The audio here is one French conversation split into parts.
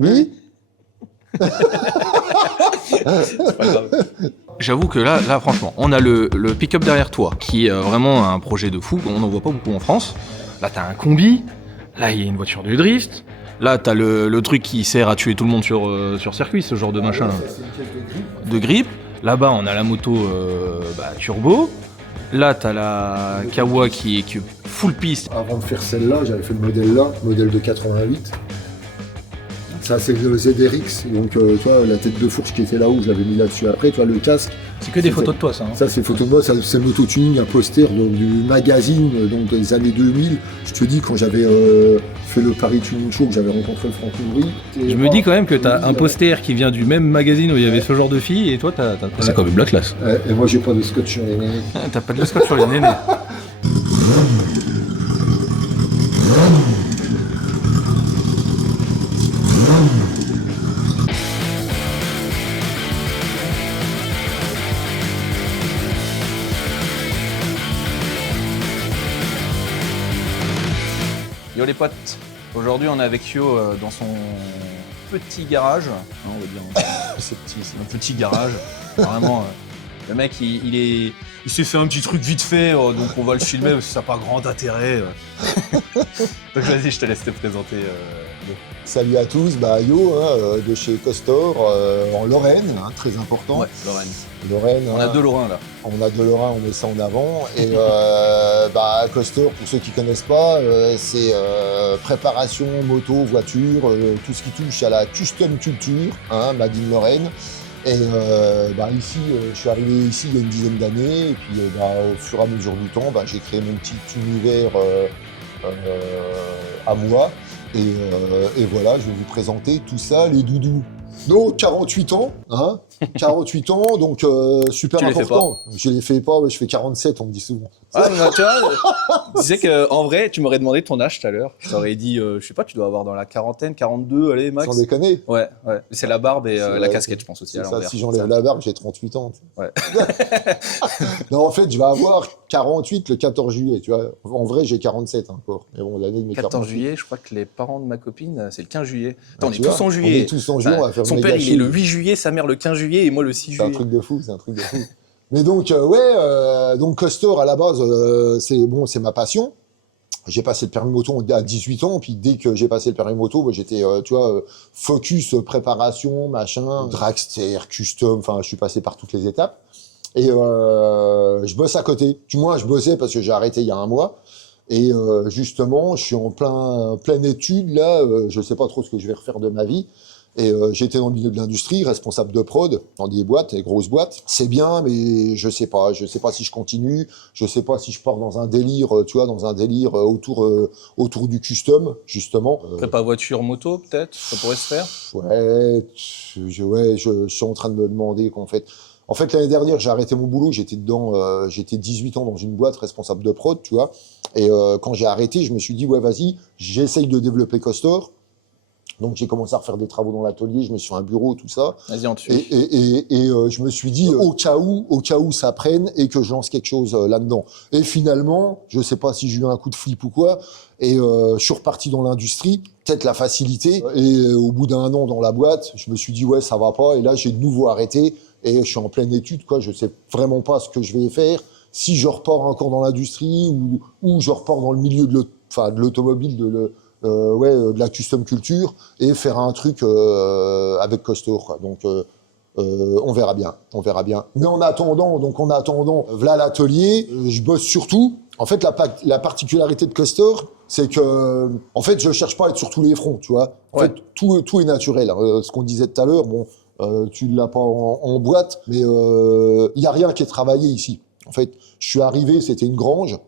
Oui. C'est pas grave. J'avoue que là, franchement, on a le pick-up derrière toi, qui est vraiment un projet de fou, on n'en voit pas beaucoup en France. Là, t'as un combi, là, il y a une voiture de drift, là, t'as le truc qui sert à tuer tout le monde sur circuit, ce genre de machin. Ça, c'est une caisse de grip. De grip. Là-bas, on a la moto turbo. Là, t'as la Kawa qui est full piste. Avant de faire celle-là, j'avais fait le modèle là, modèle de 88. Ça, c'est le ZRX, donc tu vois, la tête de fourche qui était là où je l'avais mis là-dessus après, tu vois, le casque. C'est que des photos de toi, ça. Hein. Ça, c'est photo de moi, ça, c'est le mototuning, un poster donc, du magazine donc, des années 2000. Je te dis, quand j'avais fait le Paris Tuning Show, que j'avais rencontré le Franck Ouvry. Je me dis quand même que t'as un poster qui vient du même magazine où il y avait ce genre de filles, et toi, c'est quand même la classe. Et moi, j'ai pas de scotch sur les nez. T'as pas de scotch sur les nénés. Yo les potes, aujourd'hui on est avec Yo dans son petit garage, hein, on va dire, c'est un petit garage, vraiment, le mec il s'est fait un petit truc vite fait, donc on va le filmer parce que ça n'a pas grand intérêt. Donc vas-y, je te laisse te présenter. Yo. Salut à tous, Yo de chez Costor en Lorraine, hein, très important. Ouais, Lorraine. Lorraine, On a deux Lorrains là. On a de Lorrain, on met ça en avant. Et Costor, pour ceux qui ne connaissent pas, c'est préparation, moto, voiture, tout ce qui touche à la custom culture, hein, Made in Lorraine. Et ici, je suis arrivé ici il y a une dizaine d'années, et puis au fur et à mesure du temps, j'ai créé mon petit univers à moi. Et voilà, je vais vous présenter tout ça, les doudous. Donc 48 ans, hein, 48 ans, donc super Tu les fais important. Je les fais pas, je fais 47, on me dit souvent. Ah, mais tu vois, tu sais qu'en vrai, tu m'aurais demandé ton âge tout à l'heure. Je t'aurais dit, je sais pas, tu dois avoir dans la quarantaine, 42, allez, max. Sans déconner. Ouais. C'est la barbe et la Ouais, casquette, je pense aussi. C'est À ça, l'envers. si j'enlève la barbe, j'ai 38 ans. Ouais. Non, en fait, je vais avoir 48 le 14 juillet, tu vois. En vrai, j'ai 47 encore. Mais bon, l'année de mes 14 48. juillet, je crois que les parents de ma copine, c'est le 15 juillet. Attends, on est Tu tous vois, en juillet. On est tous en juillet, on va faire Son une père, méga il est le chose. 8 juillet, sa mère le 15 juillet et moi le 6 C'est un juillet. truc de fou, c'est un truc de fou. Mais donc, donc Costor, à la base, c'est ma passion. J'ai passé le permis moto à 18 ans, puis dès que j'ai passé le permis moto, j'étais, focus, préparation, machin, dragster, custom, enfin, je suis passé par toutes les étapes. Et je bosse à côté. Du moins, je bossais parce que j'ai arrêté il y a un mois. Et justement, je suis en pleine étude, là, je sais pas trop ce que je vais refaire de ma vie. Et j'étais dans le milieu de l'industrie, responsable de prod, dans des boîtes, des grosses boîtes. C'est bien, mais je sais pas si je continue, je sais pas si je pars dans un délire, autour du custom, justement. Prépa voiture, moto, peut-être, ça pourrait se faire. Je suis en train de me demander qu'en fait. En fait, l'année dernière, j'ai arrêté mon boulot, j'étais 18 ans dans une boîte responsable de prod, tu vois. Et quand j'ai arrêté, je me suis dit, ouais, vas-y, j'essaye de développer Costor. Donc j'ai commencé à refaire des travaux dans l'atelier, je me suis fait un bureau, tout ça. Vas-y, en dessus. Et je me suis dit, au cas où ça prenne et que je lance quelque chose là-dedans. Et finalement, je sais pas si j'ai eu un coup de flip ou quoi, et je suis reparti dans l'industrie, peut-être la facilité. Et au bout d'un an dans la boîte, je me suis dit, ouais, ça va pas. Et là, j'ai de nouveau arrêté et je suis en pleine étude, quoi. Je sais vraiment pas ce que je vais faire. Si je repars encore dans l'industrie ou je repars dans le milieu de l'automobile, de la custom culture et faire un truc avec Costor, quoi. Donc on verra bien. Mais en attendant, voilà l'atelier, je bosse surtout. En fait, la particularité de Costor, c'est que, en fait, je cherche pas à être sur tous les fronts, tu vois. En fait, tout est naturel. Ce qu'on disait tout à l'heure, bon, tu l'as pas en boîte, mais il y a rien qui est travaillé ici. En fait, je suis arrivé, c'était une grange.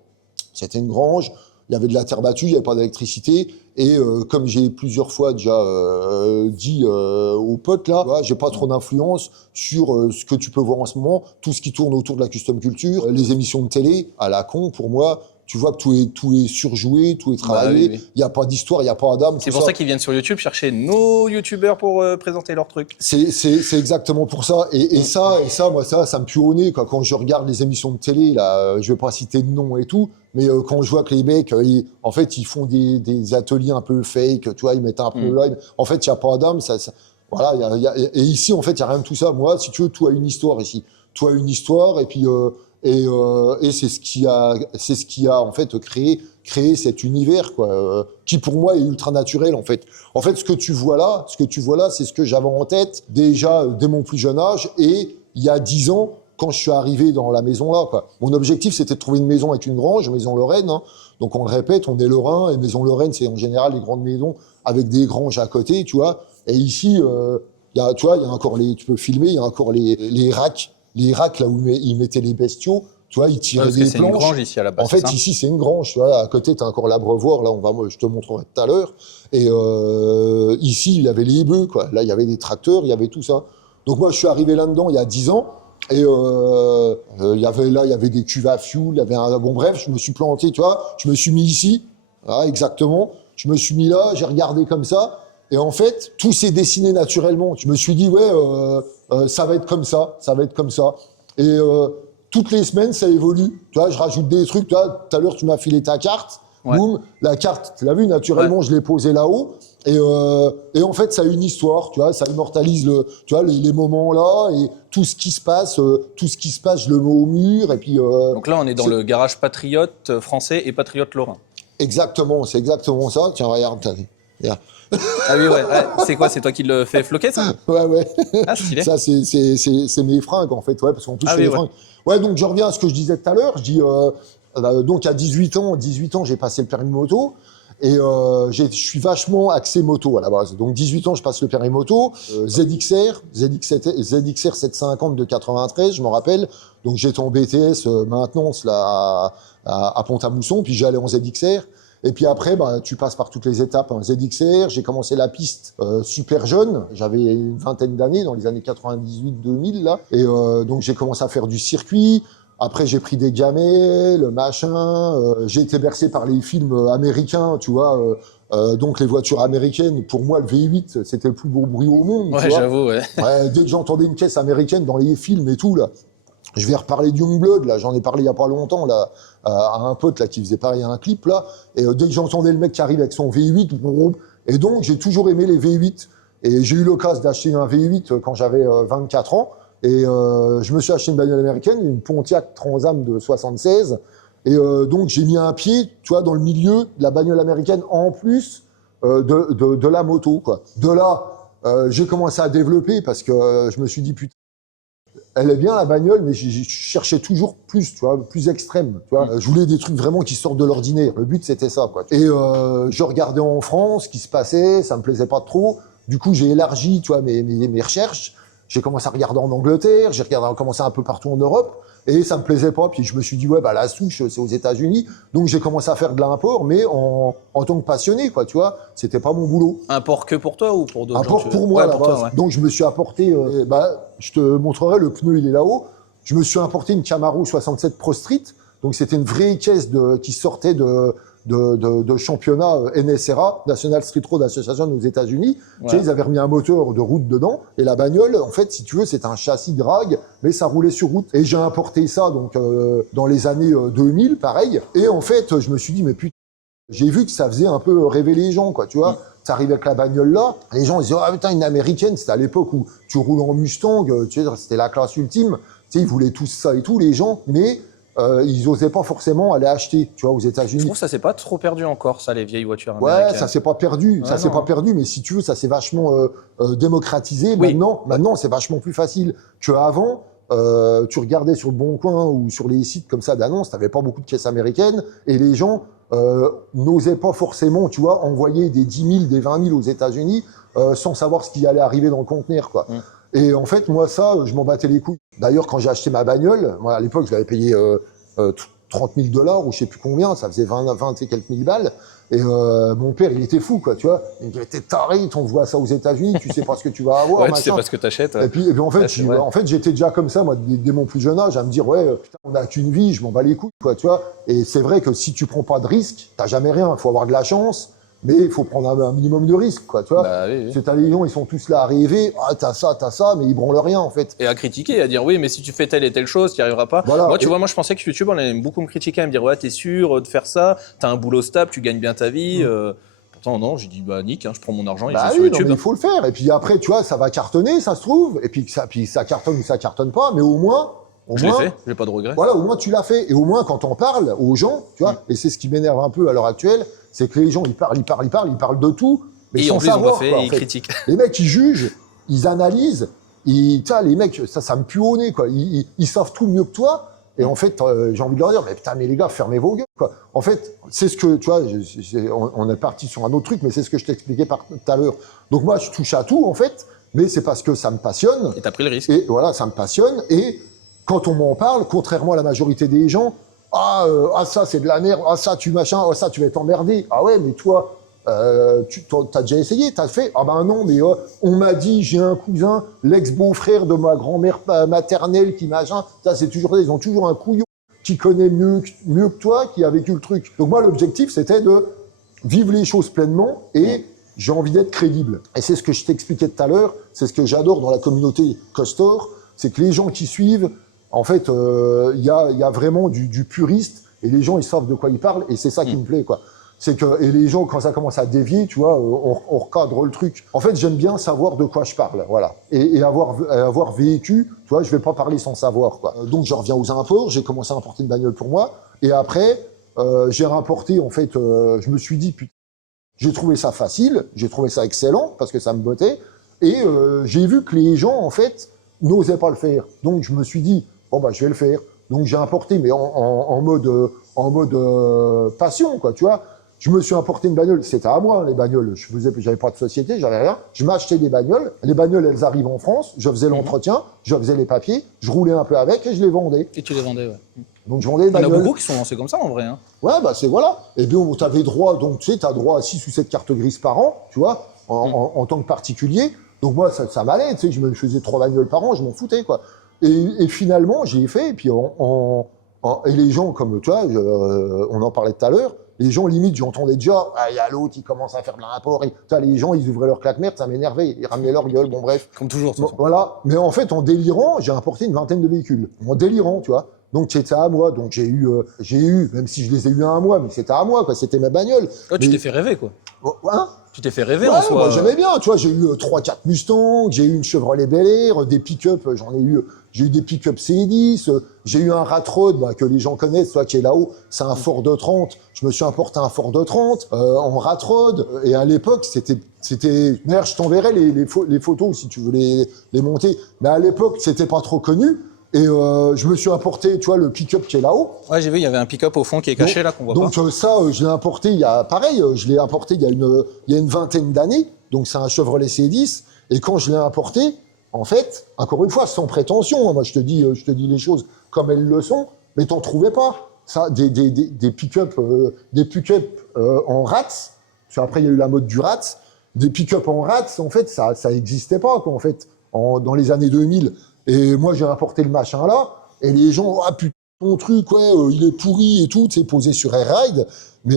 Il y avait de la terre battue, il n'y avait pas d'électricité. Et comme j'ai plusieurs fois déjà dit aux potes là, j'ai pas trop d'influence sur ce que tu peux voir en ce moment, tout ce qui tourne autour de la custom culture, les émissions de télé à la con pour moi. tu vois que tout est surjoué, tout est travaillé. Bah, oui. Il y a pas d'histoire, il y a pas d'âme. C'est pour ça qu'ils viennent sur YouTube chercher nos youtubeurs pour présenter leurs trucs. C'est exactement pour ça. Et ça, moi, ça me pue au nez, quoi. Quand je regarde les émissions de télé, là, je vais pas citer de nom et tout, mais quand je vois que les mecs, en fait, ils font des ateliers un peu fake, tu vois, ils mettent un peu là. En fait, il y a pas d'âme, voilà, et ici, en fait, il y a rien de tout ça. Moi, si tu veux, tout a une histoire ici. Tout a une histoire, et puis, c'est ce qui a, en fait, créé cet univers, quoi, qui pour moi est ultra naturel, en fait. En fait, ce que tu vois là, c'est ce que j'avais en tête déjà dès mon plus jeune âge, et il y a 10 ans, quand je suis arrivé dans la maison là, quoi. Mon objectif, c'était de trouver une maison avec une grange, Maison Lorraine, hein. Donc on le répète, on est Lorrain, et Maison Lorraine, c'est en général les grandes maisons avec des granges à côté, tu vois. Et ici, tu vois, il y a encore tu peux filmer, il y a encore les racks là où ils mettaient les bestiaux, tu vois, ils tiraient des planches. C'est une grange ici à la base. En fait, ici, c'est une grange, tu vois. À côté, t'as encore l'abreuvoir, là, je te montrerai tout à l'heure. Et ici, il y avait les bœufs, quoi. Là, il y avait des tracteurs, il y avait tout ça. Donc moi, je suis arrivé là-dedans il y a 10 ans. Et il y avait des cuves à fuel, il y avait bon bref, je me suis planté, tu vois. Je me suis mis ici, voilà, exactement. Je me suis mis là, j'ai regardé comme ça. Et en fait, tout s'est dessiné naturellement. Je me suis dit, ouais, ça va être comme ça, ça va être comme ça. Et toutes les semaines, ça évolue. Tu vois, je rajoute des trucs. Tu vois, tout à l'heure, tu m'as filé ta carte. Ouais. Boum, la carte, tu l'as vu, naturellement, ouais. Je l'ai posée là-haut. Et en fait, ça a une histoire. Tu vois, ça immortalise les moments là et tout ce qui se passe, je le mets au mur. Et puis. Donc là, on est dans le garage patriote français et patriote lorrain. Exactement, c'est exactement ça. Tiens, regarde. Ah oui, ouais. C'est quoi? C'est toi qui le fais floquer, ça? Ouais. Ah, stylé. Ça, c'est mes fringues, en fait. Ouais, parce qu'en plus, c'est mes fringues. Ouais, donc je reviens à ce que je disais tout à l'heure. Je dis, donc à 18 ans, j'ai passé le permis moto. Et je suis vachement axé moto à la base. Donc 18 ans, je passe le permis moto. ZXR 750 de 93, je m'en rappelle. Donc j'étais en BTS maintenance là à Pont-à-Mousson, puis j'allais en ZXR. Et puis après, tu passes par toutes les étapes. Hein. ZXR, j'ai commencé la piste super jeune. J'avais une vingtaine d'années, dans les années 98-2000 là. Et donc j'ai commencé à faire du circuit. Après, j'ai pris des gamelles, machin. J'ai été bercé par les films américains, tu vois. Donc les voitures américaines, pour moi, le V8, c'était le plus beau bruit au monde. Ouais, j'avoue, ouais. Dès que j'entendais une caisse américaine dans les films et tout là. Je vais reparler de Youngblood, là, j'en ai parlé il y a pas longtemps, là, à un pote, là, qui faisait pareil à un clip, là, et dès que j'entendais le mec qui arrive avec son V8, et donc, j'ai toujours aimé les V8, et j'ai eu l'occasion d'acheter un V8 quand j'avais 24 ans, et je me suis acheté une bagnole américaine, une Pontiac Trans Am de 76, et donc, j'ai mis un pied, tu vois, dans le milieu de la bagnole américaine, en plus de la moto, quoi. De là, j'ai commencé à développer, parce que je me suis dit, putain, elle est bien la bagnole, mais je cherchais toujours plus, tu vois, plus extrême. Tu vois, je voulais des trucs vraiment qui sortent de l'ordinaire. Le but c'était ça, quoi. Et je regardais en France ce qui se passait, ça me plaisait pas trop. Du coup, j'ai élargi, tu vois, mes recherches. J'ai commencé à regarder en Angleterre, j'ai commencé un peu partout en Europe, et ça me plaisait pas. Puis je me suis dit ouais, la souche c'est aux États-Unis. Donc j'ai commencé à faire de l'import, mais en tant que passionné, quoi, tu vois. C'était pas mon boulot. Import que pour toi ou pour d'autres? Import pour moi, là-bas. Toi, ouais. Donc je me suis apporté, je te montrerai, le pneu il est là-haut. Je me suis importé une Camaro 67 Pro Street. Donc c'était une vraie caisse qui sortait de championnat NSRA, National Street Road Association aux États-Unis. Ouais. Tu sais, ils avaient remis un moteur de route dedans. Et la bagnole, en fait, si tu veux, c'est un châssis drag, mais ça roulait sur route. Et j'ai importé ça, donc, dans les années 2000, pareil. Et en fait, je me suis dit, mais putain, j'ai vu que ça faisait un peu rêver les gens, quoi, tu vois. Ça arrivait avec la bagnole là. Les gens, ils disaient, ah, putain, une américaine. C'était à l'époque où tu roules en Mustang, tu sais, c'était la classe ultime. Tu sais, ils voulaient tous ça et tout, les gens. Mais, ils osaient pas forcément aller acheter, tu vois, aux États-Unis. Je trouve que ça s'est pas trop perdu encore, ça, les vieilles voitures américaines. Ouais, ça s'est pas perdu, ouais, ça s'est pas perdu, mais si tu veux, ça s'est vachement démocratisé. Oui. Maintenant, c'est vachement plus facile qu'avant. Tu regardais sur le Bon Coin ou sur les sites comme ça d'annonces, t'avais pas beaucoup de caisses américaines et les gens n'osaient pas forcément, tu vois, envoyer des 10 000, des 20 000 aux États-Unis sans savoir ce qui allait arriver dans le conteneur, quoi. Et en fait, moi, ça, je m'en battais les couilles. D'ailleurs, quand j'ai acheté ma bagnole, moi, à l'époque, je l'avais payé 30 000 $ ou je sais plus combien, ça faisait 20 et quelques mille balles. Et mon père, il était fou, quoi, tu vois. Il me disait, t'es taré, on voit ça aux États-Unis, tu sais pas ce que tu vas avoir. Ouais, machin. tu sais pas ce que t'achètes. Et puis en fait, Ouais, en fait, j'étais déjà comme ça, moi, dès mon plus jeune âge, à me dire, ouais, putain, on n'a qu'une vie, je m'en bats les couilles, quoi, tu vois. Et c'est vrai que si tu prends pas de risque, t'as jamais rien. Il faut avoir de la chance, mais il faut prendre un minimum de risque, quoi, tu vois. Bah, oui, oui. Parce que t'as les gens, ils sont tous là à rêver, ah, t'as ça, mais ils branlent rien, en fait. Et à critiquer, à dire oui, mais si tu fais telle et telle chose, tu n'y arriveras pas. Voilà. Moi, tu vois, moi, je pensais que YouTube, on allait beaucoup me critiquer, à me dire ouais, t'es sûr de faire ça, t'as un boulot stable, tu gagnes bien ta vie. Pourtant, non, j'ai dit bah nique, hein, je prends mon argent et Bah je vais oui, sur non, YouTube. mais il faut le faire. Et puis après, tu vois, ça va cartonner, ça se trouve. Et puis ça cartonne ou ça cartonne pas, mais au moins. Je l'ai fait, j'ai pas de regrets. Voilà, au moins tu l'as fait. Et au moins, quand on parle aux gens, tu vois, et c'est ce qui m'énerve un peu à l'heure actuelle, c'est que les gens, ils parlent de tout, mais Et sans en plus, savoir, on m'a fait, quoi, en ils fait. critiquent. Les mecs, ils jugent, ils analysent, les mecs, ça me pue au nez, quoi. Ils savent tout mieux que toi. Et en fait, j'ai envie de leur dire, mais putain, mais les gars, fermez vos gueules, quoi. En fait, c'est ce que, tu vois, on est parti sur un autre truc, mais c'est ce que je t'expliquais tout à l'heure. Donc moi, je touche à tout, en fait, mais c'est parce que ça me passionne. Et t'as pris le risque. Et voilà, ça me passionne. Et quand on m'en parle, contrairement à la majorité des gens, ça c'est de la merde, ça tu machin, ça tu vas t'emmerder. Ah ouais, mais toi, t'as déjà essayé, t'as fait. Ah ben non, mais on m'a dit, j'ai un cousin, l'ex-beau-frère de ma grand-mère maternelle qui machin. Ça c'est toujours, ils ont toujours un couillon qui connaît mieux que toi, qui a vécu le truc. Donc moi, l'objectif c'était de vivre les choses pleinement et j'ai envie d'être crédible. Et c'est ce que je t'expliquais tout à l'heure, c'est ce que j'adore dans la communauté Costor, c'est que les gens qui suivent, en fait, y a vraiment du puriste et les gens, ils savent de quoi ils parlent et c'est ça qui me plaît, quoi. C'est que, et les gens, quand ça commence à dévier, tu vois, on recadre le truc. En fait, j'aime bien savoir de quoi je parle, voilà. Et avoir vécu, tu vois, je vais pas parler sans savoir, quoi. Donc, je reviens aux imports, j'ai commencé à importer une bagnole pour moi et après, j'ai rapporté, en fait, je me suis dit, putain, j'ai trouvé ça facile, j'ai trouvé ça excellent parce que ça me bottait et j'ai vu que les gens, en fait, n'osaient pas le faire. Donc, je me suis dit, bon, bah, je vais le faire. Donc, j'ai importé, mais en mode passion, quoi, tu vois. Je me suis importé une bagnole, c'était à moi, les bagnoles. J'avais pas de société, j'avais rien. Je m'achetais des bagnoles. Les bagnoles, elles arrivent en France. Je faisais l'entretien, je faisais les papiers, je roulais un peu avec et je les vendais. Et tu les vendais, ouais. Donc, je vendais les Il y en a bagnoles. beaucoup qui sont lancés comme ça, en vrai. Hein. Ouais, bah, c'est voilà. Et bien, t'avais droit, donc, tu sais, t'as droit à 6 ou 7 cartes grises par an, tu vois, en tant que particulier. Donc, moi, ça m'allait, tu sais, je me faisais 3 bagnoles par an, je m'en foutais, quoi. Et finalement, j'ai fait, et puis, et les gens, comme toi, on en parlait tout à l'heure, les gens, limite, j'entendais déjà, il y a l'autre, il commence à faire de l'import, et les gens, ils ouvraient leur claque-merde, ça m'énervait, ils ramenaient leur gueule, bon, bref. Comme toujours, de toute façon. Voilà. Mais en fait, en délirant, j'ai importé une 20aine de véhicules. En délirant, tu vois. Donc, c'était à moi. Donc, j'ai eu, même si je les ai eu à moi, mais c'était à moi, quoi. C'était ma bagnole. Oh, tu t'es fait rêver, quoi. Hein? Tu t'es fait rêver Ouais, en soi. moi, j'aimais bien, tu vois, j'ai eu 3-4 Mustangs, j'ai eu une Chevrolet Bel Air, des pick-up, j'ai eu des pick-up C10, j'ai eu un Rat Road, que les gens connaissent, toi, qui est là-haut, c'est un Ford de 30, je me suis importé un Ford de 30, en Rat Road, et à l'époque, d'ailleurs, je t'enverrai les photos si tu veux les monter, mais à l'époque, c'était pas trop connu, et je me suis importé, tu vois, le pick-up qui est là-haut. Ouais, j'ai vu, il y avait un pick-up au fond qui est caché, là, qu'on voit pas. Donc ça, je l'ai importé il y a 20 d'années. Donc c'est un Chevrolet C10. Et quand je l'ai importé, en fait, encore une fois, sans prétention, hein, moi je te dis les choses comme elles le sont, mais t'en trouvais pas. Ça, des pick-up en rats. Parce qu'après il y a eu la mode du rats. Des pick-up en rats, en fait, ça existait pas, quoi, en fait, dans les années 2000. Et moi j'ai importé le machin là, et les gens, ah putain, ton truc, ouais, il est pourri et tout, c'est posé sur Air-Ride, mais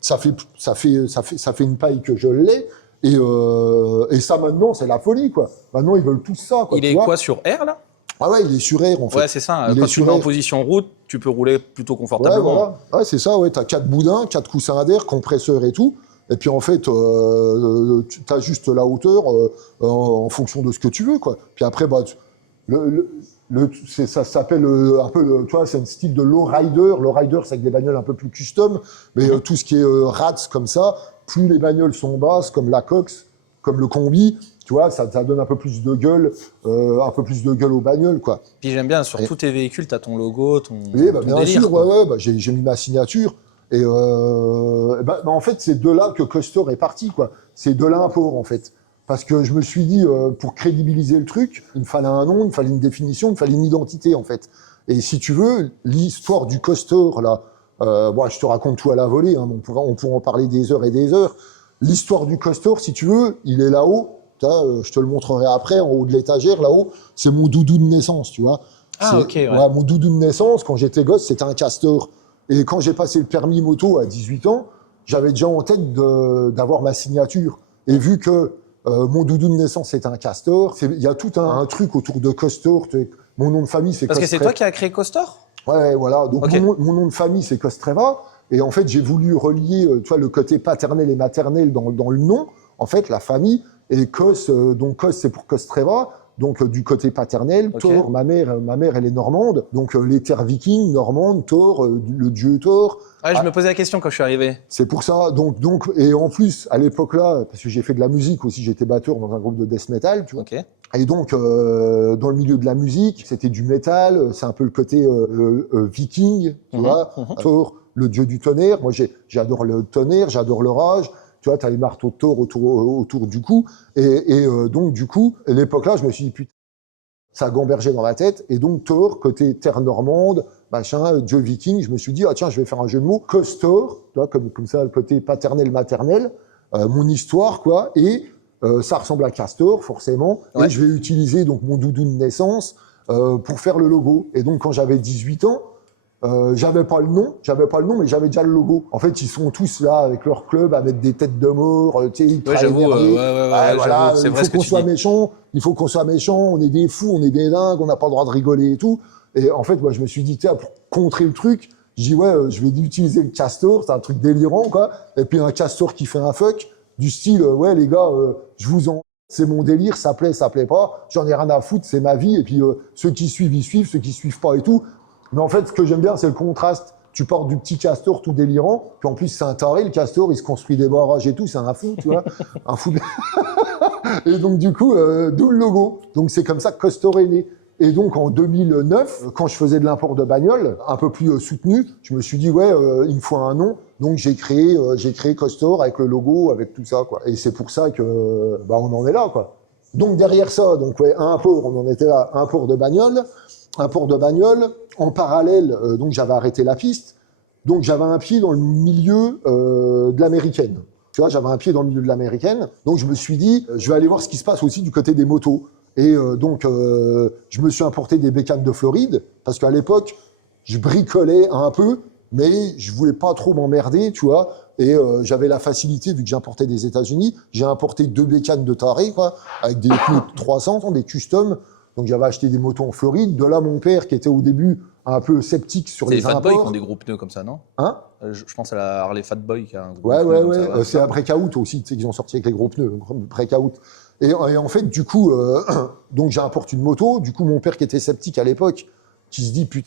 ça fait une paille que je l'ai, et ça maintenant c'est la folie, quoi. Maintenant ils veulent tous ça, quoi. Il est quoi, sur air, là? Ah ouais, il est sur air, en fait. Ouais, c'est ça. Il Quand est tu sur le mets en air. position route, tu peux rouler plutôt Ouais, confortablement. voilà. Ouais, c'est ça, ouais, t'as 4 boudins, 4 coussins d'air, compresseur et tout. Et puis en fait, tu ajustes la hauteur en fonction de ce que tu veux, quoi. Puis après, bah, ça s'appelle un peu, tu vois, c'est un style de lowrider. Lowrider, c'est avec des bagnoles un peu plus custom, mais tout ce qui est rats comme ça, plus les bagnoles sont basses, comme la Cox, comme le combi, tu vois, ça donne un peu plus de gueule aux bagnoles, quoi. Puis j'aime bien, sur tous tes véhicules, t'as ton logo, ton Oui, bah, ton bien délire, sûr, quoi. ouais, bah, j'ai mis ma signature. Et en fait, c'est de là que Costor est parti, quoi. C'est de l'import, en fait. Parce que je me suis dit, pour crédibiliser le truc, il me fallait un nom, il me fallait une définition, il me fallait une identité, en fait. Et si tu veux, l'histoire du coaster, là, bon, je te raconte tout à la volée, hein, on pourra en parler des heures et des heures. L'histoire du coaster, si tu veux, il est là-haut. Je te le montrerai après, en haut de l'étagère, là-haut. C'est mon doudou de naissance, tu vois. Ah, ok, ouais. Mon doudou de naissance, quand j'étais gosse, c'était un castor. Et quand j'ai passé le permis moto à 18 ans, j'avais déjà en tête d'avoir ma signature. Et vu que mon doudou de naissance, c'est un castor, il y a tout un truc autour de Costor. Mon nom de famille, c'est Parce que c'est toi qui as créé Costor? Ouais, voilà. Donc, okay. mon nom de famille, c'est Kostreva. Et en fait, j'ai voulu relier, tu vois, le côté paternel et maternel dans le nom. En fait, la famille. Et Kos, donc Kos, c'est pour Kostreva. Donc, du côté paternel, okay. Thor, ma mère, elle est normande. Donc, les terres vikings, normandes, Thor, le dieu Thor. Ouais, je me posais la question quand je suis arrivé. C'est pour ça. Donc, et en plus, à l'époque-là, parce que j'ai fait de la musique aussi, j'étais batteur dans un groupe de death metal, tu vois. Okay. Et donc, dans le milieu de la musique, c'était du métal, c'est un peu le côté viking, tu vois. Thor, le dieu du tonnerre. Moi, j'adore le tonnerre, j'adore l'orage. Tu vois, t'as les marteaux de Thor autour du cou. Et donc, du coup, à l'époque-là, je me suis dit, putain, ça a gambergé dans ma tête. Et donc, Thor, côté terre normande, machin, dieu viking, je me suis dit, ah tiens, je vais faire un jeu de mots. Costor, tu vois, comme ça, le côté paternel, maternel, mon histoire, quoi. Et ça ressemble à Castor, forcément. Ouais. Et je vais utiliser donc mon doudou de naissance pour faire le logo. Et donc, quand j'avais 18 ans, j'avais pas le nom, mais j'avais déjà le logo. En fait, ils sont tous là avec leur club, à mettre des têtes de mort, tu sais, ils ouais, j'avoue, voilà, c'est il vrai faut qu'on soit méchant, on est des fous, on est des dingues, on n'a pas le droit de rigoler et tout. Et en fait, moi, je me suis dit, tiens, pour contrer le truc, je dis, ouais, je vais utiliser le castor, c'est un truc délirant, quoi. Et puis un castor qui fait un fuck, du style, ouais, les gars, je vous en... C'est mon délire, ça plaît pas, j'en ai rien à foutre, c'est ma vie, et puis ceux qui suivent, ils suivent, ceux qui suivent pas et tout. Mais en fait, ce que j'aime bien, c'est le contraste. Tu portes du petit castor tout délirant, puis en plus, c'est un taré, le castor, il se construit des barrages et tout, c'est un fou, tu vois, un fou. Et donc, du coup, d'où le logo. Donc, c'est comme ça que Costor est né. Et donc, en 2009, quand je faisais de l'import de bagnoles, un peu plus soutenu, je me suis dit, ouais, il me faut un nom. Donc, j'ai créé Costor avec le logo, avec tout ça, quoi. Et c'est pour ça que, on en est là, quoi. Donc, derrière ça, donc, ouais, un port, on en était là, un port de bagnole. En parallèle, donc j'avais arrêté la piste, donc j'avais un pied dans le milieu de l'américaine. Tu vois, j'avais un pied dans le milieu de l'américaine, donc je me suis dit, je vais aller voir ce qui se passe aussi du côté des motos. Et donc, je me suis importé des bécanes de Floride, parce qu'à l'époque, je bricolais un peu, mais je voulais pas trop m'emmerder, tu vois. Et j'avais la facilité, vu que j'importais des États-Unis, j'ai importé 2 bécanes de taré, quoi, avec des pneus 300, des custom. Donc j'avais acheté des motos en Floride. De là, mon père, qui était au début un peu sceptique sur les imports. C'est les Fatboy qui ont des gros pneus comme ça, non? Hein? Je pense à la Harley Fatboy qui a un gros pneu. Ouais. Ça, c'est un breakout aussi, tu sais, qu'ils ont sorti avec les gros pneus, breakout. Et en fait, du coup, donc j'importe une moto. Du coup, mon père, qui était sceptique à l'époque, qui se dit, putain,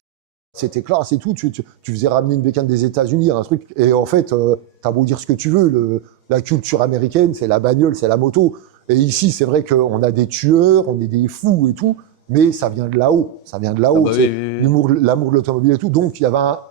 c'était classe et tout, tu faisais ramener une bécane des États-Unis, un truc. Et en fait, t'as beau dire ce que tu veux, la culture américaine, c'est la bagnole, c'est la moto. Et ici, c'est vrai qu'on a des tueurs, on est des fous et tout, mais ça vient de là-haut. Ça vient de là-haut, oui. L'amour de l'automobile et tout. Donc, il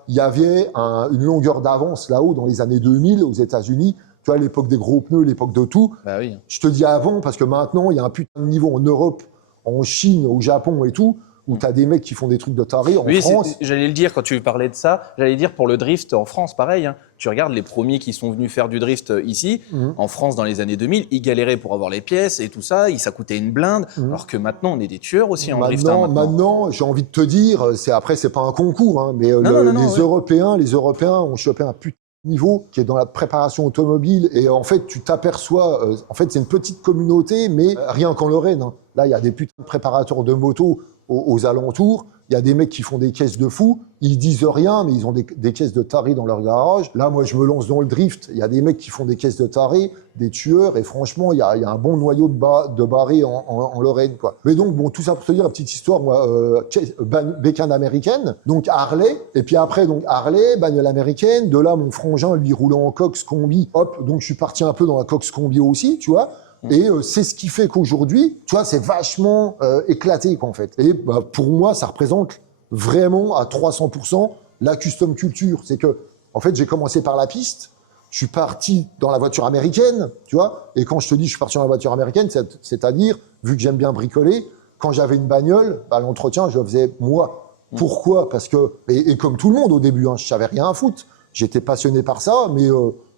y avait une longueur d'avance là-haut dans les années 2000 aux États-Unis. Tu vois, l'époque des gros pneus, l'époque de tout. Bah oui. Je te dis avant, parce que maintenant, il y a un putain de niveau en Europe, en Chine, au Japon et tout, où t'as des mecs qui font des trucs de taré en France. J'allais le dire quand tu parlais de ça. J'allais dire pour le drift en France, pareil. Hein. Tu regardes les premiers qui sont venus faire du drift ici, en France dans les années 2000, ils galéraient pour avoir les pièces et tout ça. Ça coûtait une blinde. Alors que maintenant, on est des tueurs aussi en drift. Maintenant, j'ai envie de te dire, c'est pas un concours, hein, mais les Européens ont chopé un putain de niveau qui est dans la préparation automobile. Et en fait, tu t'aperçois, en fait, c'est une petite communauté, mais rien qu'en Lorraine. Hein. Là, il y a des putains de préparateurs de motos aux alentours, il y a des mecs qui font des caisses de fous, ils disent rien, mais ils ont des caisses de tarés dans leur garage. Là, moi, je me lance dans le drift, il y a des mecs qui font des caisses de tarés, des tueurs, et franchement, il y a un bon noyau de barrés en Lorraine, quoi. Mais donc, bon, tout ça pour te dire, une petite histoire, moi, bécane américaine, donc Harley, et puis après, donc Harley, bagnole américaine, de là, mon frangin, lui, roulant en Cox Combi, hop, donc je suis parti un peu dans la Cox Combi aussi, tu vois. Et c'est ce qui fait qu'aujourd'hui, tu vois, c'est vachement éclaté, quoi, en fait. Et pour moi, ça représente vraiment à 300% la custom culture. C'est que, en fait, j'ai commencé par la piste, je suis parti dans la voiture américaine, tu vois. Et quand je te dis je suis parti dans la voiture américaine, c'est-à-dire, vu que j'aime bien bricoler, quand j'avais une bagnole, l'entretien, je le faisais moi. Pourquoi? Parce que, et comme tout le monde au début, hein, je savais rien à foutre. J'étais passionné par ça, mais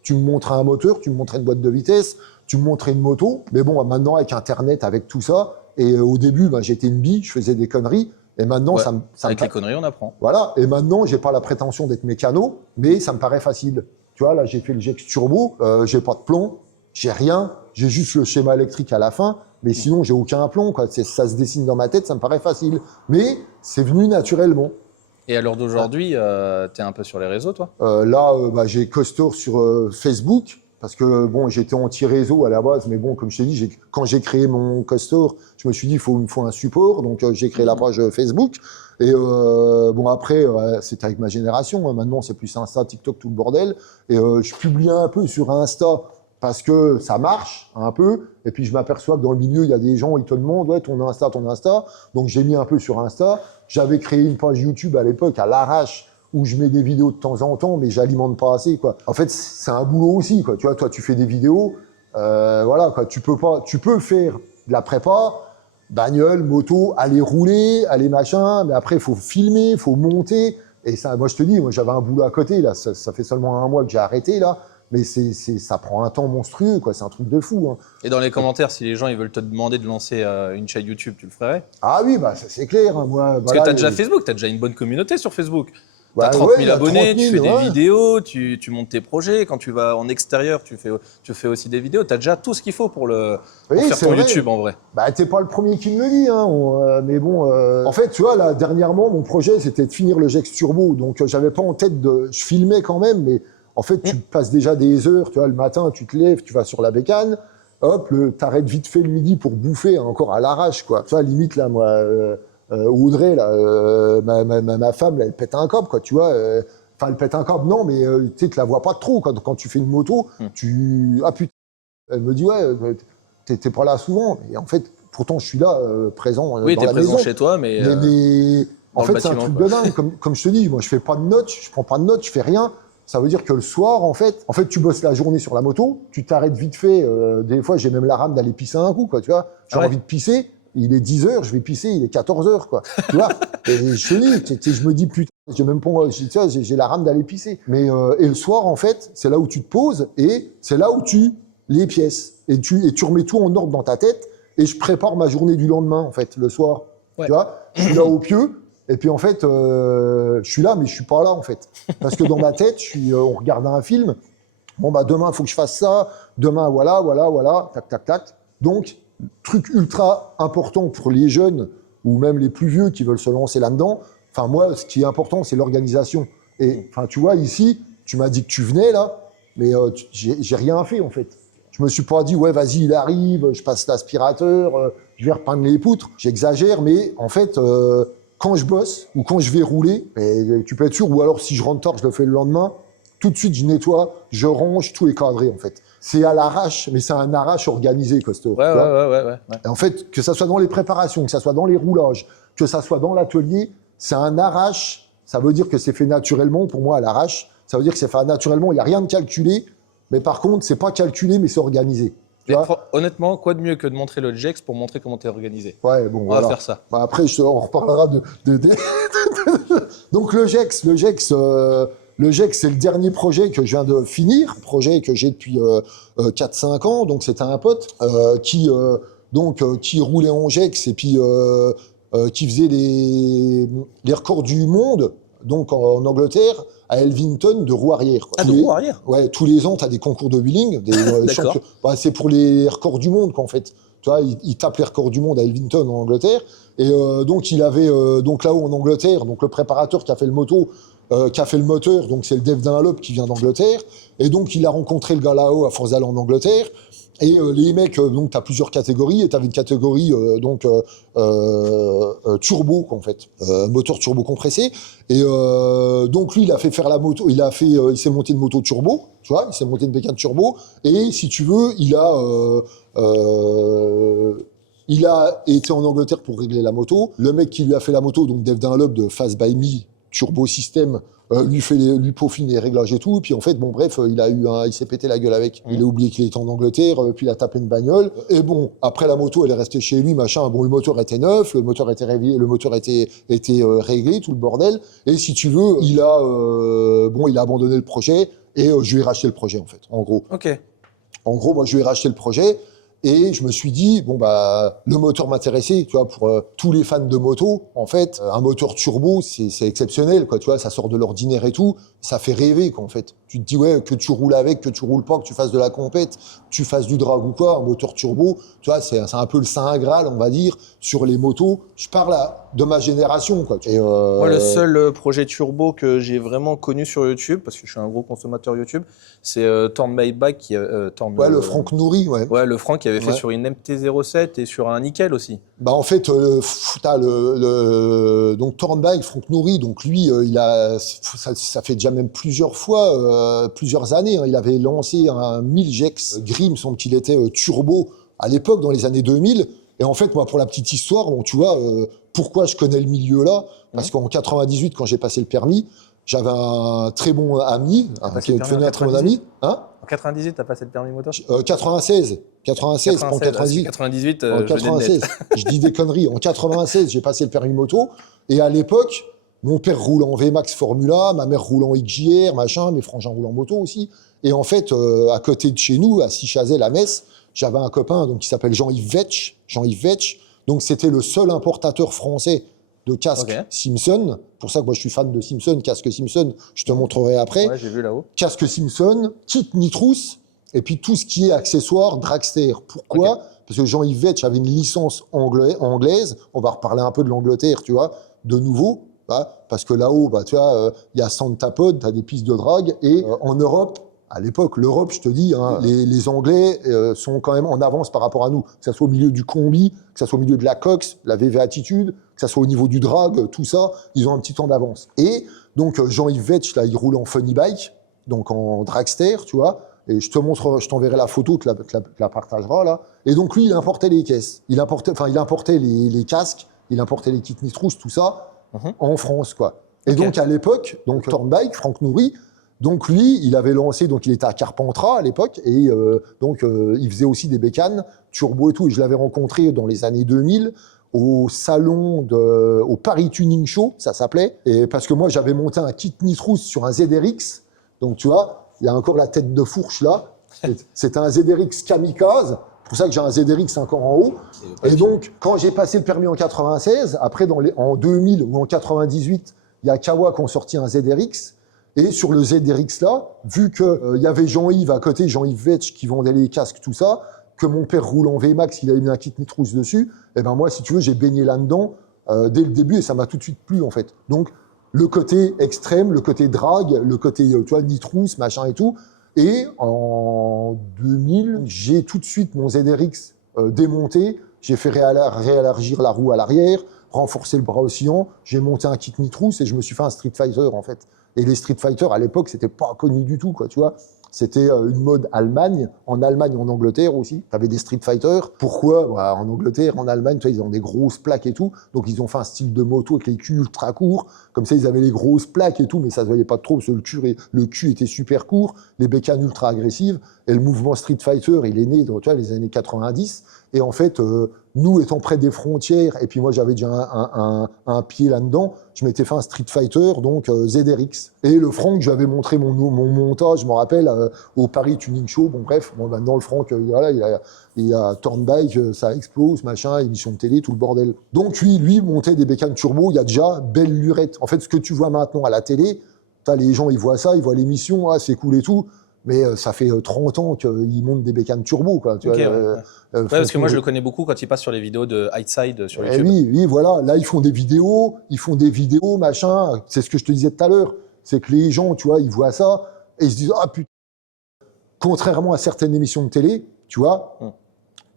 tu me montrais un moteur, tu me montrais une boîte de vitesse, tu me montrais une moto. Mais bon, maintenant, avec Internet, avec tout ça, et au début, j'étais une bille, je faisais des conneries. Et maintenant, avec les conneries, on apprend. Voilà. Et maintenant, j'ai pas la prétention d'être mécano, mais ça me paraît facile. Tu vois, là, j'ai fait le Gex Turbo, j'ai pas de plomb, j'ai rien, j'ai juste le schéma électrique à la fin, mais sinon, j'ai aucun plomb, quoi. Ça se dessine dans ma tête, ça me paraît facile. Mais c'est venu naturellement. Et à l'heure d'aujourd'hui, t'es un peu sur les réseaux, toi? Là, j'ai Costor sur Facebook, parce que bon, j'étais anti-réseau à la base, mais bon, comme je t'ai dit, quand j'ai créé mon Costor, je me suis dit, il me faut un support, donc j'ai créé la page Facebook. Et bon, après, c'était avec ma génération, hein. Maintenant, c'est plus Insta, TikTok, tout le bordel. Et je publie un peu sur Insta, parce que ça marche un peu, et puis je m'aperçois que dans le milieu, il y a des gens, ils te demandent, ouais, ton Insta, donc j'ai mis un peu sur Insta. J'avais créé une page YouTube à l'époque, à l'arrache, où je mets des vidéos de temps en temps, mais j'alimente pas assez, quoi. En fait, c'est un boulot aussi, quoi. Tu vois, toi, tu fais des vidéos, voilà, quoi. Tu peux faire de la prépa, bagnole, moto, aller rouler, aller machin, mais après, il faut filmer, il faut monter, et ça, moi, je te dis, moi, j'avais un boulot à côté, là, ça fait seulement 1 mois que j'ai arrêté, là. Mais ça prend un temps monstrueux, quoi. C'est un truc de fou, hein. Et dans les commentaires, si les gens ils veulent te demander de lancer une chaîne YouTube, tu le ferais? Ah oui, ça c'est clair, hein, moi. Parce voilà, que t'as déjà Facebook, t'as déjà une bonne communauté sur Facebook. T'as Ouais, 30 000 il y a abonnés, 30 000, tu fais des ouais. vidéos, tu montes tes projets. Quand tu vas en extérieur, tu fais aussi des vidéos. T'as déjà tout ce qu'il faut pour faire c'est ton vrai. YouTube, en vrai. T'es pas le premier qui me le dit, hein. Mais bon, en fait, tu vois, là, dernièrement, mon projet, c'était de finir le Gex Turbo. Donc, j'avais pas en tête je filmais quand même, mais en fait, tu passes déjà des heures, tu vois, le matin, tu te lèves, tu vas sur la bécane, hop, t'arrêtes vite fait le midi pour bouffer, hein, encore à l'arrache, quoi. Tu vois, limite, là, moi, Audrey, là, ma femme, là, elle pète un câble, quoi, tu vois. Enfin, elle pète un câble, non, mais tu sais, tu la vois pas trop, quand tu fais une moto, ah putain, elle me dit, ouais, t'es pas là souvent. Et en fait, pourtant, je suis là, présent Oui, dans t'es la présent maison. chez toi, mais En fait, c'est un bâtiment, truc quoi. de dingue. Comme je te dis, moi, je fais pas de notes, je prends pas de notes, je fais rien. Ça veut dire que le soir, en fait, tu bosses la journée sur la moto, tu t'arrêtes vite fait. Des fois, j'ai même la rame d'aller pisser un coup, quoi, tu vois. J'ai envie de pisser, il est 10h, je vais pisser, il est 14h, quoi. Tu vois. Et je te dis, je me dis, putain, j'ai même pas, tu vois, j'ai la rame d'aller pisser. Mais, et le soir, en fait, c'est là où tu te poses et c'est là où les pièces. Et tu remets tout en ordre dans ta tête et je prépare ma journée du lendemain, en fait, le soir. Ouais. Tu vois. Je suis là au pieu. Et puis en fait, je suis là, mais je suis pas là en fait, parce que dans ma tête, on regarde un film. Bon demain, il faut que je fasse ça. Demain, voilà, tac, tac, tac. Donc, truc ultra important pour les jeunes ou même les plus vieux qui veulent se lancer là-dedans. Enfin moi, ce qui est important, c'est l'organisation. Et enfin, tu vois ici, tu m'as dit que tu venais là, mais j'ai rien fait en fait. Je me suis pas dit ouais, vas-y, il arrive, je passe l'aspirateur, je vais repeindre les poutres. J'exagère, mais en fait. Quand je bosse ou quand je vais rouler, tu peux être sûr, ou alors si je rentre tard, je le fais le lendemain, tout de suite je nettoie, je range, tout est cadré en fait. C'est à l'arrache, mais c'est un arrache organisé, Costo. Ouais. Et en fait, que ça soit dans les préparations, que ça soit dans les roulages, que ça soit dans l'atelier, c'est un arrache. Ça veut dire que c'est fait naturellement, pour moi, à l'arrache. Ça veut dire que c'est fait naturellement, il n'y a rien de calculé, mais par contre, c'est pas calculé, mais c'est organisé. Honnêtement, quoi de mieux que de montrer le Gex pour montrer comment t'es organisé? Ouais, bon, on voilà. va faire ça. Après, on reparlera Donc le Gex, c'est le dernier projet que je viens de finir, projet que j'ai depuis 4-5 ans. Donc c'était un pote qui roulait en Gex et puis qui faisait les records du monde, donc en Angleterre, à Elvington, de roue arrière. Quoi. Ah, de roue arrière? Ouais, tous les ans, tu as des concours de wheeling. D'accord. C'est pour les records du monde, quoi, en fait. Tu vois, il tape les records du monde à Elvington, en Angleterre. Et donc, il avait, donc là-haut, en Angleterre, donc le préparateur qui a fait le moteur, donc c'est le Dave Dunlop qui vient d'Angleterre. Et donc, il a rencontré le gars là-haut à Force en Angleterre. Et les mecs, donc t'as plusieurs catégories, et t'avais une catégorie turbo, quoi, en fait, moteur turbo compressé. Et donc lui, il a fait faire la moto, il s'est monté une moto turbo, tu vois, il s'est monté une bécane turbo. Et si tu veux, il a été en Angleterre pour régler la moto. Le mec qui lui a fait la moto, donc Dave Dunlop de Fast by Me, Turbo System lui peaufine les réglages et tout. Et puis en fait, bon bref, il s'est pété la gueule avec. Il a oublié qu'il était en Angleterre, puis il a tapé une bagnole. Et bon, après la moto, elle est restée chez lui, machin. Bon, le moteur était neuf, le moteur était réglé, était réglé, tout le bordel. Et si tu veux, il a abandonné le projet et je lui ai racheté le projet en fait, en gros. Ok. En gros, moi, je lui ai racheté le projet. Et je me suis dit, bon, bah, le moteur m'intéressait, tu vois, pour tous les fans de moto, en fait, un moteur turbo, c'est exceptionnel, quoi, tu vois, ça sort de l'ordinaire et tout, ça fait rêver, quoi, en fait. Tu te dis, ouais, que tu roules avec, que tu roules pas, que tu fasses de la compète, que tu fasses du drag ou quoi, un moteur turbo, tu vois, c'est un peu le saint graal, on va dire, sur les motos. Je parle de ma génération, quoi. Et Moi, le seul projet turbo que j'ai vraiment connu sur YouTube, parce que je suis un gros consommateur YouTube, c'est Torn My Bike qui le Franck Nourri, ouais. Ouais, le Franck qui avait fait sur une MT-07 et sur un Nickel aussi. Bah en fait, t'as donc Torn Bike, Franck Nourri, donc lui, ça fait déjà même plusieurs fois, plusieurs années, hein, il avait lancé un 1000 Gex Grimm, semble qu'il était turbo à l'époque, dans les années 2000. Et en fait, moi, pour la petite histoire, bon, tu vois, pourquoi je connais le milieu là, parce qu'en 98, quand j'ai passé le permis, j'avais un très bon ami, qui est devenu un très bon ami. Hein, en 98, t'as passé le permis moto 96, pas en 98. 98, en 96, je dis des conneries. En 96, j'ai passé le permis moto. Et à l'époque, mon père roule en VMAX Formula, ma mère roule en XJR, machin, mes frangins roulent en moto aussi. Et en fait, à côté de chez nous, à Sichazel, à Metz, j'avais un copain donc, qui s'appelle Jean-Yves Vetch. Donc, c'était le seul importateur français de casque Simpson. Pour ça que moi, je suis fan de Simpson, casque Simpson. Je te montrerai après. Ouais, j'ai vu là-haut. Casque Simpson, kit Nitrous, et puis tout ce qui est accessoires Dragster. Pourquoi ? Parce que Jean-Yves Vetch avait une licence anglaise. On va reparler un peu de l'Angleterre, tu vois, de nouveau. Bah, parce que là-haut, bah, tu vois, y a Santapod, tu as des pistes de drague. Et en Europe, à l'époque, l'Europe, je te dis, hein, les Anglais sont quand même en avance par rapport à nous. Que ça soit au milieu du combi, que ça soit au milieu de la Cox, la VV Attitude, que ça soit au niveau du drag, tout ça, ils ont un petit temps d'avance. Et donc, Jean-Yves Vetch, là, il roule en funny bike, donc en dragster, tu vois. Et je t'enverrai la photo, tu la partageras, là. Et donc, lui, il importait les caisses. Il importait les casques, il importait les kits Nitrous, tout ça, en France, quoi. Et donc, à l'époque, Torn Bike, Franck Nourri, donc lui, il avait lancé, donc il était à Carpentras à l'époque, et il faisait aussi des bécanes, turbo et tout, et je l'avais rencontré dans les années 2000, au Paris Tuning Show, ça s'appelait, et parce que moi j'avais monté un kit Nitrous sur un ZRX, donc tu vois, il y a encore la tête de fourche là, c'était un ZRX Kamikaze, c'est pour ça que j'ai un ZRX encore en haut, et donc quand j'ai passé le permis en 96, après en 2000 ou en 98, il y a Kawa qui ont sorti un ZRX. Et sur le ZRX là, vu qu'il y avait Jean-Yves à côté, Jean-Yves Vetch qui vendait les casques, tout ça, que mon père roule en VMAX, il avait mis un kit Nitrous dessus, et ben moi, si tu veux, j'ai baigné là-dedans dès le début et ça m'a tout de suite plu en fait. Donc le côté extrême, le côté drag, le côté tu vois, Nitrous, machin et tout. Et en 2000, j'ai tout de suite mon ZRX démonté, j'ai fait réélargir la roue à l'arrière, renforcer le bras oscillant, j'ai monté un kit Nitrous et je me suis fait un Street Fighter en fait. Et les Street Fighter, à l'époque, c'était pas connu du tout, quoi, tu vois. C'était une mode Allemagne, en Angleterre aussi. T'avais des Street Fighter. Pourquoi ? Bah, en Angleterre, en Allemagne, tu vois, ils ont des grosses plaques et tout. Donc, ils ont fait un style de moto avec les culs ultra courts. Comme ça, ils avaient les grosses plaques et tout, mais ça se voyait pas trop parce que le cul était super court, les bécanes ultra agressives. Et le mouvement Street Fighter, il est né dans, tu vois, les années 90. Et en fait, nous étant près des frontières, et puis moi j'avais déjà un pied là-dedans, je m'étais fait un Street Fighter, donc ZRX. Et le Franck, je lui avais montré mon montage, je me rappelle, au Paris Tuning Show. Bon bref, maintenant le Franck, voilà, il a Torn Bike, ça explose, machin, émission de télé, tout le bordel. Donc lui montait des bécanes turbo, il y a déjà belle lurette. En fait, ce que tu vois maintenant à la télé, les gens ils voient ça, ils voient l'émission, ah, c'est cool et tout. Mais ça fait 30 ans qu'ils montent des bécanes turbo, quoi. Tu vois, parce que moi, je le connais beaucoup quand il passe sur les vidéos de Hightside sur YouTube. Oui, voilà. Là, ils font des vidéos, machin. C'est ce que je te disais tout à l'heure. C'est que les gens, tu vois, ils voient ça et ils se disent, ah putain. Contrairement à certaines émissions de télé, tu vois,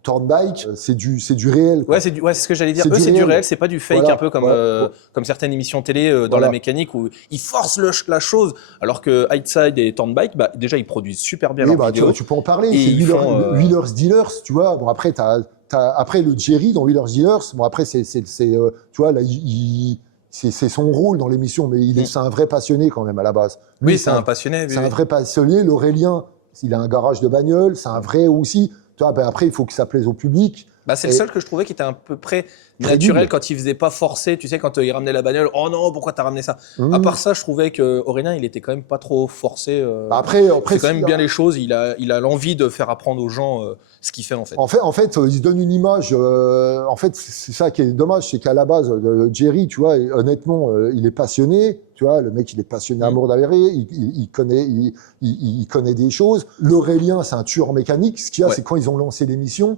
Torn Bike, c'est du réel. Quoi. Ouais, c'est ce que j'allais dire. Eux, c'est du réel, c'est pas du fake, voilà, un peu comme certaines émissions télé dans la mécanique où ils forcent la chose, alors que Hightside et Torn Bike, bah, déjà, ils produisent super bien leurs vidéos. Tu peux en parler. C'est Wheelers Dealers, tu vois. Bon, après, après le Jerry dans Wheelers Dealers. Bon, après, tu vois, là, il c'est son rôle dans l'émission, mais c'est un vrai passionné quand même à la base. Oui, c'est un passionné. C'est un vrai passionné. L'Aurélien, il a un garage de bagnole, c'est un vrai aussi. Tu vois, après, il faut que ça plaise au public. C'est le seul que je trouvais qui était à peu près naturel quand il faisait pas forcer, tu sais, quand il ramenait la bagnole. Oh non, pourquoi t'as ramené ça? À part ça, je trouvais que Aurélien, il était quand même pas trop forcé. Après, c'est quand même bien les choses. Il a l'envie de faire apprendre aux gens ce qu'il fait en fait. En fait, il se donne une image. En fait, c'est ça qui est dommage, c'est qu'à la base, Jerry, tu vois, honnêtement, il est passionné. Tu vois, le mec, il est passionné à mort d'avéré. Il connaît des choses. L'Aurélien, c'est un tueur mécanique. Ce qu'il y a, c'est quand ils ont lancé l'émission.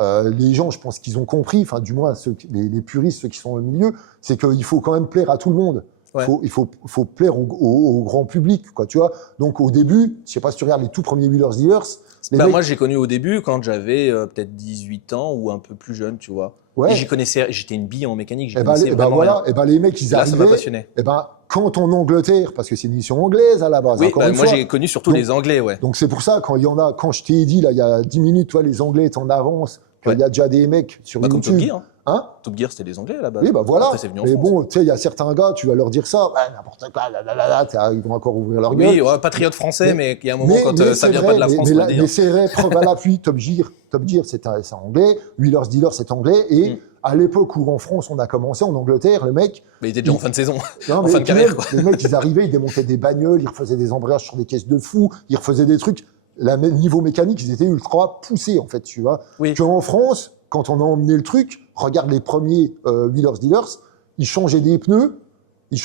Les gens, je pense qu'ils ont compris, enfin du moins les puristes, ceux qui sont au milieu, c'est qu'il faut quand même plaire à tout le monde. Ouais. Il faut plaire au grand public, quoi, tu vois. Donc au début, je sais pas si tu regardes les tout premiers Wheelers Dealers. Moi, j'ai connu au début quand j'avais peut-être 18 ans ou un peu plus jeune, tu vois. Ouais. Et j'étais une bille en mécanique. Les mecs, ils là, arrivaient. ça m'a passionné. Quand en Angleterre, parce que c'est une émission anglaise à la base. Oui, moi j'ai connu surtout les Anglais, ouais. Donc c'est pour ça, quand je t'ai dit, là, il y a 10 minutes, toi, les Anglais étaient en avance. Il y a déjà des mecs sur YouTube. Comme Top Gear. Hein? Top Gear, c'était les Anglais à la base. Oui, voilà. Après, c'est venu en mais France. bon, tu sais, il y a certains gars, tu vas leur dire ça, n'importe quoi, ils vont encore ouvrir leur gueule. Oui, patriote français, mais il y a un moment quand ça vient pas de la France, mais c'est vrai, preuve à l'appui, Top Gear, c'est anglais, Wheelers Dealers, c'est anglais, et à l'époque où en France on a commencé, en Angleterre, le mec... Mais il était déjà en fin de saison, en fin de carrière, quoi. Les mecs, ils arrivaient, ils démontaient des bagnoles, ils refaisaient des embrayages sur des caisses de fous, ils refaisaient des trucs. Niveau mécanique, ils étaient ultra poussés, en fait, tu vois. Oui. En France, quand on a emmené le truc, regarde les premiers Wheelers Dealers, ils changeaient des pneus, ils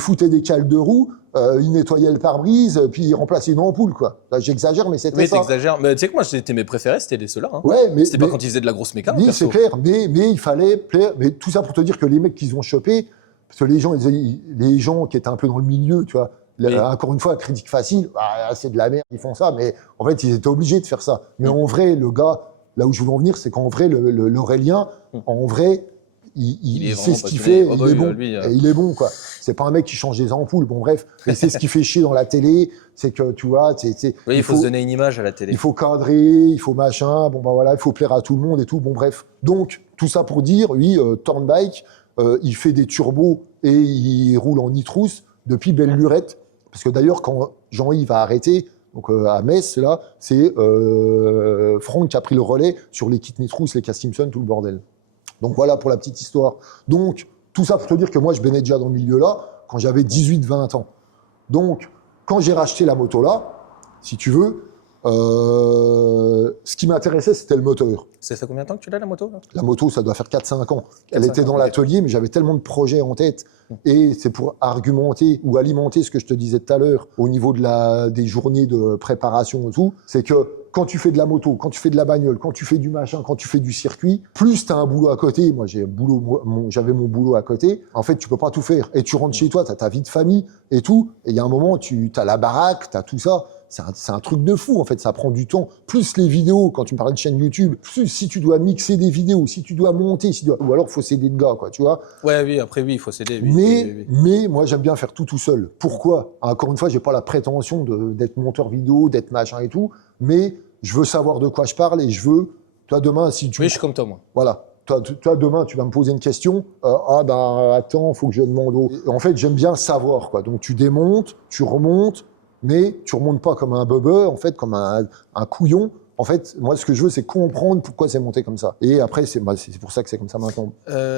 foutaient des cales de roues, ils nettoyaient le pare-brise, puis ils remplaçaient une ampoule, quoi. Là, j'exagère, mais c'était ça. Oui, t'exagères. Mais tu sais que moi, c'était mes préférés, c'était ceux-là. Hein. Ouais, mais c'était pas quand ils faisaient de la grosse mécanique. Oui, c'est clair, mais il fallait plaire. Mais tout ça pour te dire que les mecs qu'ils ont chopés, parce que les gens qui étaient un peu dans le milieu, tu vois, encore une fois, critique facile, c'est de la merde, ils font ça, mais en fait, ils étaient obligés de faire ça. Mais en vrai, le gars, là où je veux en venir, c'est qu'en vrai, l'Aurélien, en vrai, il sait ce qu'il fait, il est bon. Il est bon, quoi. C'est pas un mec qui change des ampoules, bon bref. Et c'est ce qui fait chier dans la télé, c'est que, tu vois, il faut se donner une image à la télé. Il faut cadrer, il faut machin, il faut plaire à tout le monde et tout, bon bref. Donc, tout ça pour dire, oui, Turnbike, il fait des turbos et il roule en nitrousse depuis belle lurette. Parce que d'ailleurs, quand Jean-Yves va arrêter, donc à Metz, là, c'est Franck qui a pris le relais sur les kits Nitrous, les Castimson, tout le bordel. Donc voilà pour la petite histoire. Donc, tout ça pour te dire que moi, je baignais déjà dans le milieu-là quand j'avais 18-20 ans. Donc, quand j'ai racheté la moto-là, si tu veux, ce qui m'intéressait, c'était le moteur. Ça fait combien de temps que tu l'as, la moto là? La moto, ça doit faire 4-5 ans. Elle était dans l'atelier, mais j'avais tellement de projets en tête. Et c'est pour argumenter ou alimenter ce que je te disais tout à l'heure au niveau des journées de préparation et tout. C'est que quand tu fais de la moto, quand tu fais de la bagnole, quand tu fais du machin, quand tu fais du circuit, plus tu as un boulot à côté. Moi, j'avais mon boulot à côté. En fait, tu peux pas tout faire. Et tu rentres chez toi, tu as ta vie de famille et tout. Et il y a un moment, tu as la baraque, tu as tout ça. C'est un truc de fou, en fait, ça prend du temps. Plus les vidéos, quand tu me parlais de chaîne YouTube, plus si tu dois mixer des vidéos, si tu dois monter, ou alors faut s'aider de gars, quoi, tu vois. Ouais, oui, après, oui, il faut s'aider. Mais moi, j'aime bien faire tout seul. Pourquoi? Encore une fois, j'ai pas la prétention d'être monteur vidéo, d'être machin et tout, mais je veux savoir de quoi je parle et je veux, toi, demain, si tu... Oui, je suis comme toi, moi. Voilà. Toi, demain, tu vas me poser une question. Attends, faut que je demande. En fait, j'aime bien savoir, quoi. Donc, tu démontes, tu remontes, mais tu remontes pas comme un bubber, en fait, comme un couillon. En fait, moi, ce que je veux, c'est comprendre pourquoi c'est monté comme ça. Et après, c'est pour ça que c'est comme ça maintenant.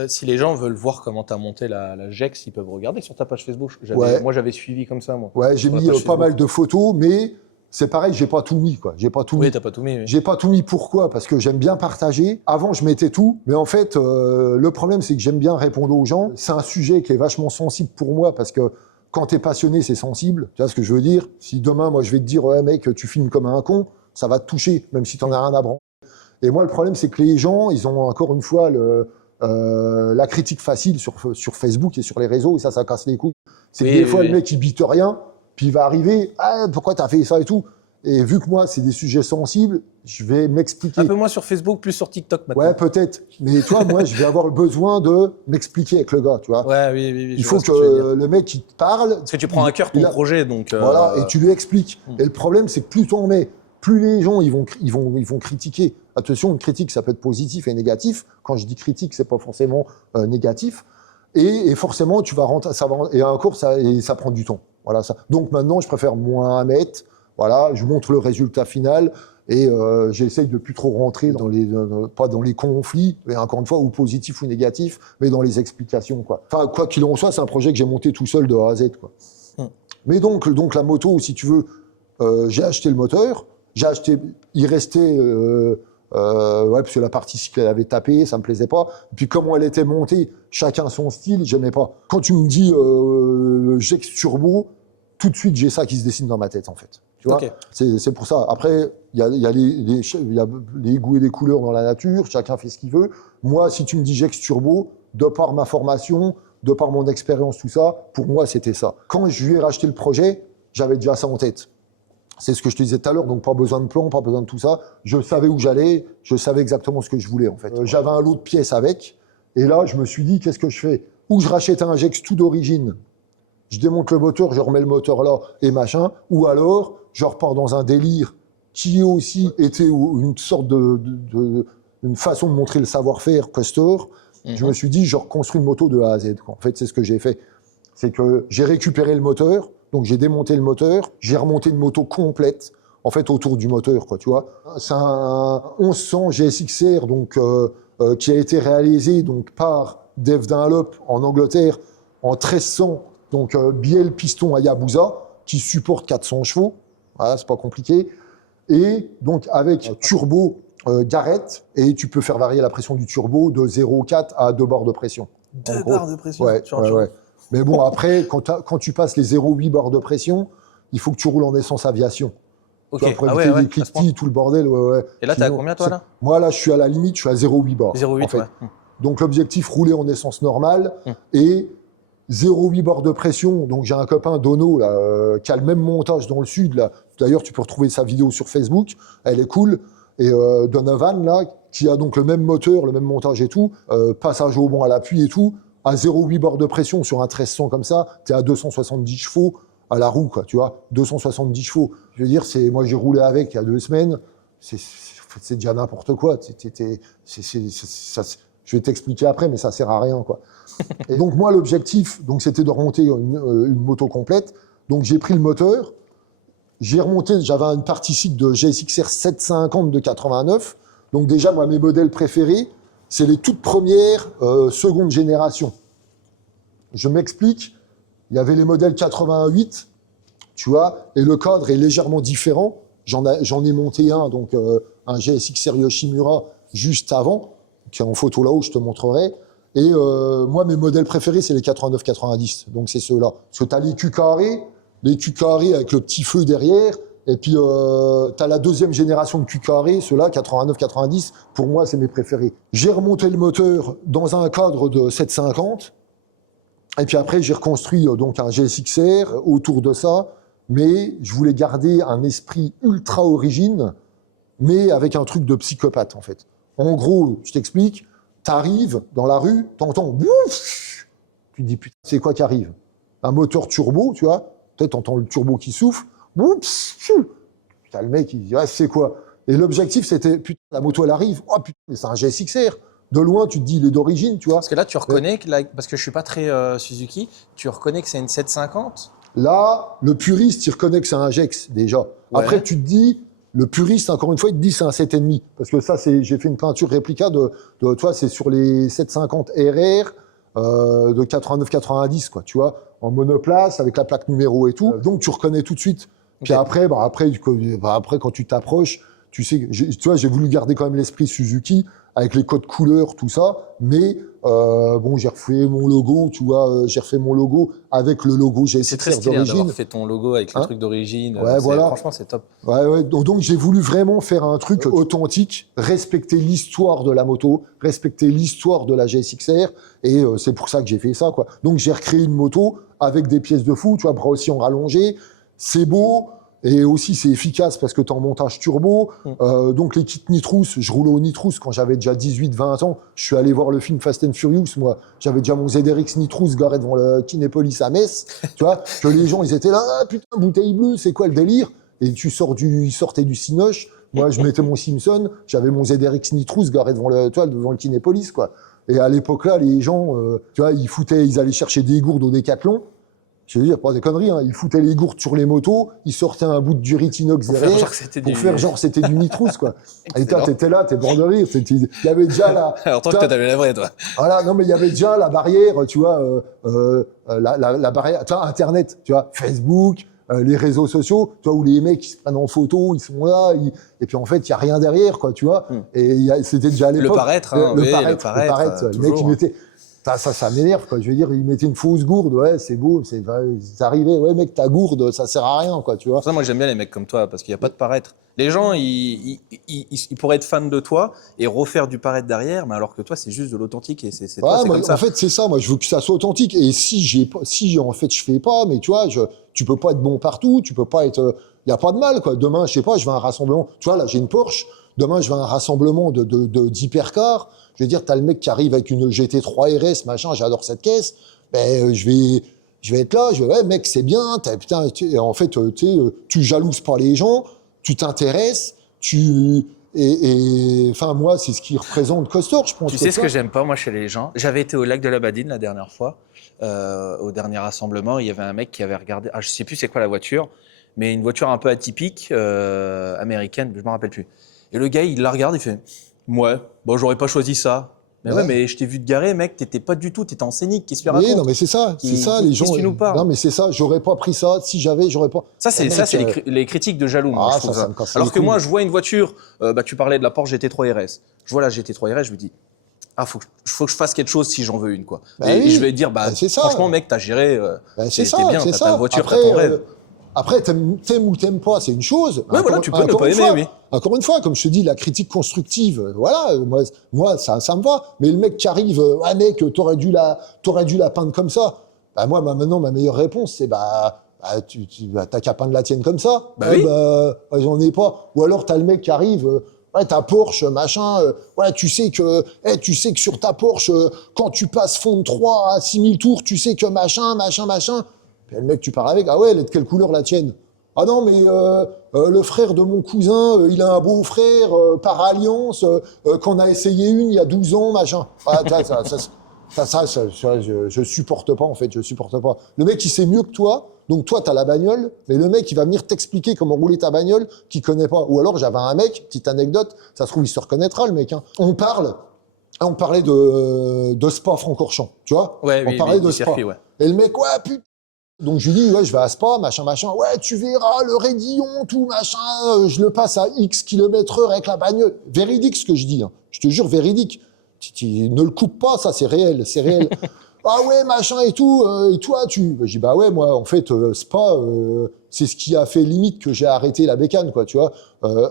Si les gens veulent voir comment tu as monté la Gex, ils peuvent regarder sur ta page Facebook. Moi, j'avais suivi comme ça, moi. Ouais, j'ai mis pas mal de photos, mais c'est pareil, j'ai pas tout mis, quoi. J'ai pas tout mis. T'as pas tout mis. Oui. J'ai pas tout mis. Pourquoi? Parce que j'aime bien partager. Avant, je mettais tout, mais en fait, le problème, c'est que j'aime bien répondre aux gens. C'est un sujet qui est vachement sensible pour moi parce que quand t'es passionné, c'est sensible. Tu vois ce que je veux dire? Si demain, moi, je vais te dire, ouais, mec, tu filmes comme un con, ça va te toucher, même si t'en as rien à branler. Et moi, le problème, c'est que les gens, ils ont encore une fois la critique facile sur Facebook et sur les réseaux, et ça casse les couilles. C'est que des fois, le mec, il bite rien, puis il va arriver, pourquoi t'as fait ça et tout? Et vu que moi, c'est des sujets sensibles, je vais m'expliquer. Un peu moins sur Facebook, plus sur TikTok maintenant. Ouais, peut-être. Mais toi, moi, je vais avoir le besoin de m'expliquer avec le gars, tu vois. Ouais, oui. Il faut que le mec, il te parle. Parce que tu prends à cœur ton projet, donc. Voilà, et tu lui expliques. Et le problème, c'est que plus t'en mets, plus les gens, ils vont critiquer. Attention, une critique, ça peut être positif et négatif. Quand je dis critique, c'est pas forcément négatif. Et forcément, tu vas rentrer, et encore, ça prend du temps. Voilà, ça. Donc maintenant, je préfère moins mettre. Voilà, je montre le résultat final et j'essaye de plus trop rentrer pas dans les conflits, mais encore une fois, ou positifs ou négatifs, mais dans les explications, quoi. Enfin, quoi qu'il en soit, c'est un projet que j'ai monté tout seul de A à Z, quoi. Mais donc la moto, si tu veux, j'ai acheté le moteur, il restait, parce que la partie cycle, elle avait tapé, ça me plaisait pas. Et puis comment elle était montée, chacun son style, j'aimais pas. Quand tu me dis Gex Turbo, tout de suite, j'ai ça qui se dessine dans ma tête, en fait. Tu vois, c'est pour ça. Après, il y a les goûts et les couleurs dans la nature, chacun fait ce qu'il veut. Moi, si tu me dis Gex Turbo, de par ma formation, de par mon expérience, tout ça, pour moi, c'était ça. Quand je lui ai racheté le projet, j'avais déjà ça en tête. C'est ce que je te disais tout à l'heure, donc pas besoin de plan, pas besoin de tout ça. Je savais où j'allais, je savais exactement ce que je voulais, en fait. J'avais un lot de pièces avec, et là, je me suis dit, qu'est-ce que je fais? Ou je rachète un Gex tout d'origine, je démonte le moteur, je remets le moteur là, et machin, ou alors, je repars dans un délire qui aussi était une sorte une façon de montrer le savoir-faire Castor. Je me suis dit, je reconstruis une moto de A à Z, quoi. En fait, c'est ce que j'ai fait. C'est que j'ai récupéré le moteur, donc j'ai démonté le moteur, j'ai remonté une moto complète, en fait, autour du moteur, quoi, tu vois. C'est un 1100 GSXR, donc, qui a été réalisé donc, par Dave Dunlop en Angleterre en 1300, donc bielle piston Hayabusa, qui supporte 400 chevaux, voilà, c'est pas compliqué, et donc avec turbo Garrett, et tu peux faire varier la pression du turbo de 0,4 à 2 barres de pression. 2 barres de pression sur un ouais, turbo. ouais. Mais bon, après, quand tu passes les 0,8 barres de pression, il faut que tu roules en essence aviation. Ok, Tu vois, pour éviter les cliquetis, tout le bordel. Et là, t'es à combien, toi, là? Moi, là, je suis à la limite, je suis à 0,8 barres. 0,8, en fait. ouais. Donc, l'objectif, rouler en essence normale et 0,8 barres de pression. Donc, j'ai un copain, Dono, là, qui a le même montage dans le sud. Là. D'ailleurs, tu peux retrouver sa vidéo sur Facebook. Elle est cool. Et Donovan, là, qui a donc le même moteur, le même montage et tout, passage au banc à l'appui et tout, à 0,8 barres de pression sur un 1300 comme ça, t'es à 270 chevaux à la roue, quoi, tu vois, 270 chevaux. Je veux dire, moi j'ai roulé avec il y a 2 semaines, c'est déjà n'importe quoi. Je vais t'expliquer après, mais ça sert à rien, quoi. Et donc moi l'objectif, donc c'était de remonter une moto complète. Donc j'ai pris le moteur, j'ai remonté, j'avais une partie cycle de GSXR 750 de 89. Donc déjà moi mes modèles préférés, c'est les toutes premières seconde génération. Je m'explique. Il y avait les modèles 88, tu vois, et le cadre est légèrement différent. J'en ai monté un, donc un GSXR Yoshimura juste avant, qui est en photo là-haut, je te montrerai. Et moi, mes modèles préférés, c'est les 89-90. Donc c'est ceux-là. Parce que tu as les Q carrés avec le petit feu derrière. Et puis, tu as la deuxième génération de Q carré, ceux-là, 89-90, pour moi, c'est mes préférés. J'ai remonté le moteur dans un cadre de 750, et puis après, j'ai reconstruit donc un GSXR autour de ça, mais je voulais garder un esprit ultra origine, mais avec un truc de psychopathe, en fait. En gros, je t'explique, t'arrives dans la rue, t'entends bouf, tu te dis, putain, c'est quoi qui arrive? Un moteur turbo, tu vois, peut-être t'entends le turbo qui souffle, oups, putain, le mec, il dit, ah, c'est quoi? Et l'objectif, c'était, putain, la moto, elle arrive. Oh, putain, mais c'est un GSXR. De loin, tu te dis, il est d'origine, tu vois. Parce que là, tu reconnais, parce que je suis pas très Suzuki, tu reconnais que c'est une 750? Là, le puriste, il reconnaît que c'est un Gex, déjà. Ouais. Après, tu te dis, le puriste, encore une fois, il te dit, c'est un 7,5. Parce que ça, j'ai fait une peinture réplica tu vois, c'est sur les 750 RR de 89-90, quoi, tu vois, en monoplace, avec la plaque numéro et tout. Donc, tu reconnais tout de suite. Puis après, quand tu t'approches, tu sais, tu vois, j'ai voulu garder quand même l'esprit Suzuki avec les codes couleurs, tout ça, mais bon, j'ai refait mon logo, tu vois, j'ai refait mon logo avec le logo GSXR d'origine. C'est très stylé d'avoir fait ton logo avec le truc d'origine. Ouais, voilà. Franchement, c'est top. Ouais. Donc j'ai voulu vraiment faire un truc authentique, respecter l'histoire de la moto, respecter l'histoire de la GSXR, et c'est pour ça que j'ai fait ça, quoi. Donc j'ai recréé une moto avec des pièces de fou, tu vois, bras aussi en rallongé, c'est beau. Et aussi, c'est efficace parce que tu es en montage turbo. Donc, les kits Nitrous, je roulais au Nitrous quand j'avais déjà 18-20 ans. Je suis allé voir le film Fast and Furious, moi. J'avais déjà mon ZRX Nitrous garé devant le Kinépolis à Metz. Tu vois, que les gens, ils étaient là, ah putain, bouteille bleue, c'est quoi le délire? Et ils sortaient du Cinoche. Moi, je mettais mon Simpson, j'avais mon ZRX Nitrous garé devant le Kinépolis, quoi. Et à l'époque-là, les gens, tu vois, ils allaient chercher des gourdes au Décathlon. Je veux dire, pas des conneries, hein. Ils foutaient les gourdes sur les motos, ils sortaient un bout de durite inox derrière pour faire genre c'était du nitrous, quoi. Et toi, t'étais là, t'es bord de rire. Il y avait déjà la... Alors toi, t'as vu la vraie, toi. Voilà, non, mais il y avait déjà la barrière, tu vois, la barrière, tu vois, Internet, tu vois, Facebook, les réseaux sociaux, tu vois, où les mecs, ils se prennent en photo, ils sont là, et puis en fait, il y a rien derrière, quoi, tu vois. Et c'était déjà à l'époque. Le paraître, hein. Le paraître. Le mec, il mettait... Ça m'énerve, quoi. Je veux dire, il mettait une fausse gourde, ouais, c'est beau, ça arrivait, ouais, mec, ta gourde, ça sert à rien, quoi, tu vois. Ça, moi, j'aime bien les mecs comme toi, parce qu'il n'y a pas de paraître. Les gens, ils pourraient être fans de toi et refaire du paraître derrière, mais alors que toi, c'est juste de l'authentique et c'est toi, c'est comme ça. En fait, c'est ça, moi, je veux que ça soit authentique. Et si en fait, je fais pas, mais tu vois, tu peux pas être bon partout, tu peux pas être, y a pas de mal, quoi. Demain, je sais pas, je vais à un rassemblement, tu vois, là, j'ai une Porsche, demain, je vais à un rassemblement d'hypercars. Je veux dire, t'as le mec qui arrive avec une GT3 RS, machin, j'adore cette caisse. Ben, je vais être là, ouais, mec, c'est bien, putain, en fait, tu jalouses pas les gens, tu t'intéresses, enfin, moi, c'est ce qui représente Costor, je pense. Tu sais ce que j'aime pas, moi, chez les gens? J'avais été au lac de la Badine la dernière fois, au dernier rassemblement, il y avait un mec qui avait regardé, je sais plus c'est quoi la voiture, mais une voiture un peu atypique, américaine, je me rappelle plus. Et le gars, il la regarde, il fait, ouais, bon, j'aurais pas choisi ça. Mais ouais, mais je t'ai vu te garer, mec, t'étais pas du tout, t'étais en scénique, qu'est-ce que tu racontes? Oui, non, mais c'est ça, les gens. Qu'est-ce que tu nous parles? Non, mais c'est ça, j'aurais pas pris ça, si j'avais, j'aurais pas. Ça, c'est les critiques de jaloux, moi, je trouve ça. Me casse Alors les que couilles. moi, je vois une voiture, tu parlais de la Porsche GT3 RS. Je vois la GT3 RS, je me dis, faut que je fasse quelque chose si j'en veux une, quoi. Et je vais dire, c'est ça. franchement, mec, t'as géré, c'est ça, bien, c'est t'as ça. ta voiture, Après, t'as ton rêve. Après, t'aimes ou t'aimes pas, c'est une chose. Ouais, voilà, tu peux ne pas aimer, oui. Encore une fois, comme je te dis, la critique constructive, voilà, moi, ça me va. Mais le mec qui arrive, mec, t'aurais dû la peindre comme ça. Bah, moi, maintenant, ma meilleure réponse, c'est, t'as qu'à peindre la tienne comme ça. J'en ai pas. Ou alors, t'as le mec qui arrive, ouais, ta Porsche, machin, ouais, tu sais que sur ta Porsche, quand tu passes fond de 3 à 6000 tours, tu sais que machin. Puis le mec, tu pars avec, ah ouais, elle est de quelle couleur la tienne? Ah non, mais le frère de mon cousin, il a un beau-frère par alliance, qu'on a essayé une il y a 12 ans, machin. Ah, je supporte pas, en fait, je supporte pas. Le mec, il sait mieux que toi, donc toi, t'as la bagnole, mais le mec, il va venir t'expliquer comment rouler ta bagnole, qu'il connaît pas. Ou alors, j'avais un mec, petite anecdote, ça se trouve, il se reconnaîtra, le mec, hein. On parlait de Spa-Francorchamps, tu vois? Ouais, on parlait de Spa. circuit, ouais. Et le mec, ouais, putain. Donc je lui dis, ouais, je vais à Spa, machin, ouais, tu verras, le raidillon, tout, machin, je le passe à X km/h avec la bagnole. Véridique ce que je dis, hein. Je te jure, véridique. Ne le coupe pas, ça, c'est réel. Ah ouais, machin et tout, et toi, je dis, bah ouais, moi, en fait, Spa, c'est ce qui a fait limite que j'ai arrêté la bécane, quoi, tu vois.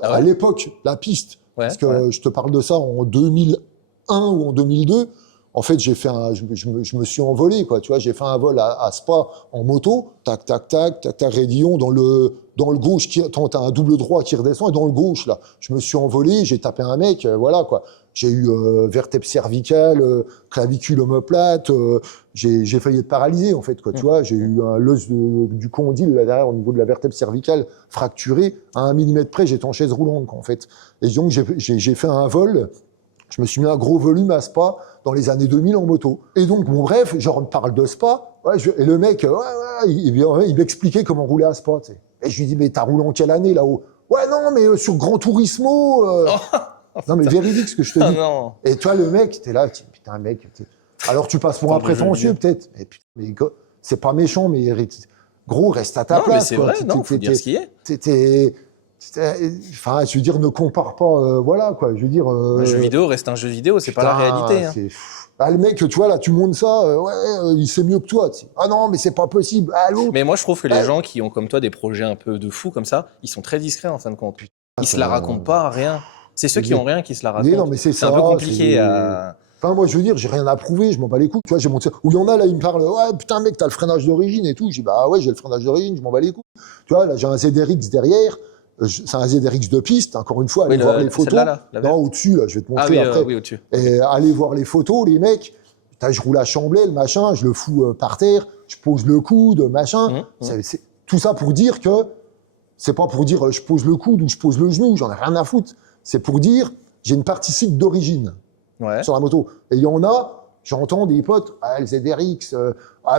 À l'époque, la piste, parce que je te parle de ça en 2001 ou en 2002, en fait, je me suis envolé, quoi, tu vois, j'ai fait un vol à Spa en moto, tac, raidillon dans le gauche, t'as un double droit qui redescend, et dans le gauche, là, je me suis envolé, j'ai tapé un mec, voilà, quoi. J'ai eu vertèbre cervicale, clavicule omoplate, j'ai failli être paralysé, en fait, quoi, tu vois, j'ai eu un l'os du condyle, là derrière, au niveau de la vertèbre cervicale, fracturé, à 1 mm près, j'étais en chaise roulante, quoi, en fait. Et donc, j'ai fait un vol, je me suis mis un gros volume à Spa dans les années 2000 en moto. Et donc, bon, bref, je parle de Spa. Ouais, et le mec, il m'expliquait comment rouler à Spa. Tu sais. Et je lui dis, mais t'as roulé en quelle année là-haut? Ouais, non, mais sur Gran Turismo. Non, mais véridique ce que je te dis. Non. Et toi, le mec, t'es là, putain, mec. Alors tu passes pour un prétentieux, peut-être. Mais c'est pas méchant, mais gros, reste à ta place. Mais c'est vrai, non, faut dire ce qui est. Enfin, je veux dire, ne compare pas, voilà, quoi. Je veux dire. Un jeu vidéo reste un jeu vidéo, c'est pas la réalité. Hein. Le mec, tu vois, là, tu montes ça, il sait mieux que toi. Tu sais. Ah non, mais c'est pas possible. Allô. Mais moi, je trouve que les gens qui ont comme toi des projets un peu de fou comme ça, ils sont très discrets en fin de compte. Ils se la racontent pas, rien. C'est ceux qui ont rien qui se la racontent. Oui, non, mais c'est un peu compliqué à. Enfin, moi, je veux dire, j'ai rien à prouver, je m'en bats les couilles. Tu vois, j'ai monté. Où il y en a, là, ils me parlent, ouais, putain, mec, t'as le freinage d'origine et tout. Je dis, bah ouais, j'ai le freinage d'origine, je m'en bats les couilles. Tu vois, là, j'ai un ZRX derrière. C'est un ZRX de piste, encore une fois, allez voir les photos. Non, au-dessus, là, je vais te montrer après. Oui, au-dessus. Et allez voir les photos, les mecs. Putain, je roule à Chamblay, le machin, je le fous par terre, je pose le coude, machin. C'est tout ça pour dire que c'est pas pour dire je pose le coude ou je pose le genou, j'en ai rien à foutre. C'est pour dire j'ai une partie cycle d'origine. sur la moto. Et il y en a, j'entends des potes, le ZRX,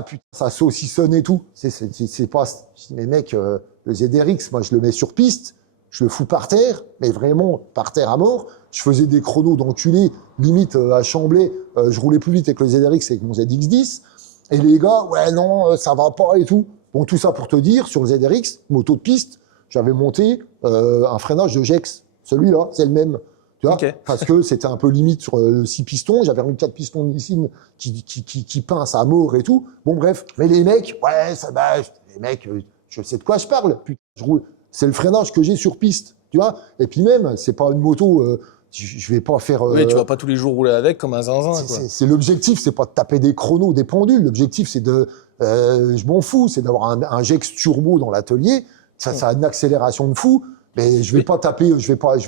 putain, ça saucissonne et tout. C'est pas... Mais mec, le ZRX, moi, je le mets sur piste, je le fous par terre, mais vraiment par terre à mort. Je faisais des chronos d'enculé, limite à Chamblay, je roulais plus vite avec le ZRX avec mon ZX10. Et les gars, ouais, non, ça va pas et tout. Bon, tout ça pour te dire, sur le ZRX, moto de piste, j'avais monté un freinage de Gex. Celui-là, c'est le même. Tu vois, parce que c'était un peu limite sur le 6 pistons. J'avais un 4 pistons de Nissin qui pince à mort et tout. Bon, bref. Mais les mecs, ouais, ça va. Les mecs, je sais de quoi je parle. Putain, je roule. C'est le freinage que j'ai sur piste. Tu vois. Et puis même, c'est pas une moto. Je vais pas faire. Oui, tu vas pas tous les jours rouler avec comme un zinzin. C'est l'objectif, c'est pas de taper des chronos, des pendules. L'objectif, c'est de. Je m'en fous, c'est d'avoir un Gex turbo dans l'atelier. Ça a une accélération de fou. Mais je vais pas taper, je vais pas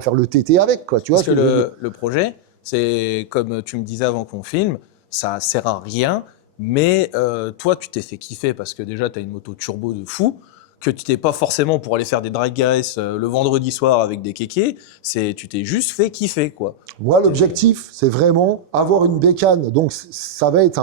faire le TT avec, quoi. Tu vois. Parce que le projet, c'est comme tu me disais avant qu'on filme, ça sert à rien. Mais toi, tu t'es fait kiffer parce que déjà, tu as une moto turbo de fou. Que tu t'es pas forcément pour aller faire des drag races le vendredi soir avec des kékés, tu t'es juste fait kiffer, quoi. Moi, l'objectif, c'est vraiment avoir une bécane. Donc, ça va être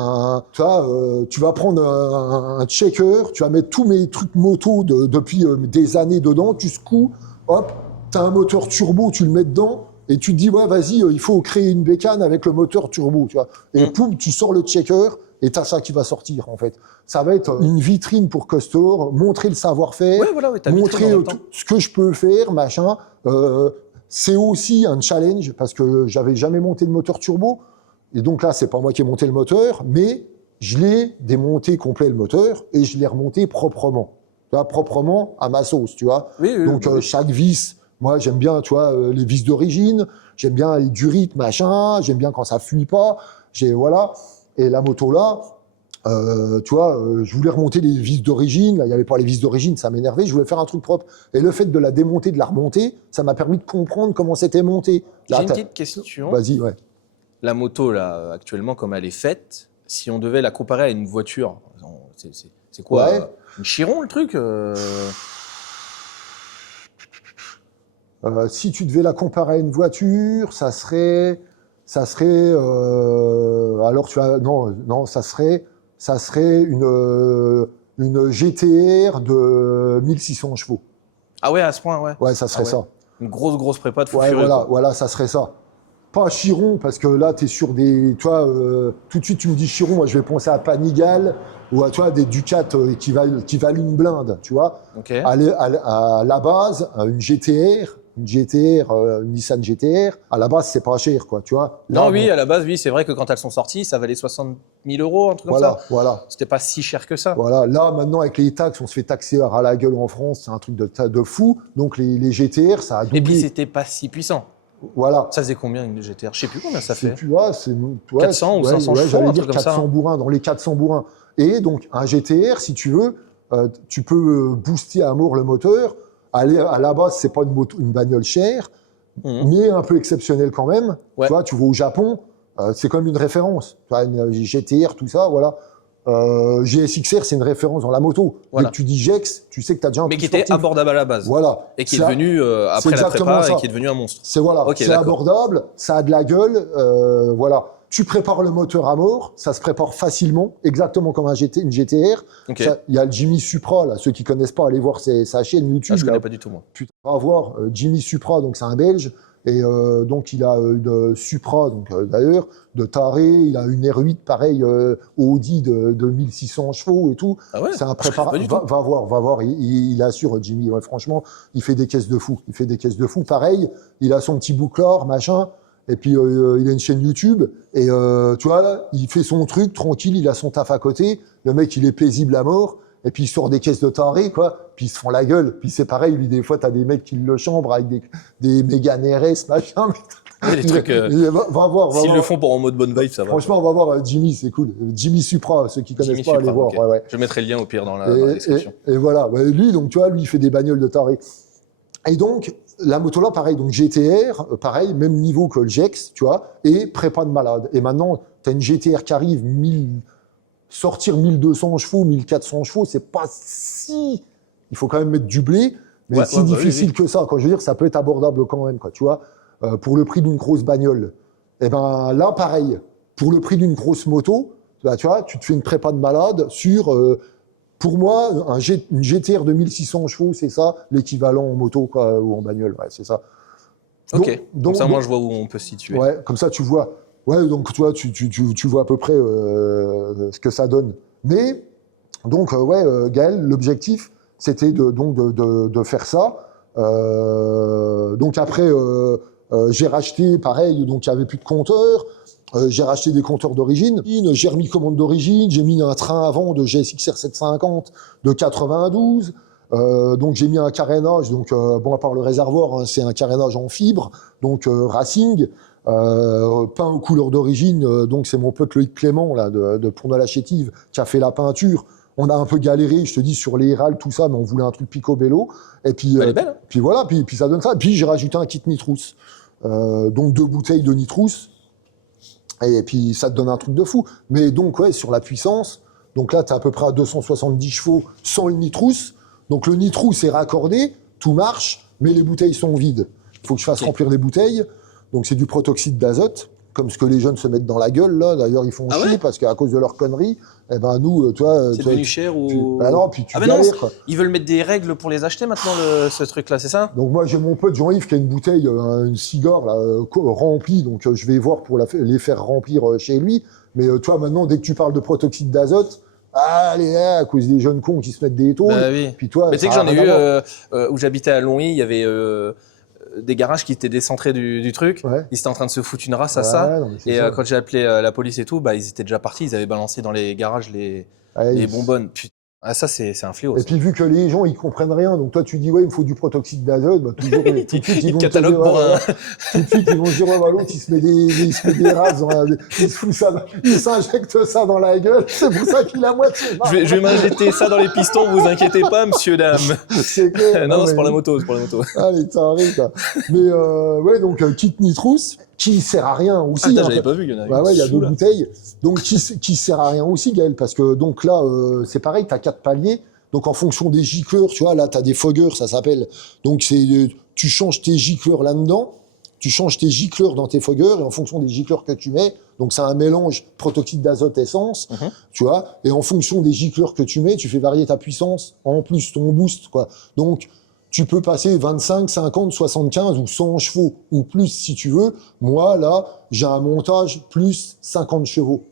tu vas prendre un checker, tu vas mettre tous mes trucs moto depuis des années dedans, tu secoues, hop, t'as un moteur turbo, tu le mets dedans, et tu te dis, ouais, vas-y, il faut créer une bécane avec le moteur turbo, tu vois. Et poum, tu sors le checker, et t'as ça qui va sortir, en fait. Ça va être une vitrine pour Costor, montrer le savoir-faire, montrer ce que je peux faire, machin. C'est aussi un challenge, parce que j'avais jamais monté de moteur turbo. Et donc là, c'est pas moi qui ai monté le moteur, mais je l'ai démonté complet, le moteur, et je l'ai remonté proprement. Tu vois, proprement à ma sauce, tu vois. Donc, chaque vis, moi, j'aime bien, tu vois, les vis d'origine, j'aime bien les durites, machin, j'aime bien quand ça fuit pas, voilà. Et la moto là, tu vois, je voulais remonter les vis d'origine. Là, il n'y avait pas les vis d'origine, ça m'énervait. Je voulais faire un truc propre. Et le fait de la démonter, de la remonter, ça m'a permis de comprendre comment c'était monté. J'ai une petite question. Vas-y, ouais. La moto là, actuellement, comme elle est faite, si on devait la comparer à une voiture, c'est quoi une Chiron, le truc Si tu devais la comparer à une voiture, ça serait alors ça serait une GTR de 1600 chevaux. Ah ouais, à ce point, ouais. Ouais, ça serait ça. Une grosse prépa de fou furieux. Ouais, voilà, ça serait ça. Pas Chiron, parce que là, t'es sur des, tu vois, tout de suite tu me dis Chiron, moi je vais penser à Panigale ou à, tu vois, des Ducat qui valent une blinde, tu vois. Okay. À la base, une Nissan GTR, à la base, c'est pas cher, quoi, tu vois. Là, à la base, c'est vrai que quand elles sont sorties, ça valait 60 000 €, un truc comme ça. Voilà. C'était pas si cher que ça. Voilà. Là, maintenant, avec les taxes, on se fait taxer à la gueule en France, c'est un truc de fou. Donc, les GTR, ça a doublé. Et puis, c'était pas si puissant. Voilà. Ça faisait combien une GTR? Je sais plus combien ça fait. Tu vois, c'est 400 ou 500 chevaux, j'allais dire 400 comme ça. bourrins, dans les 400 bourrins. Et donc, un GTR, si tu veux, tu peux booster à mort le moteur. À la base, c'est pas une bagnole chère, mais un peu exceptionnelle quand même. Ouais. Tu vois, tu vas au Japon, c'est comme une référence. Tu vois, une GTR, tout ça, voilà. GSXR, c'est une référence dans la moto. Dès que tu dis Gex, tu sais que tu as déjà un mais truc qui était sportif. abordable à la base. Voilà. Et qui est devenu, après la prépa, et qui est devenu un monstre. C'est abordable, ça a de la gueule, voilà. Tu prépares le moteur à mort, ça se prépare facilement, exactement comme une GTR. Okay. Il y a le Jimmy Supra, là, ceux qui connaissent pas, allez voir sa chaîne YouTube. Je connais pas du tout, moi. Tu vas voir Jimmy Supra, donc c'est un Belge, et donc il a une Supra, donc d'ailleurs, de taré, il a une R8, pareil, Audi de 1600 chevaux et tout. Ah ouais, c'est un préparateur. Va voir, il assure, Jimmy, ouais, franchement, il fait des caisses de fou. Pareil, il a son petit bouclard, machin. Et puis, il a une chaîne YouTube. Et tu vois, là, il fait son truc, tranquille, il a son taf à côté. Le mec, il est paisible à mort. Et puis, il sort des caisses de taré, quoi. Puis, ils se font la gueule. Puis, c'est pareil, lui, des fois, t'as des mecs qui le chambrent avec des Mégane RS, machin. Les trucs, va voir. S'ils le font pour en mode bonne vibe, ça va. Franchement, on va voir Jimmy, c'est cool. Jimmy Supra, ceux qui connaissent pas, allez voir. Okay. Ouais. Je mettrai le lien au pire dans la description. Et voilà. Lui, donc, tu vois, lui, il fait des bagnoles de taré. Et donc, la moto là, pareil, donc GTR, pareil, même niveau que le Gex, tu vois, et prépa de malade. Et maintenant, tu as une GTR qui arrive, sortir 1200 chevaux, 1400 chevaux, c'est pas si... Il faut quand même mettre du blé, mais difficile que ça. Quand je veux dire, ça peut être abordable quand même, quoi, tu vois, pour le prix d'une grosse bagnole. Et ben là, pareil, pour le prix d'une grosse moto, bah, tu vois, tu te fais une prépa de malade sur, pour moi, une GTR de 1600 chevaux, c'est ça, l'équivalent en moto quoi, ou en bagnole, ouais, c'est ça. Ok, donc ça, moi, je vois où on peut se situer. Ouais, comme ça, tu vois. Ouais, donc tu vois, tu vois à peu près ce que ça donne. Mais, donc, Gaël, l'objectif, c'était de faire ça. Donc après, j'ai racheté, pareil, donc il n'y avait plus de compteurs. J'ai racheté des compteurs d'origine. J'ai remis commande d'origine. J'ai mis un train avant de GSX-R 750 de 92. Donc j'ai mis un carénage. Donc bon, à part le réservoir, hein, c'est un carénage en fibre. Donc Racing, peint aux couleurs d'origine. Donc c'est mon pote Loïc Clément là de Pont de la Chétive qui a fait la peinture. On a un peu galéré, je te dis, sur les râles, tout ça, mais on voulait un truc picobello. Et puis, elle est belle, hein. Puis voilà, puis ça donne ça. Puis j'ai rajouté un kit nitrous. Donc 2 bouteilles de nitrous. Et puis ça te donne un truc de fou. Mais donc, ouais, sur la puissance, donc là, tu es à peu près à 270 chevaux sans le nitrous. Donc le nitrous est raccordé, tout marche, mais les bouteilles sont vides. Il faut que je fasse remplir les bouteilles. Donc c'est du protoxyde d'azote, comme ce que les jeunes se mettent dans la gueule, là. D'ailleurs, ils font chier parce qu'à cause de leurs conneries, eh ben nous, toi... C'est devenu cher ou... Bah non, puis tu galères, non, quoi. Ils veulent mettre des règles pour les acheter maintenant, ce truc-là, c'est ça? Donc moi, j'ai mon pote Jean-Yves qui a une bouteille, une cigare là, remplie, donc je vais voir pour les faire remplir chez lui. Mais toi, maintenant, dès que tu parles de protoxyde d'azote, allez, à cause des jeunes cons qui se mettent des taux. Bah oui. Puis toi, mais tu sais que j'en ai eu où j'habitais à Longwy, il y avait des garages qui étaient décentrés du truc. Ouais. Ils étaient en train de se foutre une race à ça. Non, et quand j'ai appelé la police et tout, bah ils étaient déjà partis. Ils avaient balancé dans les garages les bonbonnes. Putain. Ah, ça, c'est un fléau. Et puis, vu que les gens, ils comprennent rien, donc toi, tu dis, ouais, il me faut du protoxyde d'azote, bah, toujours, tout de suite, ils vont catalogue dire, pour tout de suite, ils vont dire, ouais, bah, l'autre, il se met des races il se fout ça, il s'injecte ça dans la gueule, c'est pour ça qu'il a moitié. Je vais m'injecter ça dans les pistons, vous inquiétez pas, monsieur, dame. C'est clair. non, c'est pour la moto, c'est pour la moto. Allez, t'arrêtes, quoi. Mais, ouais, donc, kit nitrous, qui sert à rien aussi. Ah, j'avais pas vu, il y en a. Bah ouais, il y a 2 bouteilles. Donc, qui sert à rien aussi, Gaël, parce que, donc là, c'est pareil, t'as 4 paliers. Donc, en fonction des gicleurs, tu vois, là, t'as des foggers, ça s'appelle. Donc, tu changes tes gicleurs là-dedans, tu changes tes gicleurs dans tes foggers, et en fonction des gicleurs que tu mets, donc c'est un mélange protoxyde d'azote essence, tu vois, et en fonction des gicleurs que tu mets, tu fais varier ta puissance, en plus ton boost, quoi. Donc, tu peux passer 25, 50, 75 ou 100 chevaux, ou plus si tu veux. Moi, là, j'ai un montage plus 50 chevaux.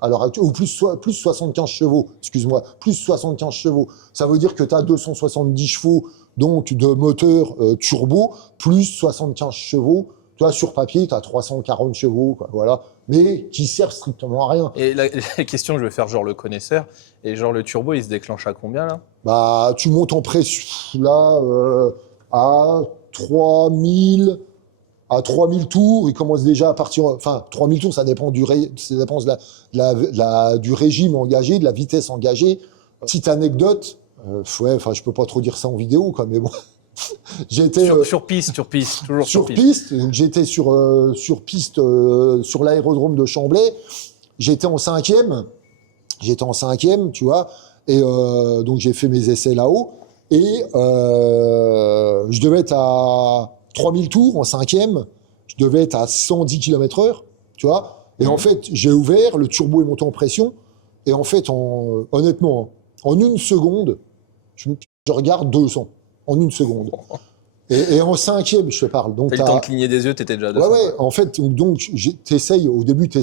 Alors, ou plus 75 chevaux, excuse-moi, plus 75 chevaux. Ça veut dire que tu as 270 chevaux, donc de moteur turbo, plus 75 chevaux. Toi, sur papier, tu as 340 chevaux, quoi, voilà. Mais qui servent strictement à rien. Et la question, je vais faire genre le connaisseur, et genre le turbo, il se déclenche à combien, là? Bah, tu montes en pression, là, à 3000... À 3000 tours, il commence déjà à partir... Enfin, 3000 tours, ça dépend du régime engagé, de la vitesse engagée. Petite anecdote, ouais, enfin, je peux pas trop dire ça en vidéo, quoi, mais bon. J'étais sur piste, toujours sur piste. J'étais sur piste sur l'aérodrome de Chamblay. J'étais en 5e, tu vois, et donc j'ai fait mes essais là-haut, et je devais être à 3000 tours en 5e, je devais être à 110 km/h, tu vois. Et en fait, j'ai ouvert, le turbo est monté en pression, et en fait, honnêtement, en une seconde, je regarde 200. En une seconde. Et en 5e, je te parle. Donc, t'as le temps de cligner des yeux, t'étais déjà à 200. Ouais, en fait, donc, t'essayes, au début, tu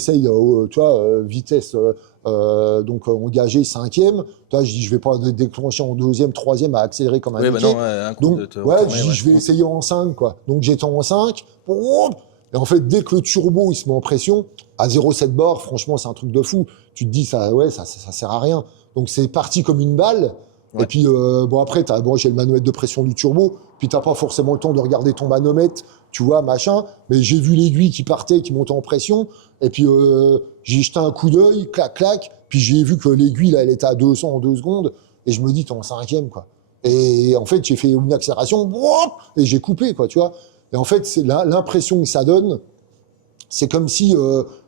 vois, vitesse, donc, engagée 5e. Toi, je dis, je vais pas déclencher en 2e, 3e à accélérer comme un oui, niquet. Bah non, un coup donc, de te ouais, je dis, je vais essayer en 5, quoi. Donc, j'étais en 5. Et en fait, dès que le turbo, il se met en pression, à 0,7 bar, franchement, c'est un truc de fou. Tu te dis, ça sert à rien. Donc, c'est parti comme une balle. Ouais. Et puis, bon, après, j'ai le manomètre de pression du turbo, puis t'as pas forcément le temps de regarder ton manomètre, tu vois, machin, mais j'ai vu l'aiguille qui partait, qui montait en pression, et puis j'ai jeté un coup d'œil, clac, clac, puis j'ai vu que l'aiguille, là, elle était à 200 en 2 secondes, et je me dis, t'es en 5e, quoi. Et en fait, j'ai fait une accélération, et j'ai coupé, quoi, tu vois. Et en fait, c'est l'impression que ça donne, c'est comme si...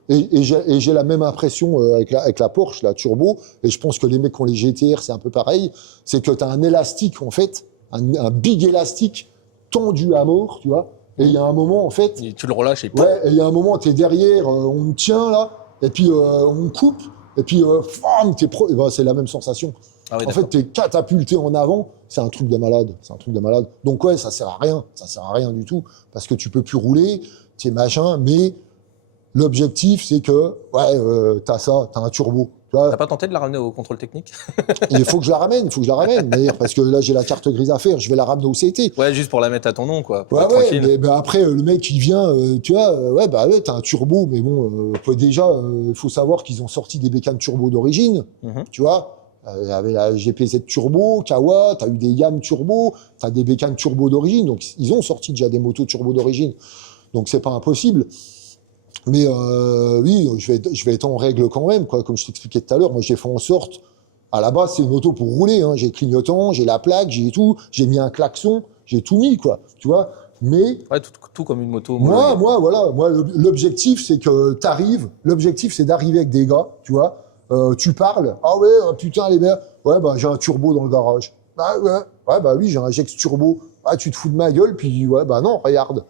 Et j'ai la même impression avec la Porsche, la turbo, et je pense que les mecs qui ont les GTR, c'est un peu pareil, c'est que tu as un élastique, en fait, un big élastique tendu à mort, tu vois, Et il y a un moment, en fait... Et tu le relâches et... Ouais, et il y a un moment, t'es derrière, on me tient, là, et puis on me coupe, et puis, et ben, c'est la même sensation. Ah oui, en fait, t'es catapulté en avant, c'est un truc de malade, Donc ouais, ça sert à rien du tout, parce que tu peux plus rouler, t'es machin, mais l'objectif, c'est que, t'as un turbo. T'as pas tenté de la ramener au contrôle technique? Il faut que je la ramène, d'ailleurs, parce que là, j'ai la carte grise à faire, je vais la ramener au CT. Ouais, juste pour la mettre à ton nom, quoi. Mais après, le mec, il vient, t'as un turbo, mais bon, déjà, il faut savoir qu'ils ont sorti des bécanes turbo d'origine, tu vois. Il y avait la GPZ turbo, Kawa, t'as eu des Yam turbo, t'as des bécanes turbo d'origine, donc ils ont sorti déjà des motos turbo d'origine, donc c'est pas impossible. Mais oui, je vais être en règle quand même, quoi. Comme je t'expliquais tout à l'heure, moi j'ai fait en sorte, à la base c'est une auto pour rouler, hein. J'ai le clignotant, j'ai la plaque, j'ai tout, j'ai mis un klaxon, j'ai tout mis, quoi. Tu vois. Mais ouais, tout comme une moto. Moi, l'objectif c'est que t'arrives, l'objectif c'est d'arriver avec des gars, tu vois. Tu parles, ah ouais, putain les mecs, ouais bah j'ai un turbo dans le garage. Bah oui j'ai un Jex turbo. Ah tu te fous de ma gueule, puis ouais bah non, regarde.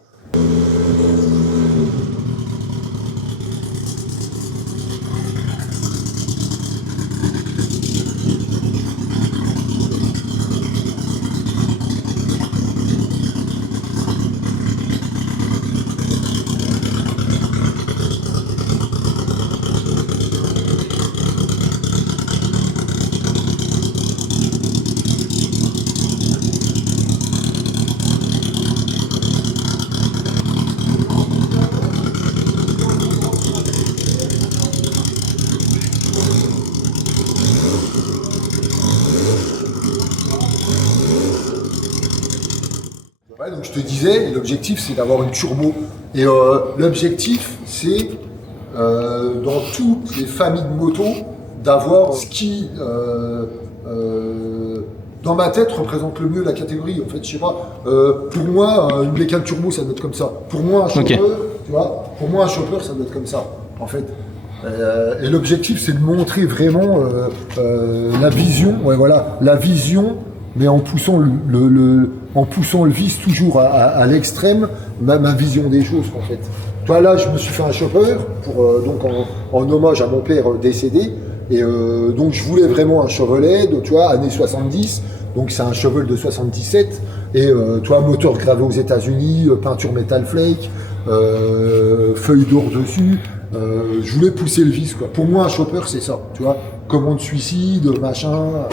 Donc je te disais, l'objectif c'est d'avoir une turbo. Et l'objectif c'est, dans toutes les familles de motos, d'avoir ce qui, dans ma tête, représente le mieux la catégorie. En fait, je sais pas, pour moi, une bécane turbo ça doit être comme ça. Pour moi, un chopper, tu vois, pour moi un chopper ça doit être comme ça, en fait. Et l'objectif c'est de montrer vraiment la vision, la vision, mais en poussant le vice toujours à l'extrême, ma vision des choses, en fait. Toi, là, je me suis fait un chopper pour, donc en hommage à mon père décédé, et donc je voulais vraiment un Chevrolet, tu vois, années 70, donc c'est un Chevrolet de 77, et tu vois, moteur gravé aux États-Unis, peinture Metal Flake, feuille d'or dessus. Je voulais pousser le vice, quoi. Pour moi, un chopper, c'est ça, tu vois, commande suicide, machin.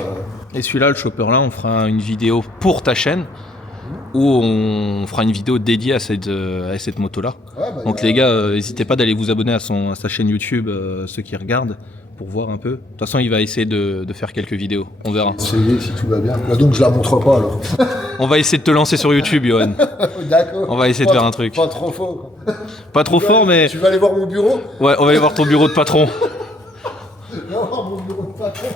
Et celui-là, le chopper là, on fera une vidéo pour ta chaîne où on fera une vidéo dédiée à cette moto-là. Ouais, donc les gars, n'hésitez pas d'aller vous abonner à sa chaîne YouTube, ceux qui regardent, pour voir un peu. De toute façon, il va essayer de faire quelques vidéos. On verra. Essayer si tout va bien. Là, donc je la montre pas alors. On va essayer de te lancer sur YouTube, Johan. D'accord. On va essayer de faire un truc. Pas trop fort. Pas trop fort, mais... Tu vas aller voir mon bureau? Ouais, on va aller voir ton bureau de patron. Je vais voir mon bureau de patron.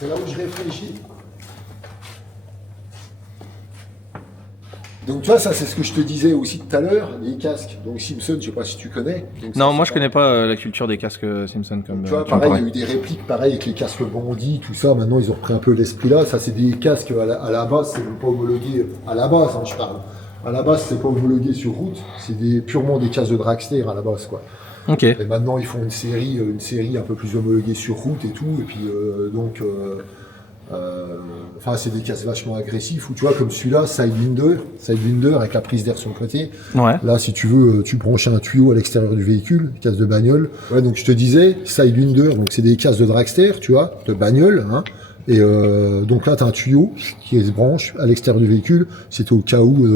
C'est là où je réfléchis. Donc tu vois, ça c'est ce que je te disais aussi tout à l'heure, les casques. Donc Simpson, je sais pas si tu connais. Donc, non, moi je connais pas la culture des casques Simpson comme. Tu vois, pareil, il y a eu des répliques pareil avec les casques bandits, tout ça. Maintenant ils ont repris un peu l'esprit là. Ça c'est des casques à la base, c'est pas homologué à la base, hein, je parle. À la base c'est pas homologué sur route, c'est purement des casques de dragster à la base, quoi. Ok. Et maintenant ils font une série un peu plus homologuée sur route et tout. Et puis enfin, c'est des casques vachement agressifs, ou tu vois, comme celui-là, Sidewinder avec la prise d'air sur le côté. Ouais. Là, si tu veux, tu branches un tuyau à l'extérieur du véhicule, casque de bagnole. Ouais, donc je te disais, Sidewinder, donc c'est des casques de dragster, tu vois, de bagnole, hein. Et donc là, tu as un tuyau qui se branche à l'extérieur du véhicule. C'est au cas où,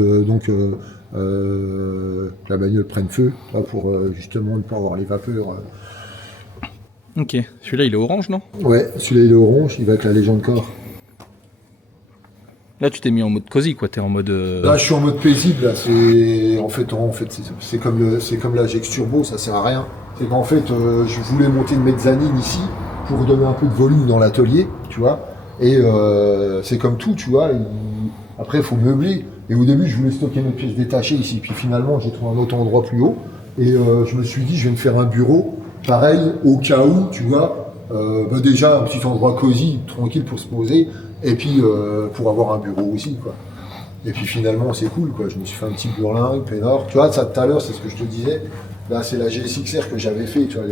la bagnole prenne feu, là, pour justement ne pas avoir les vapeurs. Ok, celui-là il est orange, non? Ouais, celui-là il est orange, il va avec la légende corps. Là tu t'es mis en mode cosy, quoi, t'es en mode... Là je suis en mode paisible, là. C'est comme la Jex Turbo, ça sert à rien. C'est qu'en fait, je voulais monter une mezzanine ici, pour donner un peu de volume dans l'atelier, tu vois. Et c'est comme tout, tu vois, après il faut meubler. Et au début je voulais stocker mes pièces détachées ici, puis finalement j'ai trouvé un autre endroit plus haut. Et je me suis dit, je vais me faire un bureau. Pareil, au cas où, tu vois, déjà un petit endroit cosy, tranquille pour se poser, et puis pour avoir un bureau aussi, quoi. Et puis finalement, c'est cool, quoi. Je me suis fait un petit burlingue, peinard. Tu vois, ça tout à l'heure, c'est ce que je te disais. Là, c'est la GSX-R que j'avais fait, tu vois,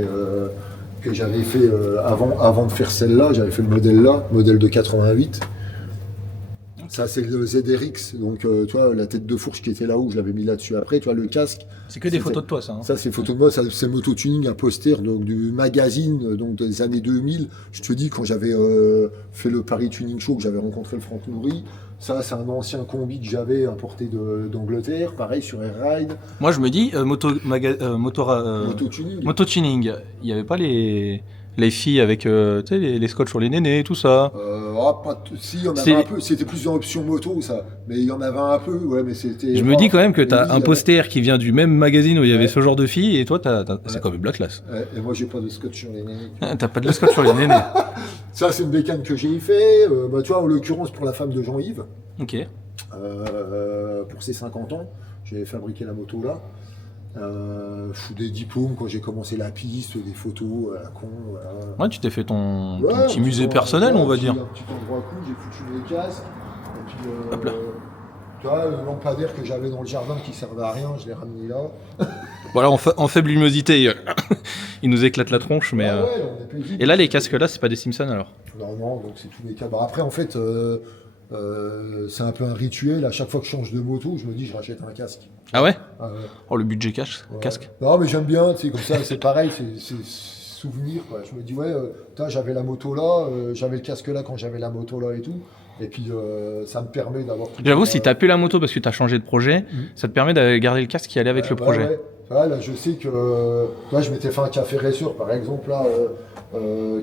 avant de faire celle-là. J'avais fait le modèle là, modèle de 88. Ça, c'est le ZRX. Donc, tu vois, la tête de fourche qui était là-haut, je l'avais mis là-dessus après. Tu vois, le casque. C'est que des photos de toi, ça. Hein. Ça, c'est photos de moi. Ça, c'est moto-tuning, un poster donc, du magazine donc, des années 2000. Je te dis, quand j'avais fait le Paris Tuning Show, que j'avais rencontré le Franck Nourri. Ça, c'est un ancien combi que j'avais importé d'Angleterre, pareil sur Air Ride. Moi, je me dis, moto-tuning, il n'y avait pas les filles avec les scotch sur les nénés, tout ça. Si, il y en avait un peu. C'était plus une option moto, ça. Mais il y en avait un peu, ouais, mais c'était... Je me dis quand même que tu as un poster qui vient du même magazine où il y avait ce genre de filles, et toi, c'est quand même la classe. Ouais, et moi, j'ai pas de scotch sur les nénés. T'as pas de scotch sur les nénés. Ça, c'est une bécane que j'ai fait. Tu vois, en l'occurrence, pour la femme de Jean-Yves. Ok. Pour ses 50 ans, j'avais fabriqué la moto là. Des diplômes quand j'ai commencé la piste, des photos à la con. Voilà. Ouais, tu t'es fait ton petit musée personnel, on va dire. Un petit endroit cool, j'ai foutu mes casques. Et puis, hop là. Tu vois, le lampadaire que j'avais dans le jardin qui servait à rien, je l'ai ramené là. Voilà, en faible luminosité, il nous éclate la tronche, mais. Ouais, on est paisible. Et là, les casques là, c'est pas des Simpsons alors? Non, donc c'est tous les cas. Bah, après, en fait, c'est un peu un rituel. À chaque fois que je change de moto, je me dis, je rachète un casque. Ah ouais? Ouais. Oh, le budget casque. Non, mais j'aime bien, tu sais, comme ça, c'est pareil, c'est souvenir, quoi. Je me dis, ouais, j'avais la moto là, j'avais le casque là quand j'avais la moto là et tout. Et puis, ça me permet d'avoir... J'avoue, si t'as plus la moto parce que t'as changé de projet, ça te permet de garder le casque qui allait avec le projet. Ouais. Là, je sais que... là, je m'étais fait un café racer, par exemple, là...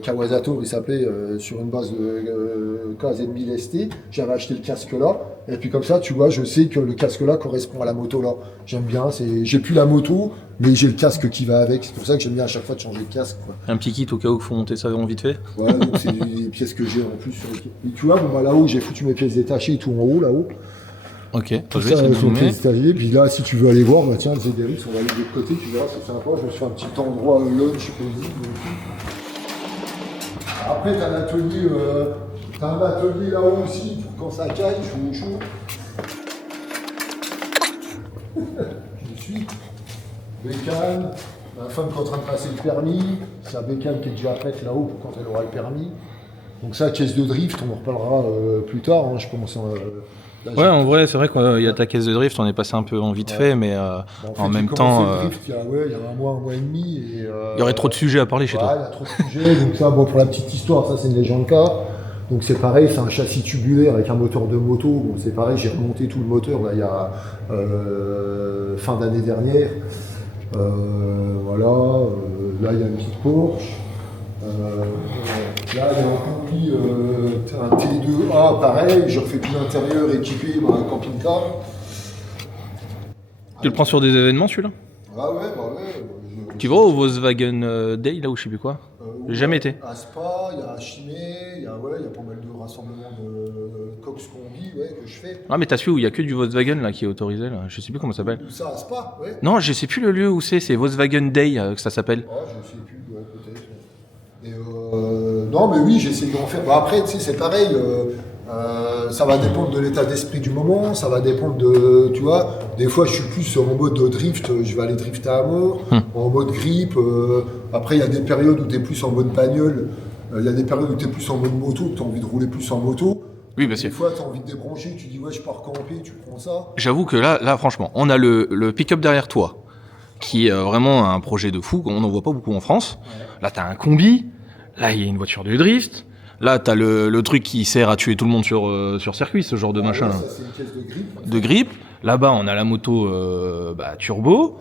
Kawasato, il s'appelait, sur une base de KZ1000 ST. J'avais acheté le casque là, et puis comme ça, tu vois, je sais que le casque là correspond à la moto là. J'aime bien, j'ai plus la moto, mais j'ai le casque qui va avec. C'est pour ça que j'aime bien à chaque fois de changer de casque, quoi. Un petit kit au cas où il faut monter ça vite fait. Ouais, donc c'est des pièces que j'ai en plus sur le kit. Et tu vois, là-haut, j'ai foutu mes pièces détachées et tout en haut, là-haut. Ok, tout ça, sont pièces détachées. Puis là, si tu veux aller voir, bah tiens, le ZDRX, on va aller de l'autre côté, tu verras, c'est sympa. Je me suis fait un petit endroit lunch paisible. Après, t'as un atelier là-haut aussi, pour quand ça caille, chaud. Je suis. Bécane. Ma femme qui est en train de passer le permis. C'est la bécane qui est déjà prête là-haut pour quand elle aura le permis. Donc ça, caisse de drift, on en reparlera plus tard, hein, je pense. Ouais, en vrai, c'est vrai qu'il y a ta caisse de drift, on est passé un peu en vite fait, mais en même temps... il y a un mois et demi. Et, il y aurait trop de sujets à parler chez toi. Il y a trop de sujets, donc ça, pour la petite histoire, ça c'est une légende car. Donc c'est pareil, c'est un châssis tubulaire avec un moteur de moto. Bon, c'est pareil, j'ai remonté tout le moteur là, il y a fin d'année dernière. Voilà, là il y a une petite Porsche. Là, il y a un combi, un T2A, pareil, j'ai refait tout l'intérieur équipé dans un camping-car. Tu le prends sur des événements, celui-là? Ah ouais. Tu vas au Volkswagen Day, là, ou je sais plus quoi? J'ai jamais été. À Spa, il y a à Chimay, il y a pas mal de rassemblements de Cox Combi que je fais. Ah, mais t'as su où il y a que du Volkswagen là, qui est autorisé, là. Je sais plus comment ça s'appelle. Ça, à Spa, ouais. Non, je sais plus le lieu où c'est Volkswagen Day que ça s'appelle. Ah, je sais plus, ouais, peut-être. Et non, mais oui, j'essaie d'en faire. Bah, après, tu sais, c'est pareil. Ça va dépendre de l'état d'esprit du moment, ça va dépendre de, tu vois, des fois je suis plus en mode de drift, je vais aller drifter à mort, en mode grip, après il y a des périodes où tu es plus en mode bagnole, il y a des périodes où tu es plus en mode moto, tu as envie de rouler plus en moto. Oui, parce que... Des fois tu as envie de débrancher, tu dis ouais je pars camper, tu prends ça. J'avoue que là franchement, on a le pick-up derrière toi, qui est vraiment un projet de fou, on n'en voit pas beaucoup en France. Ouais. Là tu as un combi, là il y a une voiture de drift. Là, t'as le truc qui sert à tuer tout le monde sur circuit, ce genre de machin. Ouais, ça, c'est une caisse de grip. De grip. Là-bas, on a la moto turbo.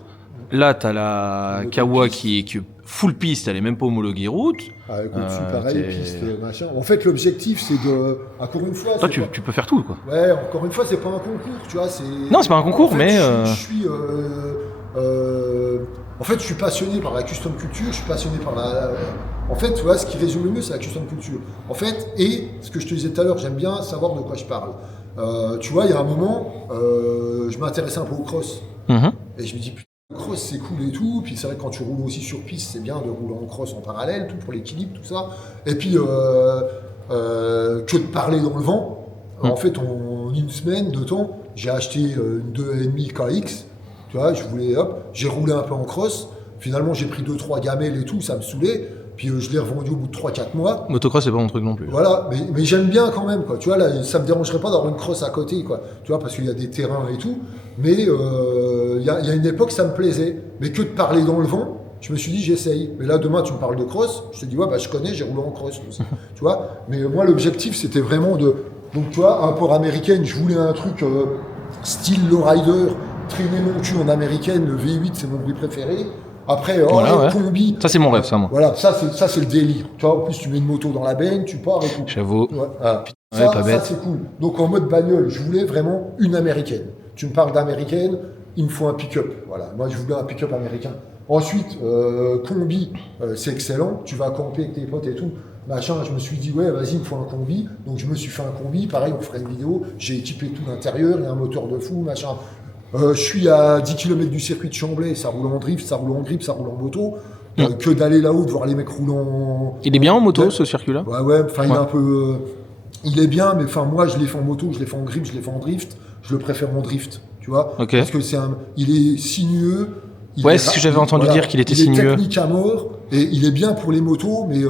Là, t'as la Kawa qui est full piste, elle est même pas homologuée route. Avec au-dessus, pareil, piste, machin. En fait, l'objectif, c'est de... Encore une fois... Toi, tu peux faire tout, quoi. Ouais, encore une fois, c'est pas un concours, tu vois. Non, c'est pas un concours, en fait, mais... En fait, je suis passionné par la custom culture, je suis passionné par la... En fait, tu vois, ce qui résume le mieux, c'est la custom culture. En fait, et ce que je te disais tout à l'heure, j'aime bien savoir de quoi je parle. Tu vois, il y a un moment, je m'intéressais un peu au cross. Et je me dis, putain, le cross, c'est cool et tout. Puis c'est vrai que quand tu roules aussi sur piste, c'est bien de rouler en cross en parallèle, tout pour l'équilibre, tout ça. Et puis, que de parler dans le vent. En fait, en une semaine, 2 temps, j'ai acheté une 2,5 KX, tu vois, je voulais, hop, j'ai roulé un peu en cross. Finalement, j'ai pris 2-3 gamelles et tout, ça me saoulait. Puis je l'ai revendu au bout de 3-4 mois. Motocross, c'est pas mon truc non plus. Voilà, mais j'aime bien quand même, quoi. Tu vois, là, ça me dérangerait pas d'avoir une cross à côté, quoi. Tu vois, parce qu'il y a des terrains et tout. Mais il y a une époque, ça me plaisait. Mais que de parler dans le vent, je me suis dit, j'essaye. Mais là, demain, tu me parles de cross. Je te dis, ouais, bah, je connais, j'ai roulé en cross. Tu vois, mais moi, l'objectif, c'était vraiment de. Donc, tu vois, un port américaine, je voulais un truc style lowrider, traîner mon cul en américaine. Le V8, c'est mon bruit préféré. Après, voilà, combi. Ça, c'est mon rêve, ça, moi. Voilà, ça, c'est le délire. Tu vois, en plus, tu mets une moto dans la benne, tu pars et tout. J'avoue. Ouais. Ouais, pas bête. Ça, c'est cool. Donc, en mode bagnole, je voulais vraiment une américaine. Tu me parles d'américaine, il me faut un pick-up. Voilà, moi, je voulais un pick-up américain. Ensuite, combi, c'est excellent. Tu vas camper avec tes potes et tout. Machin, je me suis dit, ouais, vas-y, il me faut un combi. Donc, je me suis fait un combi. Pareil, on ferait une vidéo. J'ai équipé tout l'intérieur. Il y a un moteur de fou, machin. Je suis à 10 km du circuit de Chamblay, ça roule en drift, ça roule en grip, ça roule en moto. Que d'aller là-haut, de voir les mecs roulant. Il est bien en moto, ce circuit-là? Ouais, enfin, il est un peu. Il est bien, mais enfin, moi, je l'ai fait en moto, je l'ai fait en grip, je l'ai fait en drift. Je le préfère en drift, tu vois. Okay. Parce que il est sinueux. Ouais, c'est ce que j'avais entendu dire, qu'il était sinueux. Il est technique à mort, et il est bien pour les motos, mais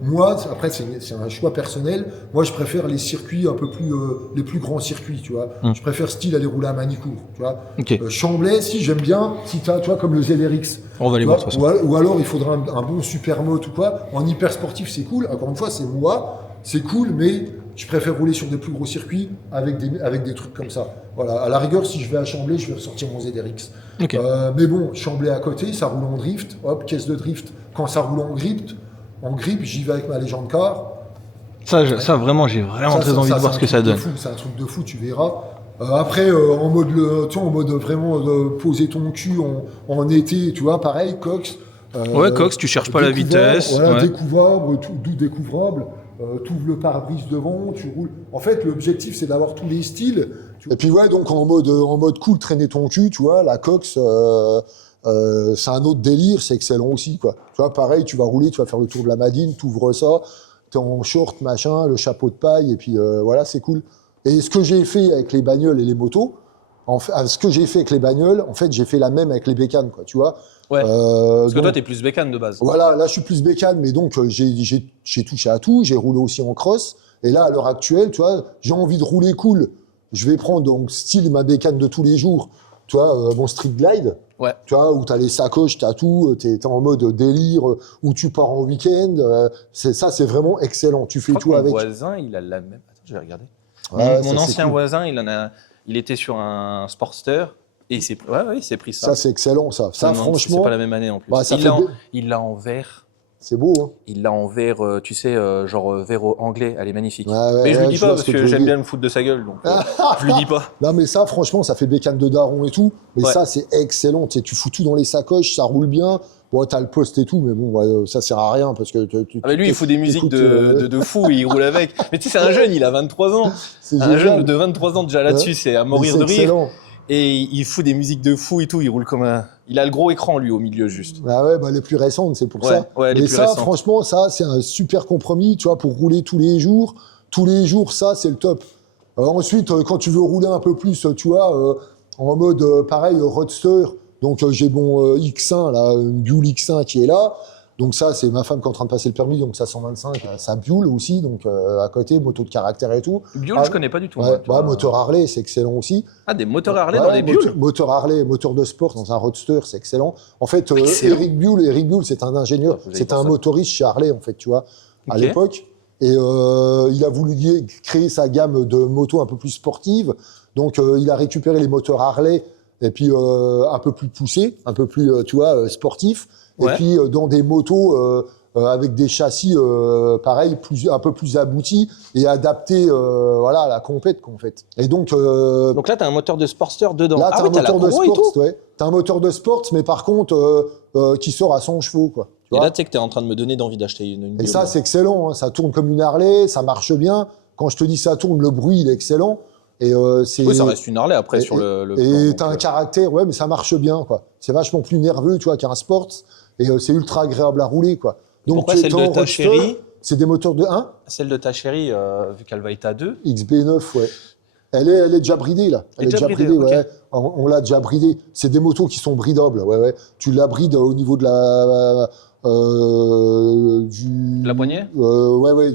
moi, après, c'est un choix personnel. Moi, je préfère les circuits un peu plus, les plus grands circuits, tu vois. Je préfère style aller rouler à Manicourt, tu vois. Okay. Chamblay, si j'aime bien, si tu vois, comme le ZRX. On va aller voir, de toute façon. Ou alors, il faudra un bon supermoto ou quoi. En hyper sportif, c'est cool. Encore une fois, c'est moi, c'est cool, mais je préfère rouler sur des plus gros circuits avec des trucs comme ça. Voilà. À la rigueur, si je vais à Chamblay, je vais ressortir mon ZRX. Okay. Mais bon, Chamblay à côté, ça roule en drift. Hop, caisse de drift. Quand ça roule en grip, j'y vais avec ma légende car. Ça vraiment, j'ai vraiment très envie de voir ce que ça donne. C'est un truc de fou, tu verras. Après, en mode vraiment poser ton cul en été, tu vois, pareil, Cox. Ouais, Cox, tu cherches pas la vitesse. Voilà, ouais. Découvrable, doux découvrable. Tu ouvres le pare-brise devant, tu roules. En fait, l'objectif, c'est d'avoir tous les styles. Et puis ouais, donc en mode cool, traîner ton cul, tu vois, la Cox, c'est un autre délire, c'est excellent aussi, quoi. Tu vois, pareil, tu vas rouler, tu vas faire le tour de la Madine, tu ouvres ça, t'es en short, machin, le chapeau de paille, et puis voilà, c'est cool. Et ce que j'ai fait avec les bagnoles et les motos, en fait, j'ai fait la même avec les bécanes, quoi, tu vois. Ouais. Parce que toi, t'es plus bécane de base. Voilà, là, je suis plus bécane, mais donc j'ai touché à tout. J'ai roulé aussi en cross. Et là, à l'heure actuelle, tu vois, j'ai envie de rouler cool. Je vais prendre donc style ma bécane de tous les jours. Tu vois, mon Street Glide. Ouais. Tu vois, où t'as les sacoches, t'as tout, t'es en mode délire, où tu pars en week-end. C'est vraiment excellent. Tu fais tout avec. Mon voisin, il a la même. Attends, je vais regarder. Ouais, mon ancien voisin, il était sur un Sportster. Et il s'est pris ça. Ça, c'est excellent, ça. Ça, franchement. C'est pas la même année en plus. Bah, il l'a en vert. C'est beau, hein. Il l'a en vert, tu sais, genre vert anglais. Elle est magnifique. Ouais, mais je lui dis je pas vois parce ce que tu veux j'aime dire. bien me foutre de sa gueule. Donc je lui dis pas. Non, mais ça, franchement, ça fait bécane de daron et tout. Mais Ouais. ça, c'est excellent. Tu sais, tu fous tout dans les sacoches, ça roule bien. Bon, t'as le poste et tout, mais bon, ouais, ça sert à rien parce que Ah mais lui, il fout des musiques de fou, il roule avec. Mais tu sais, c'est un jeune, il a 23 ans. C'est Un génial. jeune de 23 ans déjà là-dessus, c'est à mourir de Mais rire. c'est excellent. Et il fout des musiques de fou et tout, il roule comme un... Il a le gros écran, lui, au milieu, juste. Ah ouais, bah, les plus récentes, c'est pour ça. Ouais, les Mais plus ça, récentes. franchement, ça, c'est un super compromis, tu vois, pour rouler tous les jours. Tous les jours, ça, c'est le top. Ensuite, quand tu veux rouler un peu plus, tu vois, en mode, pareil, roadster, donc j'ai mon X1, là, une Buell X1 qui est là. Donc ça, c'est ma femme qui est en train de passer le permis, donc ça 125, ça Buell aussi, donc à côté, moto de caractère et tout. Buell, je connais pas du tout. Ouais, moi, moteur Harley, c'est excellent aussi. Ah, des moteurs Harley Ouais, dans les Buell. moteur Harley, moteur de sport dans un roadster, c'est excellent. En fait, Excellent. Eric Buell, c'est un ingénieur, Vous avez c'est pas un ça. motoriste chez Harley, en fait, tu vois, à Ok. l'époque. Et il a voulu créer sa gamme de motos un peu plus sportive. Donc, il a récupéré les moteurs Harley et puis un peu plus poussés, un peu plus, tu vois, sportifs. Ouais. Et puis, dans des motos avec des châssis, pareil, un peu plus aboutis et adaptés voilà, à la compète, en fait. Et donc Donc là, t'as un moteur de Sportster dedans. là, Ah t'as oui, un t'as la moteur de Combo et sport, tout. ouais. T'as un moteur de sport, mais par contre, qui sort à 100 chevaux, quoi. Tu Et vois. là, tu sais que t'es en train de me donner d'envie d'acheter une Et Buell. ça, c'est excellent, hein. Ça tourne comme une Harley, ça marche bien. Quand je te dis ça tourne, le bruit, il est excellent. Et c'est. Oui, ça reste une Harley après sur le plan, Et donc, t'as un caractère, ouais, mais ça marche bien, quoi. C'est vachement plus nerveux, tu vois, qu'un sport. Et c'est ultra agréable à rouler, quoi. Donc, Pourquoi tu es celle en de ta roadster, chérie c'est des moteurs de 1, Celle de ta chérie, vu qu'elle va être à 2, XB9, ouais. Elle est déjà bridée, là. Elle est déjà bridée, okay. ouais. On l'a déjà bridée. C'est des motos qui sont bridables, ouais. Tu la brides au niveau de la... La poignée ouais.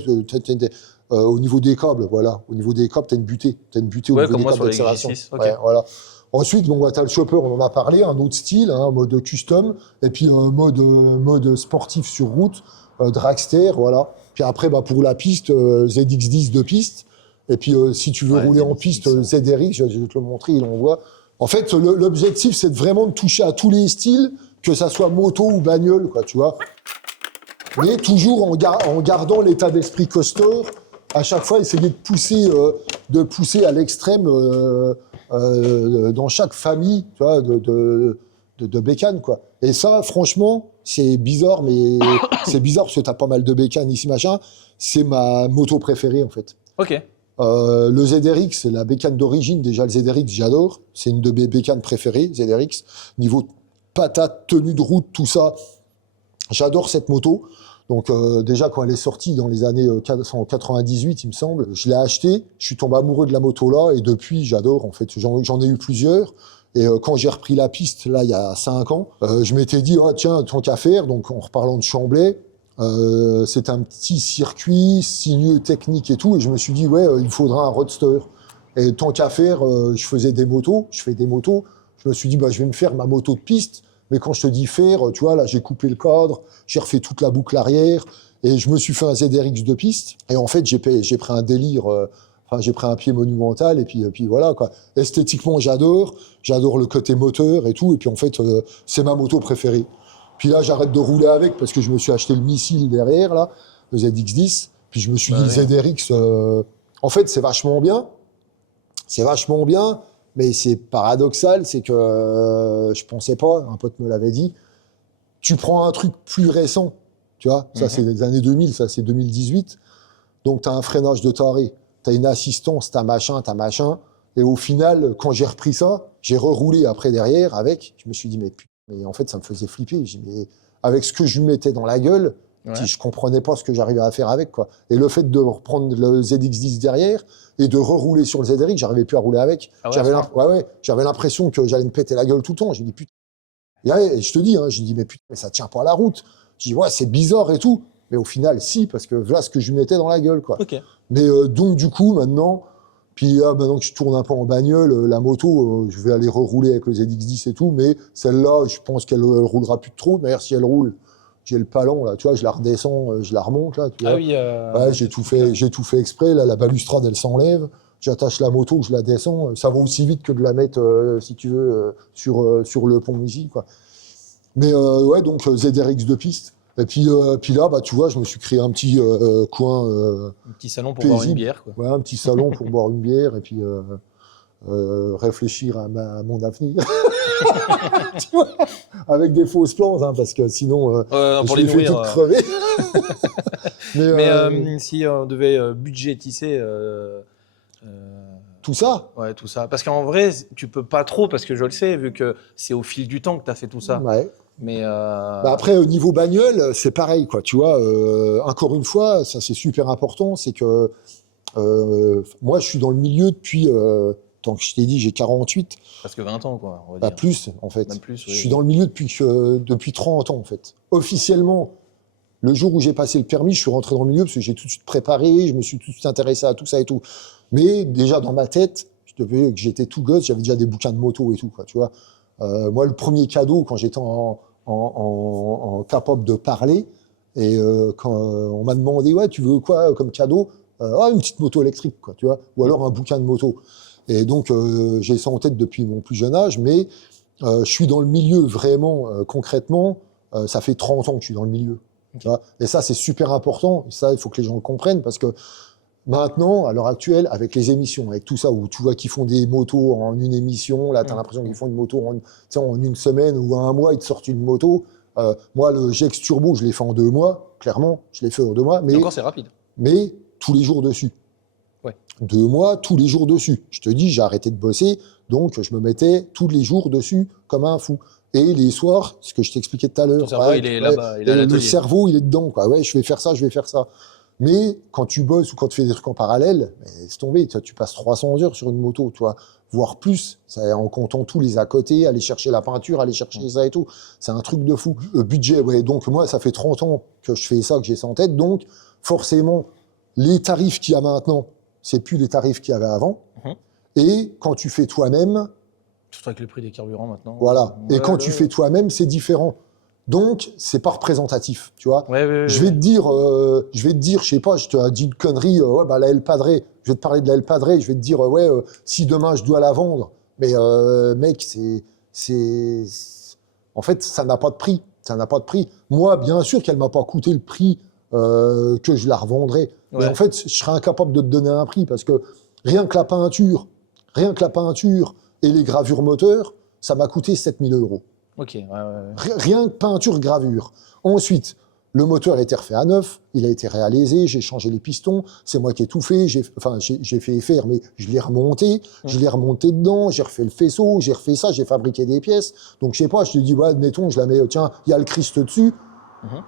Au niveau des câbles, voilà. Au niveau des câbles, t'as une butée. T'as une butée au niveau des câbles d'accélération. Okay. Ouais, voilà. Ensuite, bon, t'as le chopper, on en a parlé, un autre style, hein, mode custom, et puis mode sportif sur route, dragster, voilà. Puis après, pour la piste, ZX10 de piste. Et puis, si tu veux rouler en piste, ZRX, je vais te le montrer, on voit. En fait, l'objectif, c'est vraiment de toucher à tous les styles, que ça soit moto ou bagnole, quoi, tu vois. Mais toujours en gardant l'état d'esprit coaster. À chaque fois, essayer de pousser à l'extrême dans chaque famille, tu vois, de bécanes, quoi. Et ça, franchement, c'est bizarre, mais c'est bizarre parce que t'as pas mal de bécanes ici, machin. C'est ma moto préférée, en fait. Ok. Le ZRX, c'est la bécane d'origine. Déjà, le ZRX, j'adore. C'est une de mes bécanes préférées, ZRX. Niveau patate, tenue de route, tout ça, j'adore cette moto. Donc déjà, quand elle est sortie dans les années 1998, il me semble, je l'ai achetée. Je suis tombé amoureux de la moto là et depuis, j'adore. En fait, j'en ai eu plusieurs. Et quand j'ai repris la piste, là, il y a 5 ans, je m'étais dit, oh, tiens, tant qu'à faire, donc en reparlant de Chamblay, c'est un petit circuit sinueux, technique et tout, et je me suis dit, ouais, il faudra un roadster. Et tant qu'à faire, je fais des motos, je me suis dit, je vais me faire ma moto de piste, mais quand je te dis faire, tu vois, là, j'ai coupé le cadre, j'ai refait toute la boucle arrière, et je me suis fait un ZRX de piste, et en fait, j'ai pris un délire, j'ai pris un pied monumental, et puis voilà, quoi. Esthétiquement, j'adore le côté moteur et tout, et puis en fait, c'est ma moto préférée. Puis là, j'arrête de rouler avec parce que je me suis acheté le missile derrière, là, le ZX10. Puis je me suis dit, le ZRX, en fait, c'est vachement bien. C'est vachement bien, mais c'est paradoxal, c'est que je pensais pas, un pote me l'avait dit, tu prends un truc plus récent, tu vois, ça c'est les années 2000, ça c'est 2018, donc tu as un freinage de taré, tu as une assistance, t'as machin, et au final, quand j'ai repris ça, j'ai reroulé après derrière avec, je me suis dit, mais en fait, ça me faisait flipper. J'ai dit, mais avec ce que je lui mettais dans la gueule, je comprenais pas ce que j'arrivais à faire avec, quoi. Et le fait de reprendre le ZX10 derrière et de rerouler sur le ZRX, j'arrivais plus à rouler avec. Ah ouais, j'avais l'impression que j'allais me péter la gueule tout le temps. J'ai dit, putain. Et je te dis, hein, j'ai dit, mais putain, mais ça tient pas à la route. J'ai dit, ouais, c'est bizarre et tout. Mais au final, si, parce que voilà ce que je lui mettais dans la gueule, quoi. Okay. Mais donc, du coup, maintenant, puis là, maintenant que je tourne un peu en bagnole, la moto, je vais aller rerouler avec le ZX10 et tout, mais celle-là, je pense qu'elle roulera plus de trop. D'ailleurs, si elle roule, j'ai le palon, là, tu vois, je la redescends, je la remonte, là, tu vois. Ah oui, ouais, j'ai tout fait exprès, là, la balustrade, elle s'enlève, j'attache la moto, je la descends, ça va aussi vite que de la mettre, si tu veux, sur le pont ici, quoi. Mais ouais, donc ZRX de piste. Et puis là, tu vois, je me suis créé un petit coin. Un petit salon pour boire une bière, quoi. Ouais, un petit salon pour boire une bière et puis réfléchir à mon avenir. Tu vois, avec des fausses plans, hein, parce que sinon, pour je les les fais toutes crever. mais si on devait budgétiser... tout ça. Ouais, tout ça. Parce qu'en vrai, tu peux pas trop, parce que je le sais, vu que c'est au fil du temps que tu as fait tout ça. Ouais. Mais après, au niveau bagnole, c'est pareil, quoi. Tu vois, encore une fois, ça c'est super important, c'est que moi, je suis dans le milieu depuis, tant que je t'ai dit, j'ai 48. Presque 20 ans, quoi. On va dire. Plus, en fait. Même plus, oui. Je suis dans le milieu depuis 30 ans, en fait. Officiellement, le jour où j'ai passé le permis, je suis rentré dans le milieu parce que j'ai tout de suite préparé, je me suis tout de suite intéressé à tout ça et tout. Mais déjà, dans ma tête, que j'étais tout gosse, j'avais déjà des bouquins de moto et tout, quoi, tu vois. Moi, le premier cadeau, quand j'étais en capable de parler, et quand on m'a demandé, ouais, tu veux quoi comme cadeau? Une petite moto électrique, quoi, tu vois, ou alors un bouquin de moto. Et donc, j'ai ça en tête depuis mon plus jeune âge, mais je suis dans le milieu vraiment, concrètement, ça fait 30 ans que je suis dans le milieu. Tu vois, et ça, c'est super important, et ça, il faut que les gens le comprennent, parce que maintenant, à l'heure actuelle, avec les émissions, avec tout ça, où tu vois qu'ils font des motos en une émission, là, tu as l'impression qu'ils font une moto en une semaine ou un mois, ils te sortent une moto. Moi, le GX Turbo, je l'ai fait en 2 mois, clairement, je l'ai fait en 2 mois. Mais encore, c'est rapide. Mais tous les jours dessus. Ouais. 2 mois, tous les jours dessus. Je te dis, j'ai arrêté de bosser, donc je me mettais tous les jours dessus comme un fou. Et les soirs, ce que je t'expliquais tout à l'heure. Ton cerveau, il est là-bas, il est à l'atelier. Le cerveau, il est dedans, quoi. Ouais, je vais faire ça, je vais faire ça. Mais quand tu bosses ou quand tu fais des trucs en parallèle, laisse tomber, tu passes 300 heures sur une moto, tu vois, voire plus, ça, en comptant tous les à côté, aller chercher la peinture, aller chercher ça et tout. C'est un truc de fou. Le budget, ouais, donc moi, ça fait 30 ans que je fais ça, que j'ai ça en tête. Donc, forcément, les tarifs qu'il y a maintenant, c'est plus les tarifs qu'il y avait avant. Et quand tu fais toi-même... Surtout avec le prix des carburants maintenant. Voilà. Et quand tu fais toi-même, c'est différent. Donc, c'est pas représentatif, tu vois. Je vais te dire, je sais pas, je te dis une connerie, ouais, bah, la El Padre, je vais te parler de la El Padre, je vais te dire, ouais, si demain je dois la vendre, mais mec, en fait, ça n'a pas de prix, ça n'a pas de prix. Moi, bien sûr qu'elle m'a pas coûté le prix que je la revendrais, mais en fait, je serais incapable de te donner un prix, parce que rien que la peinture et les gravures moteurs, ça m'a coûté 7 000 €. Ok, Rien que peinture, gravure. Ensuite, le moteur a été refait à neuf, il a été réalisé, j'ai changé les pistons, c'est moi qui ai tout fait, j'ai fait faire, mais je l'ai remonté, dedans, j'ai refait le faisceau, j'ai refait ça, j'ai fabriqué des pièces. Donc, je sais pas, je te dis, ouais, admettons, je la mets, tiens, il y a le Christ dessus,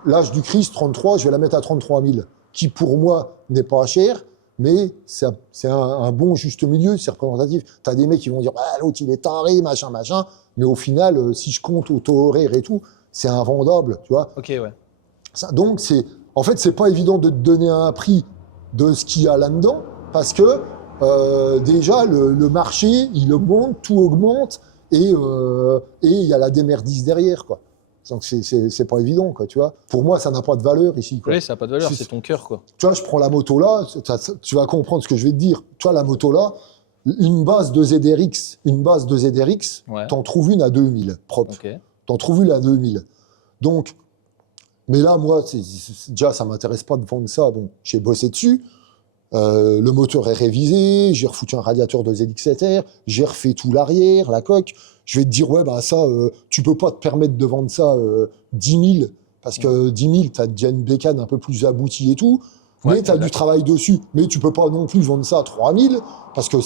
l'âge du Christ, 33, je vais la mettre à 33 000, qui pour moi n'est pas cher, mais c'est un bon juste milieu, c'est représentatif. T'as des mecs qui vont dire, bah, l'autre il est taré, machin, mais au final, si je compte au taux horaire et tout, c'est invendable, tu vois. Ok, ouais. Ça, donc, en fait, c'est pas évident de te donner un prix de ce qu'il y a là-dedans, parce que déjà, le marché, il augmente, tout augmente, et il y a la démerdise derrière, quoi. Donc, c'est pas évident, quoi, tu vois. Pour moi, ça n'a pas de valeur ici, quoi. Oui, ça n'a pas de valeur, c'est ton cœur, quoi. Tu vois, je prends la moto là, tu vas comprendre ce que je vais te dire. Tu vois, la moto là, une base de ZRX, t'en trouves une à 2000, propre. Okay. T'en trouves une à 2000. Donc, mais là, moi, déjà, ça m'intéresse pas de vendre ça. Bon, j'ai bossé dessus. Le moteur est révisé, j'ai refoutu un radiateur de ZX7R, j'ai refait tout l'arrière, la coque. Je vais te dire, ouais, bah ça, tu peux pas te permettre de vendre ça 10 000, parce que 10 000, t'as déjà une bécane un peu plus aboutie et tout, mais t'as du travail dessus. Mais tu peux pas non plus vendre ça à 3 000, parce que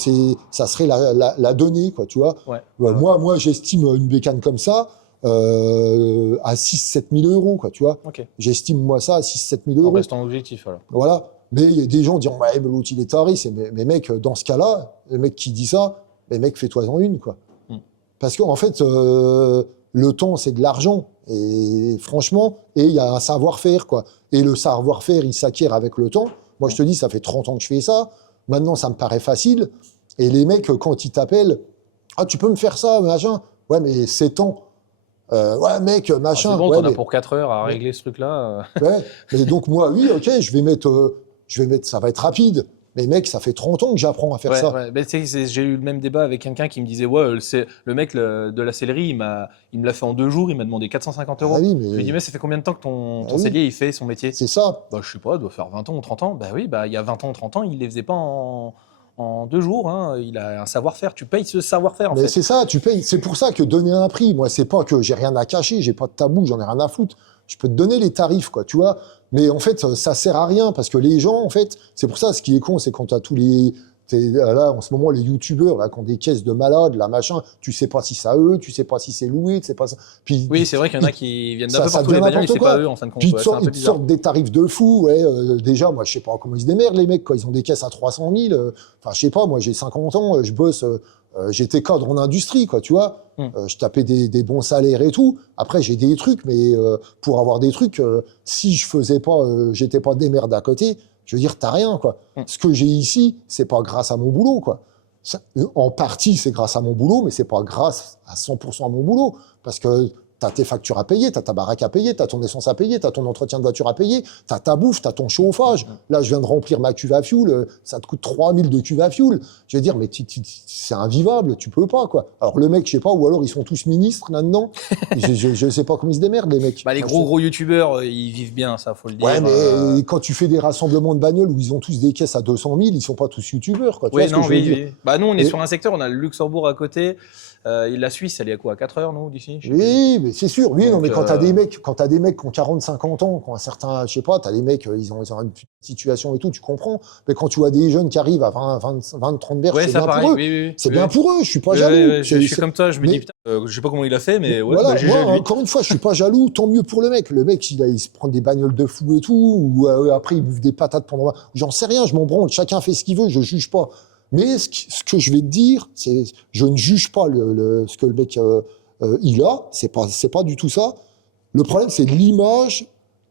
ça serait la donnée, quoi, tu vois. Moi, j'estime une bécane comme ça à 6 000 – 7 000 €, quoi, tu vois. J'estime, moi, ça à 6 000 – 7 000 €. En restant objectif, alors. Voilà. Mais il y a des gens qui disent, ouais, mais l'autre, il est taré. Mais mec, dans ce cas-là, le mec qui dit ça, mais mec, fais-toi-en une, quoi. Parce qu'en fait, le temps, c'est de l'argent. Et franchement, il y a un savoir-faire, quoi. Et le savoir-faire, il s'acquiert avec le temps. Moi, je te dis, ça fait 30 ans que je fais ça. Maintenant, ça me paraît facile. Et les mecs, quand ils t'appellent, ah, tu peux me faire ça, machin. Ouais, mais c'est temps. Ouais, mec, machin. C'est bon, ouais, t'en as pour 4 heures à régler ce truc-là. Ouais, mais donc moi, oui, ok, je vais mettre, ça va être rapide. Mais mec, ça fait 30 ans que j'apprends à faire ça. Ouais. Ben, j'ai eu le même débat avec quelqu'un qui me disait, ouais, le mec de la sellerie, il me l'a fait en 2 jours, il m'a demandé 450 €. Ah oui, mais... Je lui ai dit, mais ça fait combien de temps que ton sellier, il fait son métier? C'est ça. Bah, je sais pas, il doit faire 20 ans ou 30 ans. Bah oui, bah, il y a 20 ans ou 30 ans, il les faisait pas en 2 jours. Hein. Il a un savoir-faire. Tu payes ce savoir-faire, en fait. C'est ça, tu payes. C'est pour ça que donner un prix, moi, c'est pas que j'ai rien à cacher, j'ai pas de tabou, j'en ai rien à foutre. Je peux te donner les tarifs, quoi, tu vois. Mais en fait, ça sert à rien parce que les gens, en fait, c'est pour ça, ce qui est con, c'est quand t'as tous les... Là, en ce moment, les youtubeurs, là, qui ont des caisses de malades, là, machin, tu sais pas si c'est à eux, tu sais pas si c'est loué, tu sais pas ça. Puis, oui, c'est vrai qu'il y en a qui viennent d'un peu partout les bagnoles, et c'est pas eux, en fin de compte. Puis ils te sortent des tarifs de fou, ouais. Déjà, moi, je sais pas comment ils se démerdent, les mecs, quand ils ont des caisses à 300 000. Enfin, je sais pas, moi, j'ai 50 ans, je bosse, j'étais cadre en industrie, quoi, tu vois. Je tapais des bons salaires et tout. Après, j'ai des trucs, mais pour avoir des trucs, si je faisais pas, j'étais pas des merdes à côté, je veux dire, t'as rien, quoi. Ce que j'ai ici, c'est pas grâce à mon boulot, quoi. Ça, en partie, c'est grâce à mon boulot, mais c'est pas grâce à 100% à mon boulot. Parce que t'as tes factures à payer, t'as ta baraque à payer, t'as ton essence à payer, t'as ton entretien de voiture à payer, t'as ta bouffe, t'as ton chauffage. Là, je viens de remplir ma cuve à fioul, ça te coûte 3 000 de cuve à fioul. Je veux dire, mais c'est invivable, tu peux pas, quoi. Alors, le mec, je sais pas, ou alors ils sont tous ministres là-dedans. je sais pas comment ils se démerdent, les mecs. Bah, les gros youtubeurs, ils vivent bien, ça, faut le dire. Ouais, mais quand tu fais des rassemblements de bagnoles où ils ont tous des caisses à 200 000, ils sont pas tous youtubeurs, quoi. Tu vois ce que je veux dire. Bah, nous, on est sur un secteur, on a le Luxembourg à côté. La Suisse, elle est à quoi, à 4 heures, non, d'ici? Oui, mais c'est sûr. Oui, Donc, non, mais quand t'as des mecs qui ont 40, 50 ans, qui ont un certain, je sais pas, t'as des mecs, ils ont une situation et tout, tu comprends. Mais quand tu vois des jeunes qui arrivent à 20, 30 berges, c'est bien pour eux. Oui, c'est bien pour eux, je suis pas jaloux. Je suis comme toi, je me dis, putain, je sais pas comment il a fait, mais ouais, voilà, j'ai moi, lui. encore une fois, je suis pas jaloux, tant mieux pour le mec. Le mec, il se prend des bagnoles de fou et tout, ou après, il bouffe des patates pendant... J'en sais rien, je m'en branle, chacun fait ce qu'il veut, je juge pas. Mais ce que je vais te dire, c'est, je ne juge pas ce que le mec il a, c'est pas du tout ça. Le problème, c'est l'image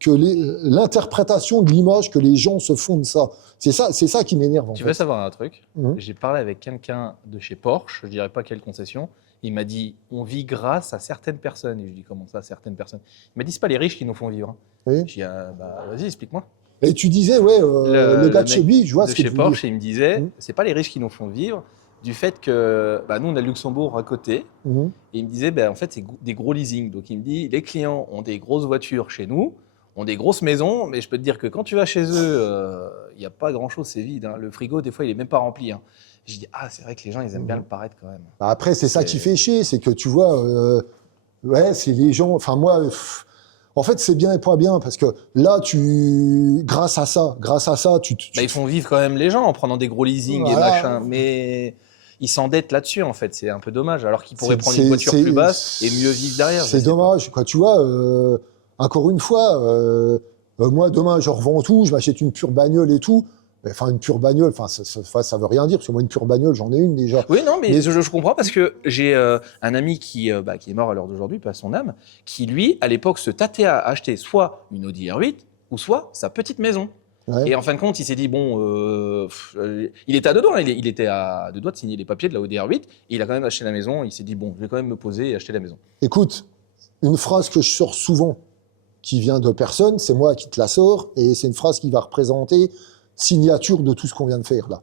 l'interprétation de l'image que les gens se font de ça. C'est ça qui m'énerve. Tu veux savoir un truc? J'ai parlé avec quelqu'un de chez Porsche, je dirais pas quelle concession. Il m'a dit, on vit grâce à certaines personnes. Et je lui dis, comment ça, certaines personnes? Il m'a dit, c'est pas les riches qui nous font vivre. Oui. Je lui ai dit, vas-y, explique-moi. Et tu disais, le gars de chez lui, je vois ce que chez Porsche, il me disait, c'est pas les riches qui nous font vivre, du fait que nous, on a le Luxembourg à côté. Et il me disait, en fait, c'est des gros leasing. Donc, il me dit, les clients ont des grosses voitures chez nous, ont des grosses maisons, mais je peux te dire que quand tu vas chez eux, il n'y a pas grand-chose, c'est vide. Hein. Le frigo, des fois, il est même pas rempli. Hein. Je dis, c'est vrai que les gens, ils aiment bien le paraître quand même. Après, c'est ça qui fait chier, c'est que tu vois, c'est les gens, enfin moi... En fait, c'est bien et pas bien, parce que là, grâce à ça, ils font vivre quand même les gens en prenant des gros leasing et machin, mais ils s'endettent là-dessus, en fait. C'est un peu dommage, alors qu'ils pourraient prendre une voiture plus basse et mieux vivre derrière. C'est dommage. Quoi, tu vois, encore une fois, moi, demain, je revends tout, je m'achète une pure bagnole et tout. Enfin, une pure bagnole, ça veut rien dire, parce que moi, une pure bagnole, j'en ai une déjà. Oui, non, mais je comprends, parce que j'ai un ami qui est mort à l'heure d'aujourd'hui, pas son âme, qui, lui, à l'époque, se tâtait à acheter soit une Audi R8, ou soit sa petite maison. Ouais. Et en fin de compte, il s'est dit, il était à deux doigts, il était à deux doigts de signer les papiers de la Audi R8, et il a quand même acheté la maison, il s'est dit, je vais quand même me poser et acheter la maison. Écoute, une phrase que je sors souvent, qui vient de personne, c'est moi qui te la sors, et c'est une phrase qui va représenter signature de tout ce qu'on vient de faire là.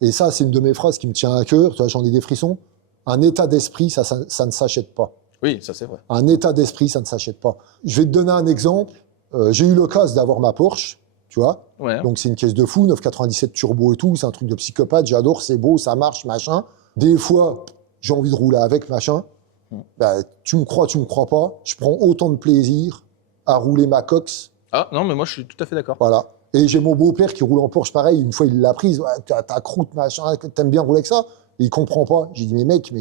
Et ça, c'est une de mes phrases qui me tient à cœur. Tu vois, j'en ai des frissons. Un état d'esprit, ça ne s'achète pas. Oui, ça c'est vrai. Un état d'esprit, ça ne s'achète pas. Je vais te donner un exemple. J'ai eu l'occasion d'avoir ma Porsche, tu vois. Ouais. Donc c'est une caisse de fou, 997 turbo et tout. C'est un truc de psychopathe. J'adore, c'est beau, ça marche, machin. Des fois, j'ai envie de rouler avec, machin. Tu me crois pas. Je prends autant de plaisir à rouler ma Cox. Ah non, mais moi je suis tout à fait d'accord. Voilà. Et j'ai mon beau-père qui roule en Porsche pareil. Une fois, il l'a prise. Ouais, ta croûte, machin, t'aimes bien rouler avec ça? Et il comprend pas. J'ai dit, mais mec,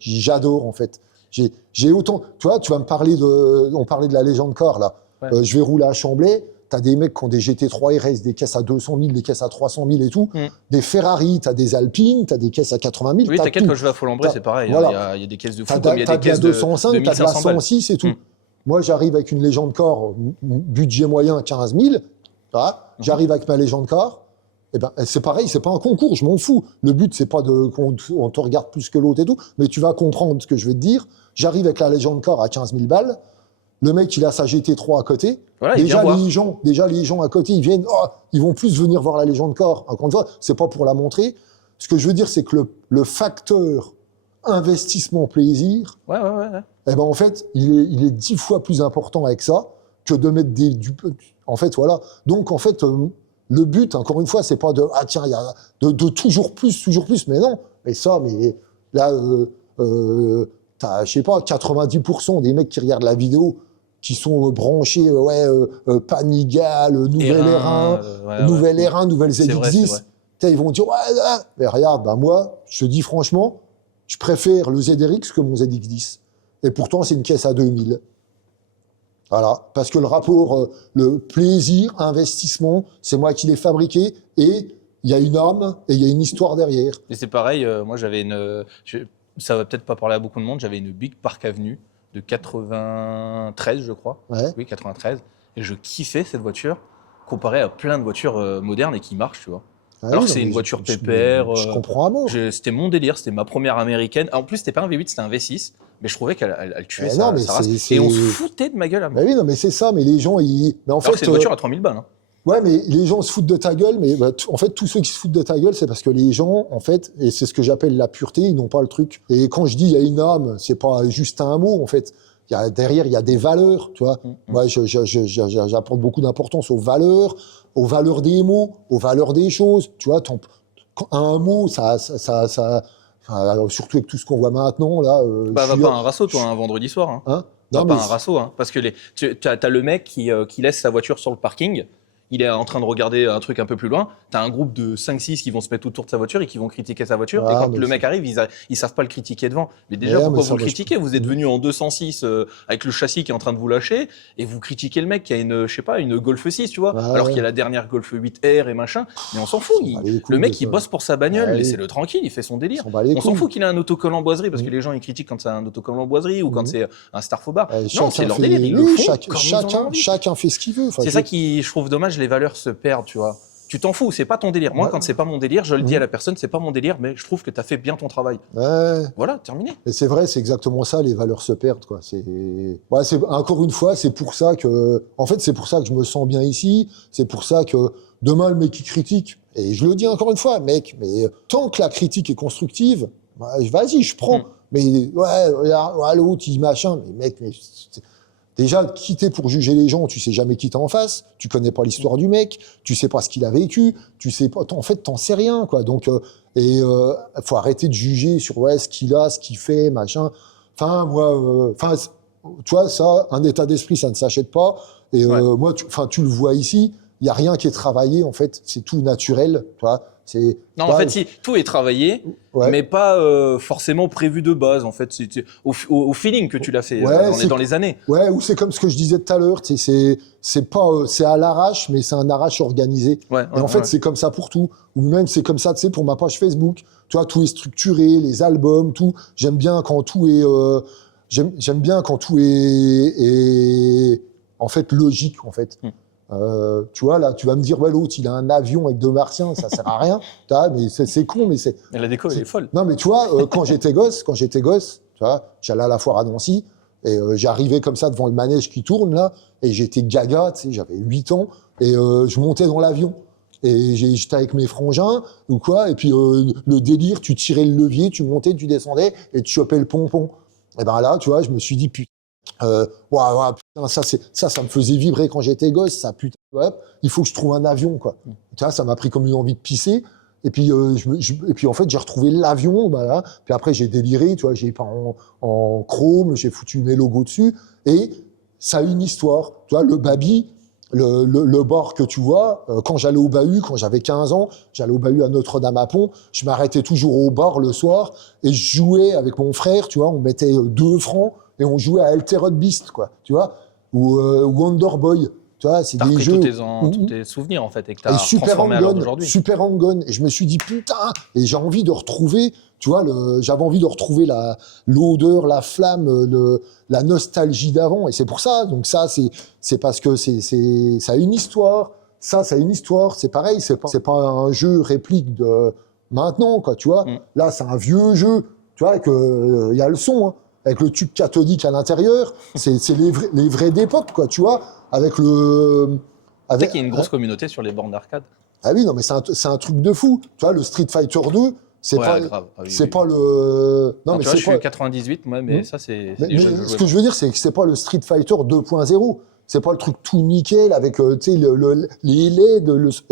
j'adore, en fait. J'ai autant... Tu vois, tu vas me parler on parlait de la légende car, là. Ouais. Je vais rouler à Chamblay. T'as des mecs qui ont des GT3 RS, des caisses à 200 000, des caisses à 300 000 et tout. Des Ferrari, t'as des Alpines, t'as des caisses à 80 000. Oui, t'inquiète, quand je vais à Folembray, c'est pareil. Voilà. Il y a des caisses de fou, comme il y a des caisses de 205, de 1500 t'as de la 106 et tout. Moi, j'arrive avec une légende car, budget moyen 15 000. J'arrive avec ma légende car, c'est pareil, c'est pas un concours, je m'en fous. Le but, c'est pas qu'on te regarde plus que l'autre et tout, mais tu vas comprendre ce que je vais te dire. J'arrive avec la légende car à 15 000 balles, le mec, il a sa GT3 à côté. Voilà, déjà, les gens à côté, ils viennent, ils vont plus venir voir la légende car. Encore une fois, c'est pas pour la montrer. Ce que je veux dire, c'est que le facteur investissement plaisir, en fait, il est 10 fois plus important avec ça que de mettre en fait, voilà. Donc, en fait, le but, encore une fois, c'est pas de toujours plus, mais non. Mais là, t'as, je sais pas, 90% des mecs qui regardent la vidéo qui sont branchés, Panigale, Nouvelle R1, Nouvelle ZX10. Ils vont dire, mais regarde, moi, je te dis franchement, je préfère le ZRX que mon ZX10. Et pourtant, c'est une caisse à 2000. Voilà, parce que le rapport, le plaisir, investissement, c'est moi qui l'ai fabriqué et il y a une âme et il y a une histoire derrière. Et c'est pareil, moi j'avais ça va peut-être pas parler à beaucoup de monde, j'avais une Big Park Avenue de 93, je crois. Ouais. Oui, 93. Et je kiffais cette voiture comparée à plein de voitures modernes et qui marchent, tu vois. Alors que c'est une voiture pépère. Je comprends à mort. C'était mon délire, c'était ma première américaine. En plus, c'était pas un V8, c'était un V6. Mais je trouvais qu'elle tuait sa race. Et on se foutait de ma gueule. Oui, non, mais c'est ça. Mais les gens, Mais en fait, c'est une voiture à 3000 balles. Hein. Ouais, mais les gens se foutent de ta gueule. Mais en fait, tous ceux qui se foutent de ta gueule, c'est parce que les gens, en fait, et c'est ce que j'appelle la pureté, ils n'ont pas le truc. Et quand je dis il y a une âme, c'est pas juste un mot, en fait. Derrière, il y a des valeurs, tu vois. Moi, j'apporte beaucoup d'importance aux valeurs des mots, aux valeurs des choses. Tu vois, un mot, Alors, surtout avec tout ce qu'on voit maintenant, là. Va pas à un rasso, toi, un vendredi soir. Hein. Non, pas un rasso, parce que t'as le mec qui laisse sa voiture sur le parking. Il est en train de regarder un truc un peu plus loin. T'as un groupe de 5-6 qui vont se mettre autour de sa voiture et qui vont critiquer sa voiture. Et quand le mec arrive, ils savent pas le critiquer devant. Mais déjà, pourquoi vous le critiquez ? Vous êtes venu en 206 avec le châssis qui est en train de vous lâcher et vous critiquez le mec qui a une Golf 6, tu vois. Alors qu'il y a la dernière Golf 8R et machin. Mais on s'en fout. Le mec, il bosse pour sa bagnole. Laissez-le tranquille, il fait son délire. On s'en fout qu'il ait un autocollant boiserie parce que les gens, ils critiquent quand c'est un autocollant boiserie ou quand c'est un Starfobar. Non, c'est leur délire. Ils le font. Chacun fait ce qu'il veut. C'est ça qui, je trouve dommage, les valeurs se perdent. Tu vois, tu t'en fous, c'est pas ton délire. Moi, quand c'est pas mon délire, je le dis à la personne, c'est pas mon délire, mais je trouve que t'as fait bien ton travail. Voilà, terminé. Et c'est vrai, c'est exactement ça, les valeurs se perdent, quoi. Encore une fois, c'est pour ça que, en fait, c'est pour ça que je me sens bien ici. C'est pour ça que demain, le mec qui critique, et je le dis encore une fois, mec, mais tant que la critique est constructive, vas-y, je prends. Mais l'autre, il machin, mais mec, déjà, qui t'es pour juger les gens, tu sais jamais qui t'es en face, tu connais pas l'histoire du mec, tu sais pas ce qu'il a vécu, tu sais pas, en fait, t'en sais rien, quoi. Donc, faut arrêter de juger sur ce qu'il a, ce qu'il fait, machin. Enfin, moi, tu vois, ça, un état d'esprit, ça ne s'achète pas. Et moi, tu le vois ici, il y a rien qui est travaillé, en fait, c'est tout naturel, tu vois. Non, en fait, si, tout est travaillé, mais pas forcément prévu de base. En fait, c'est au feeling que tu l'as fait dans les années. Ouais, ou c'est comme ce que je disais tout à l'heure. C'est à l'arrache, mais c'est un arrache organisé. Et en fait, c'est comme ça pour tout. Ou même c'est comme ça, tu sais, pour ma page Facebook. Tu vois, tout est structuré, les albums, tout. J'aime bien quand tout est. J'aime bien quand tout est en fait logique, en fait. Tu vois, là, tu vas me dire, l'autre, il a un avion avec 2 martiens, ça sert à rien. Mais c'est con, mais c'est. Mais la déco, elle est folle. Non, mais tu vois, quand j'étais gosse, tu vois, j'allais à la foire à Nancy, et j'arrivais comme ça devant le manège qui tourne, là, et j'étais gaga, tu sais, j'avais 8 ans, et je montais dans l'avion. Et j'étais avec mes frangins, ou quoi, et puis le délire, tu tirais le levier, tu montais, tu descendais, et tu chopais le pompon. Et ben là, tu vois, je me suis dit, putain, putain, ça me faisait vibrer quand j'étais gosse, ça, putain, il faut que je trouve un avion, quoi. Tu vois, ça m'a pris comme une envie de pisser. Et puis, et puis en fait, j'ai retrouvé l'avion, là. Puis après, j'ai déliré, tu vois, j'ai peint en chrome, j'ai foutu mes logos dessus. Et ça a une histoire. Tu vois, le Babi, le bar que tu vois, quand j'allais au bahut, quand j'avais 15 ans, j'allais au bahut à Notre-Dame-à-Pont, je m'arrêtais toujours au bar le soir et je jouais avec mon frère, tu vois, on mettait 2 francs et on jouait à Altered Beast, quoi, tu vois, ou Wonder Boy. Tu vois, c'est des jeux. Tous tes souvenirs, en fait, et que t'as transformé à l'heure d'aujourd'hui. Super Hang-On. Et je me suis dit, putain, et j'ai envie de retrouver, tu vois, j'avais envie de retrouver l'odeur, la flamme, la nostalgie d'avant. Et c'est pour ça. Donc ça, c'est parce que ça a une histoire. Ça a une histoire. C'est pareil, c'est pas un jeu réplique de maintenant, quoi, tu vois. Là, c'est un vieux jeu, tu vois, avec, y a le son, hein, avec le tube cathodique à l'intérieur. C'est les vrais d'époque, quoi, tu vois. Avec le. Tu sais qu'il y a une grosse communauté sur les bornes d'arcade. Ah oui, non, mais c'est un truc de fou. Tu vois, le Street Fighter 2, c'est pas. Grave. C'est pas le. Non, mais tu vois, je suis 98, moi, mais ça, c'est. Ce que je veux dire, c'est que c'est pas le Street Fighter 2.0. C'est pas le truc tout nickel avec, tu sais, les LED, le son.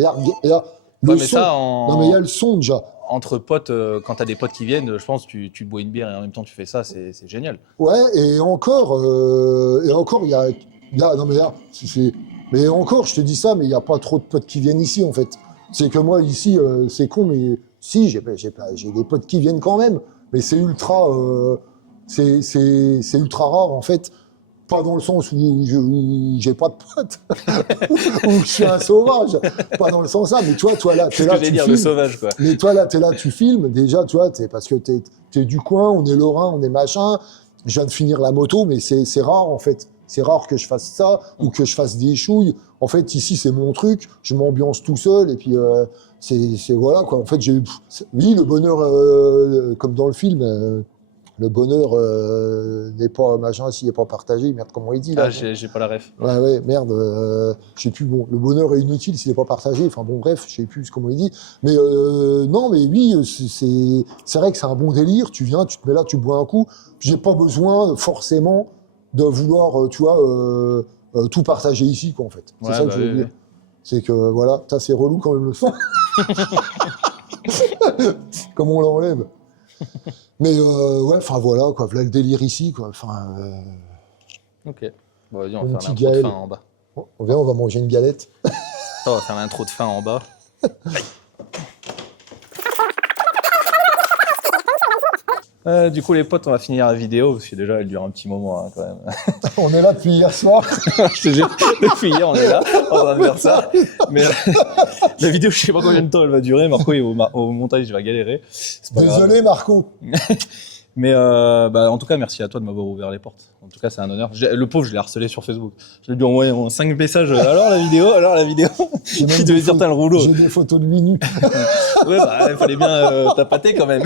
Non, mais il y a le son déjà. Entre potes, quand t'as des potes qui viennent, je pense que tu bois une bière et en même temps tu fais ça, c'est génial. Ouais, et encore, il y a. Là, non, mais là, mais encore, je te dis ça, mais il n'y a pas trop de potes qui viennent ici, en fait. C'est que moi, ici, c'est con, mais si, j'ai des potes qui viennent quand même, mais c'est ultra rare, en fait. Pas dans le sens où j'ai pas de potes, où je suis un sauvage. Pas dans le sens là, mais toi là, t'es là, tu filmes. Le sauvage, quoi. Mais toi là, t'es là, tu filmes. Déjà, tu vois, parce que t'es du coin, on est lorrain, on est machin. Je viens de finir la moto, mais c'est rare, en fait. C'est rare que je fasse ça ou que je fasse des chouilles. En fait, ici, c'est mon truc. Je m'ambiance tout seul et puis c'est voilà, quoi. En fait, oui, le bonheur, comme dans le film, le bonheur n'est pas machin s'il n'est pas partagé. Merde, comment il dit là? Ah, j'ai pas la ref. Ouais, merde. Je sais plus. Bon, le bonheur est inutile s'il n'est pas partagé. Enfin bon, bref, je sais plus comment il dit. Mais non, mais oui, c'est vrai que c'est un bon délire. Tu viens, tu te mets là, tu bois un coup. J'ai pas besoin forcément de vouloir, tu vois, tout partager ici, quoi, en fait. C'est ça que je veux dire. C'est que, voilà, ça, c'est relou quand même le son. Comme on l'enlève. Mais ouais, enfin voilà, quoi. Voilà le délire ici, quoi. Enfin, Ok. Bon, vas-y, on Mon va petit faire l'intro de Gaël. fin en bas. on vient, on va manger une galette. Attends, on va faire l'intro de fin en bas. Du coup, les potes, on va finir la vidéo parce que déjà, elle dure un petit moment hein, quand même. On est là depuis hier soir. Je te jure, depuis hier, on est là, en train de faire ça. Mais la vidéo, je sais pas combien de temps elle va durer. Marco, au montage, il va galérer. C'est pas grave. Désolé, Marco. Mais en tout cas, merci à toi de m'avoir ouvert les portes. En tout cas, c'est un honneur. Le pauvre, je l'ai harcelé sur Facebook. Je lui ai dit envoyer 5 messages. Alors la vidéo. Il devait sortir le rouleau. J'ai des photos de lui nu. Ouais, il fallait bien tapater quand même.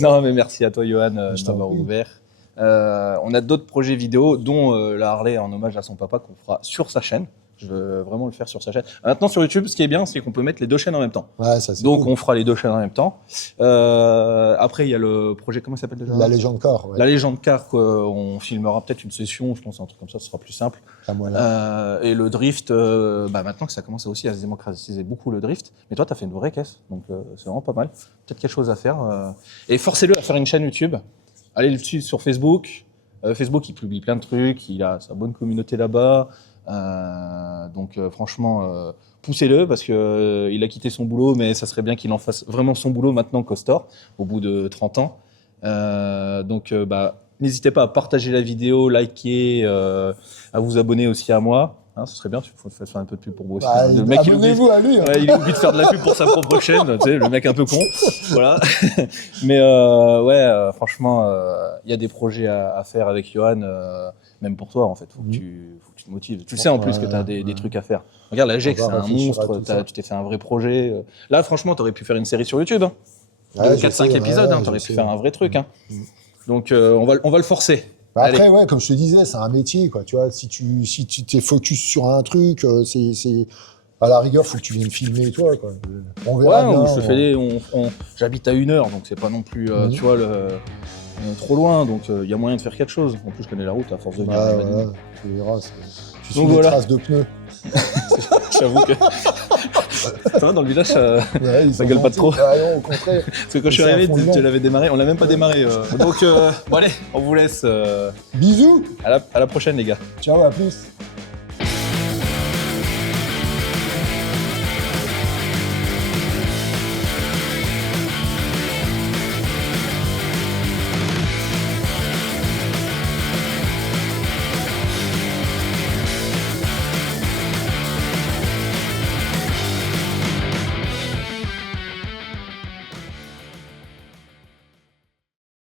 Non, mais merci à toi, Johan, de m'avoir ouvert. On a d'autres projets vidéo, dont la Harley en hommage à son papa qu'on fera sur sa chaîne. Je veux vraiment le faire sur sa chaîne. Maintenant, sur YouTube, ce qui est bien, c'est qu'on peut mettre les deux chaînes en même temps. Ouais, ça c'est Donc, cool. on fera les deux chaînes en même temps. Après, il y a le projet, comment ça s'appelle déjà ? La légende car. Ouais. La légende car, on filmera peut-être une session, je pense, un truc comme ça, ce sera plus simple. Ah, voilà. Et le drift, maintenant que ça commence aussi à se démocratiser beaucoup le drift, mais toi, tu as fait une vraie caisse, donc c'est vraiment pas mal. Peut-être quelque chose à faire. Et forcez-le à faire une chaîne YouTube. Allez le suivre sur Facebook. Facebook, il publie plein de trucs, il a sa bonne communauté là-bas. Donc franchement, poussez-le parce que il a quitté son boulot, mais ça serait bien qu'il en fasse vraiment son boulot maintenant Costor, au bout de 30 ans. Donc n'hésitez pas à partager la vidéo, liker, à vous abonner aussi à moi. Hein, ce serait bien, il faut faire un peu de pub pour moi aussi. Bah, Le mec, abonnez-vous à lui. Hein. Ouais, il oublie de faire de la pub pour sa propre chaîne, tu sais, le mec un peu con. Voilà. Mais franchement, il y a des projets à faire avec Johan, même pour toi en fait. Faut que tu te motives. Tu sais en plus que tu as des trucs à faire. Regarde, la GEC, c'est un monstre, tu t'es fait un vrai projet. Là, franchement, tu aurais pu faire une série sur YouTube. Hein. Ouais, 4-5 épisodes, tu aurais pu faire un vrai truc. Hein. Donc, on va le forcer. Bah après, ouais, comme je te disais, c'est un métier, quoi. Tu vois, si tu t'es focus sur un truc, c'est à la rigueur, faut que tu viennes filmer toi, quoi. On verra bien. J'habite à 1 heure, donc c'est pas non plus, tu vois, trop loin. Donc il y a moyen de faire quelque chose. En plus, je connais la route à force de venir. Ouais, tu verras. Tu suis Donc, les voilà. traces de pneus. J'avoue que. Ça va, dans le village, Ouais, ça gueule pas trop. Ah non, au contraire. Parce que quand je suis arrivé, tu l'avais démarré. On l'a même pas démarré. Donc, bon, allez, on vous laisse. Bisous. À la prochaine, les gars. Ciao, à plus.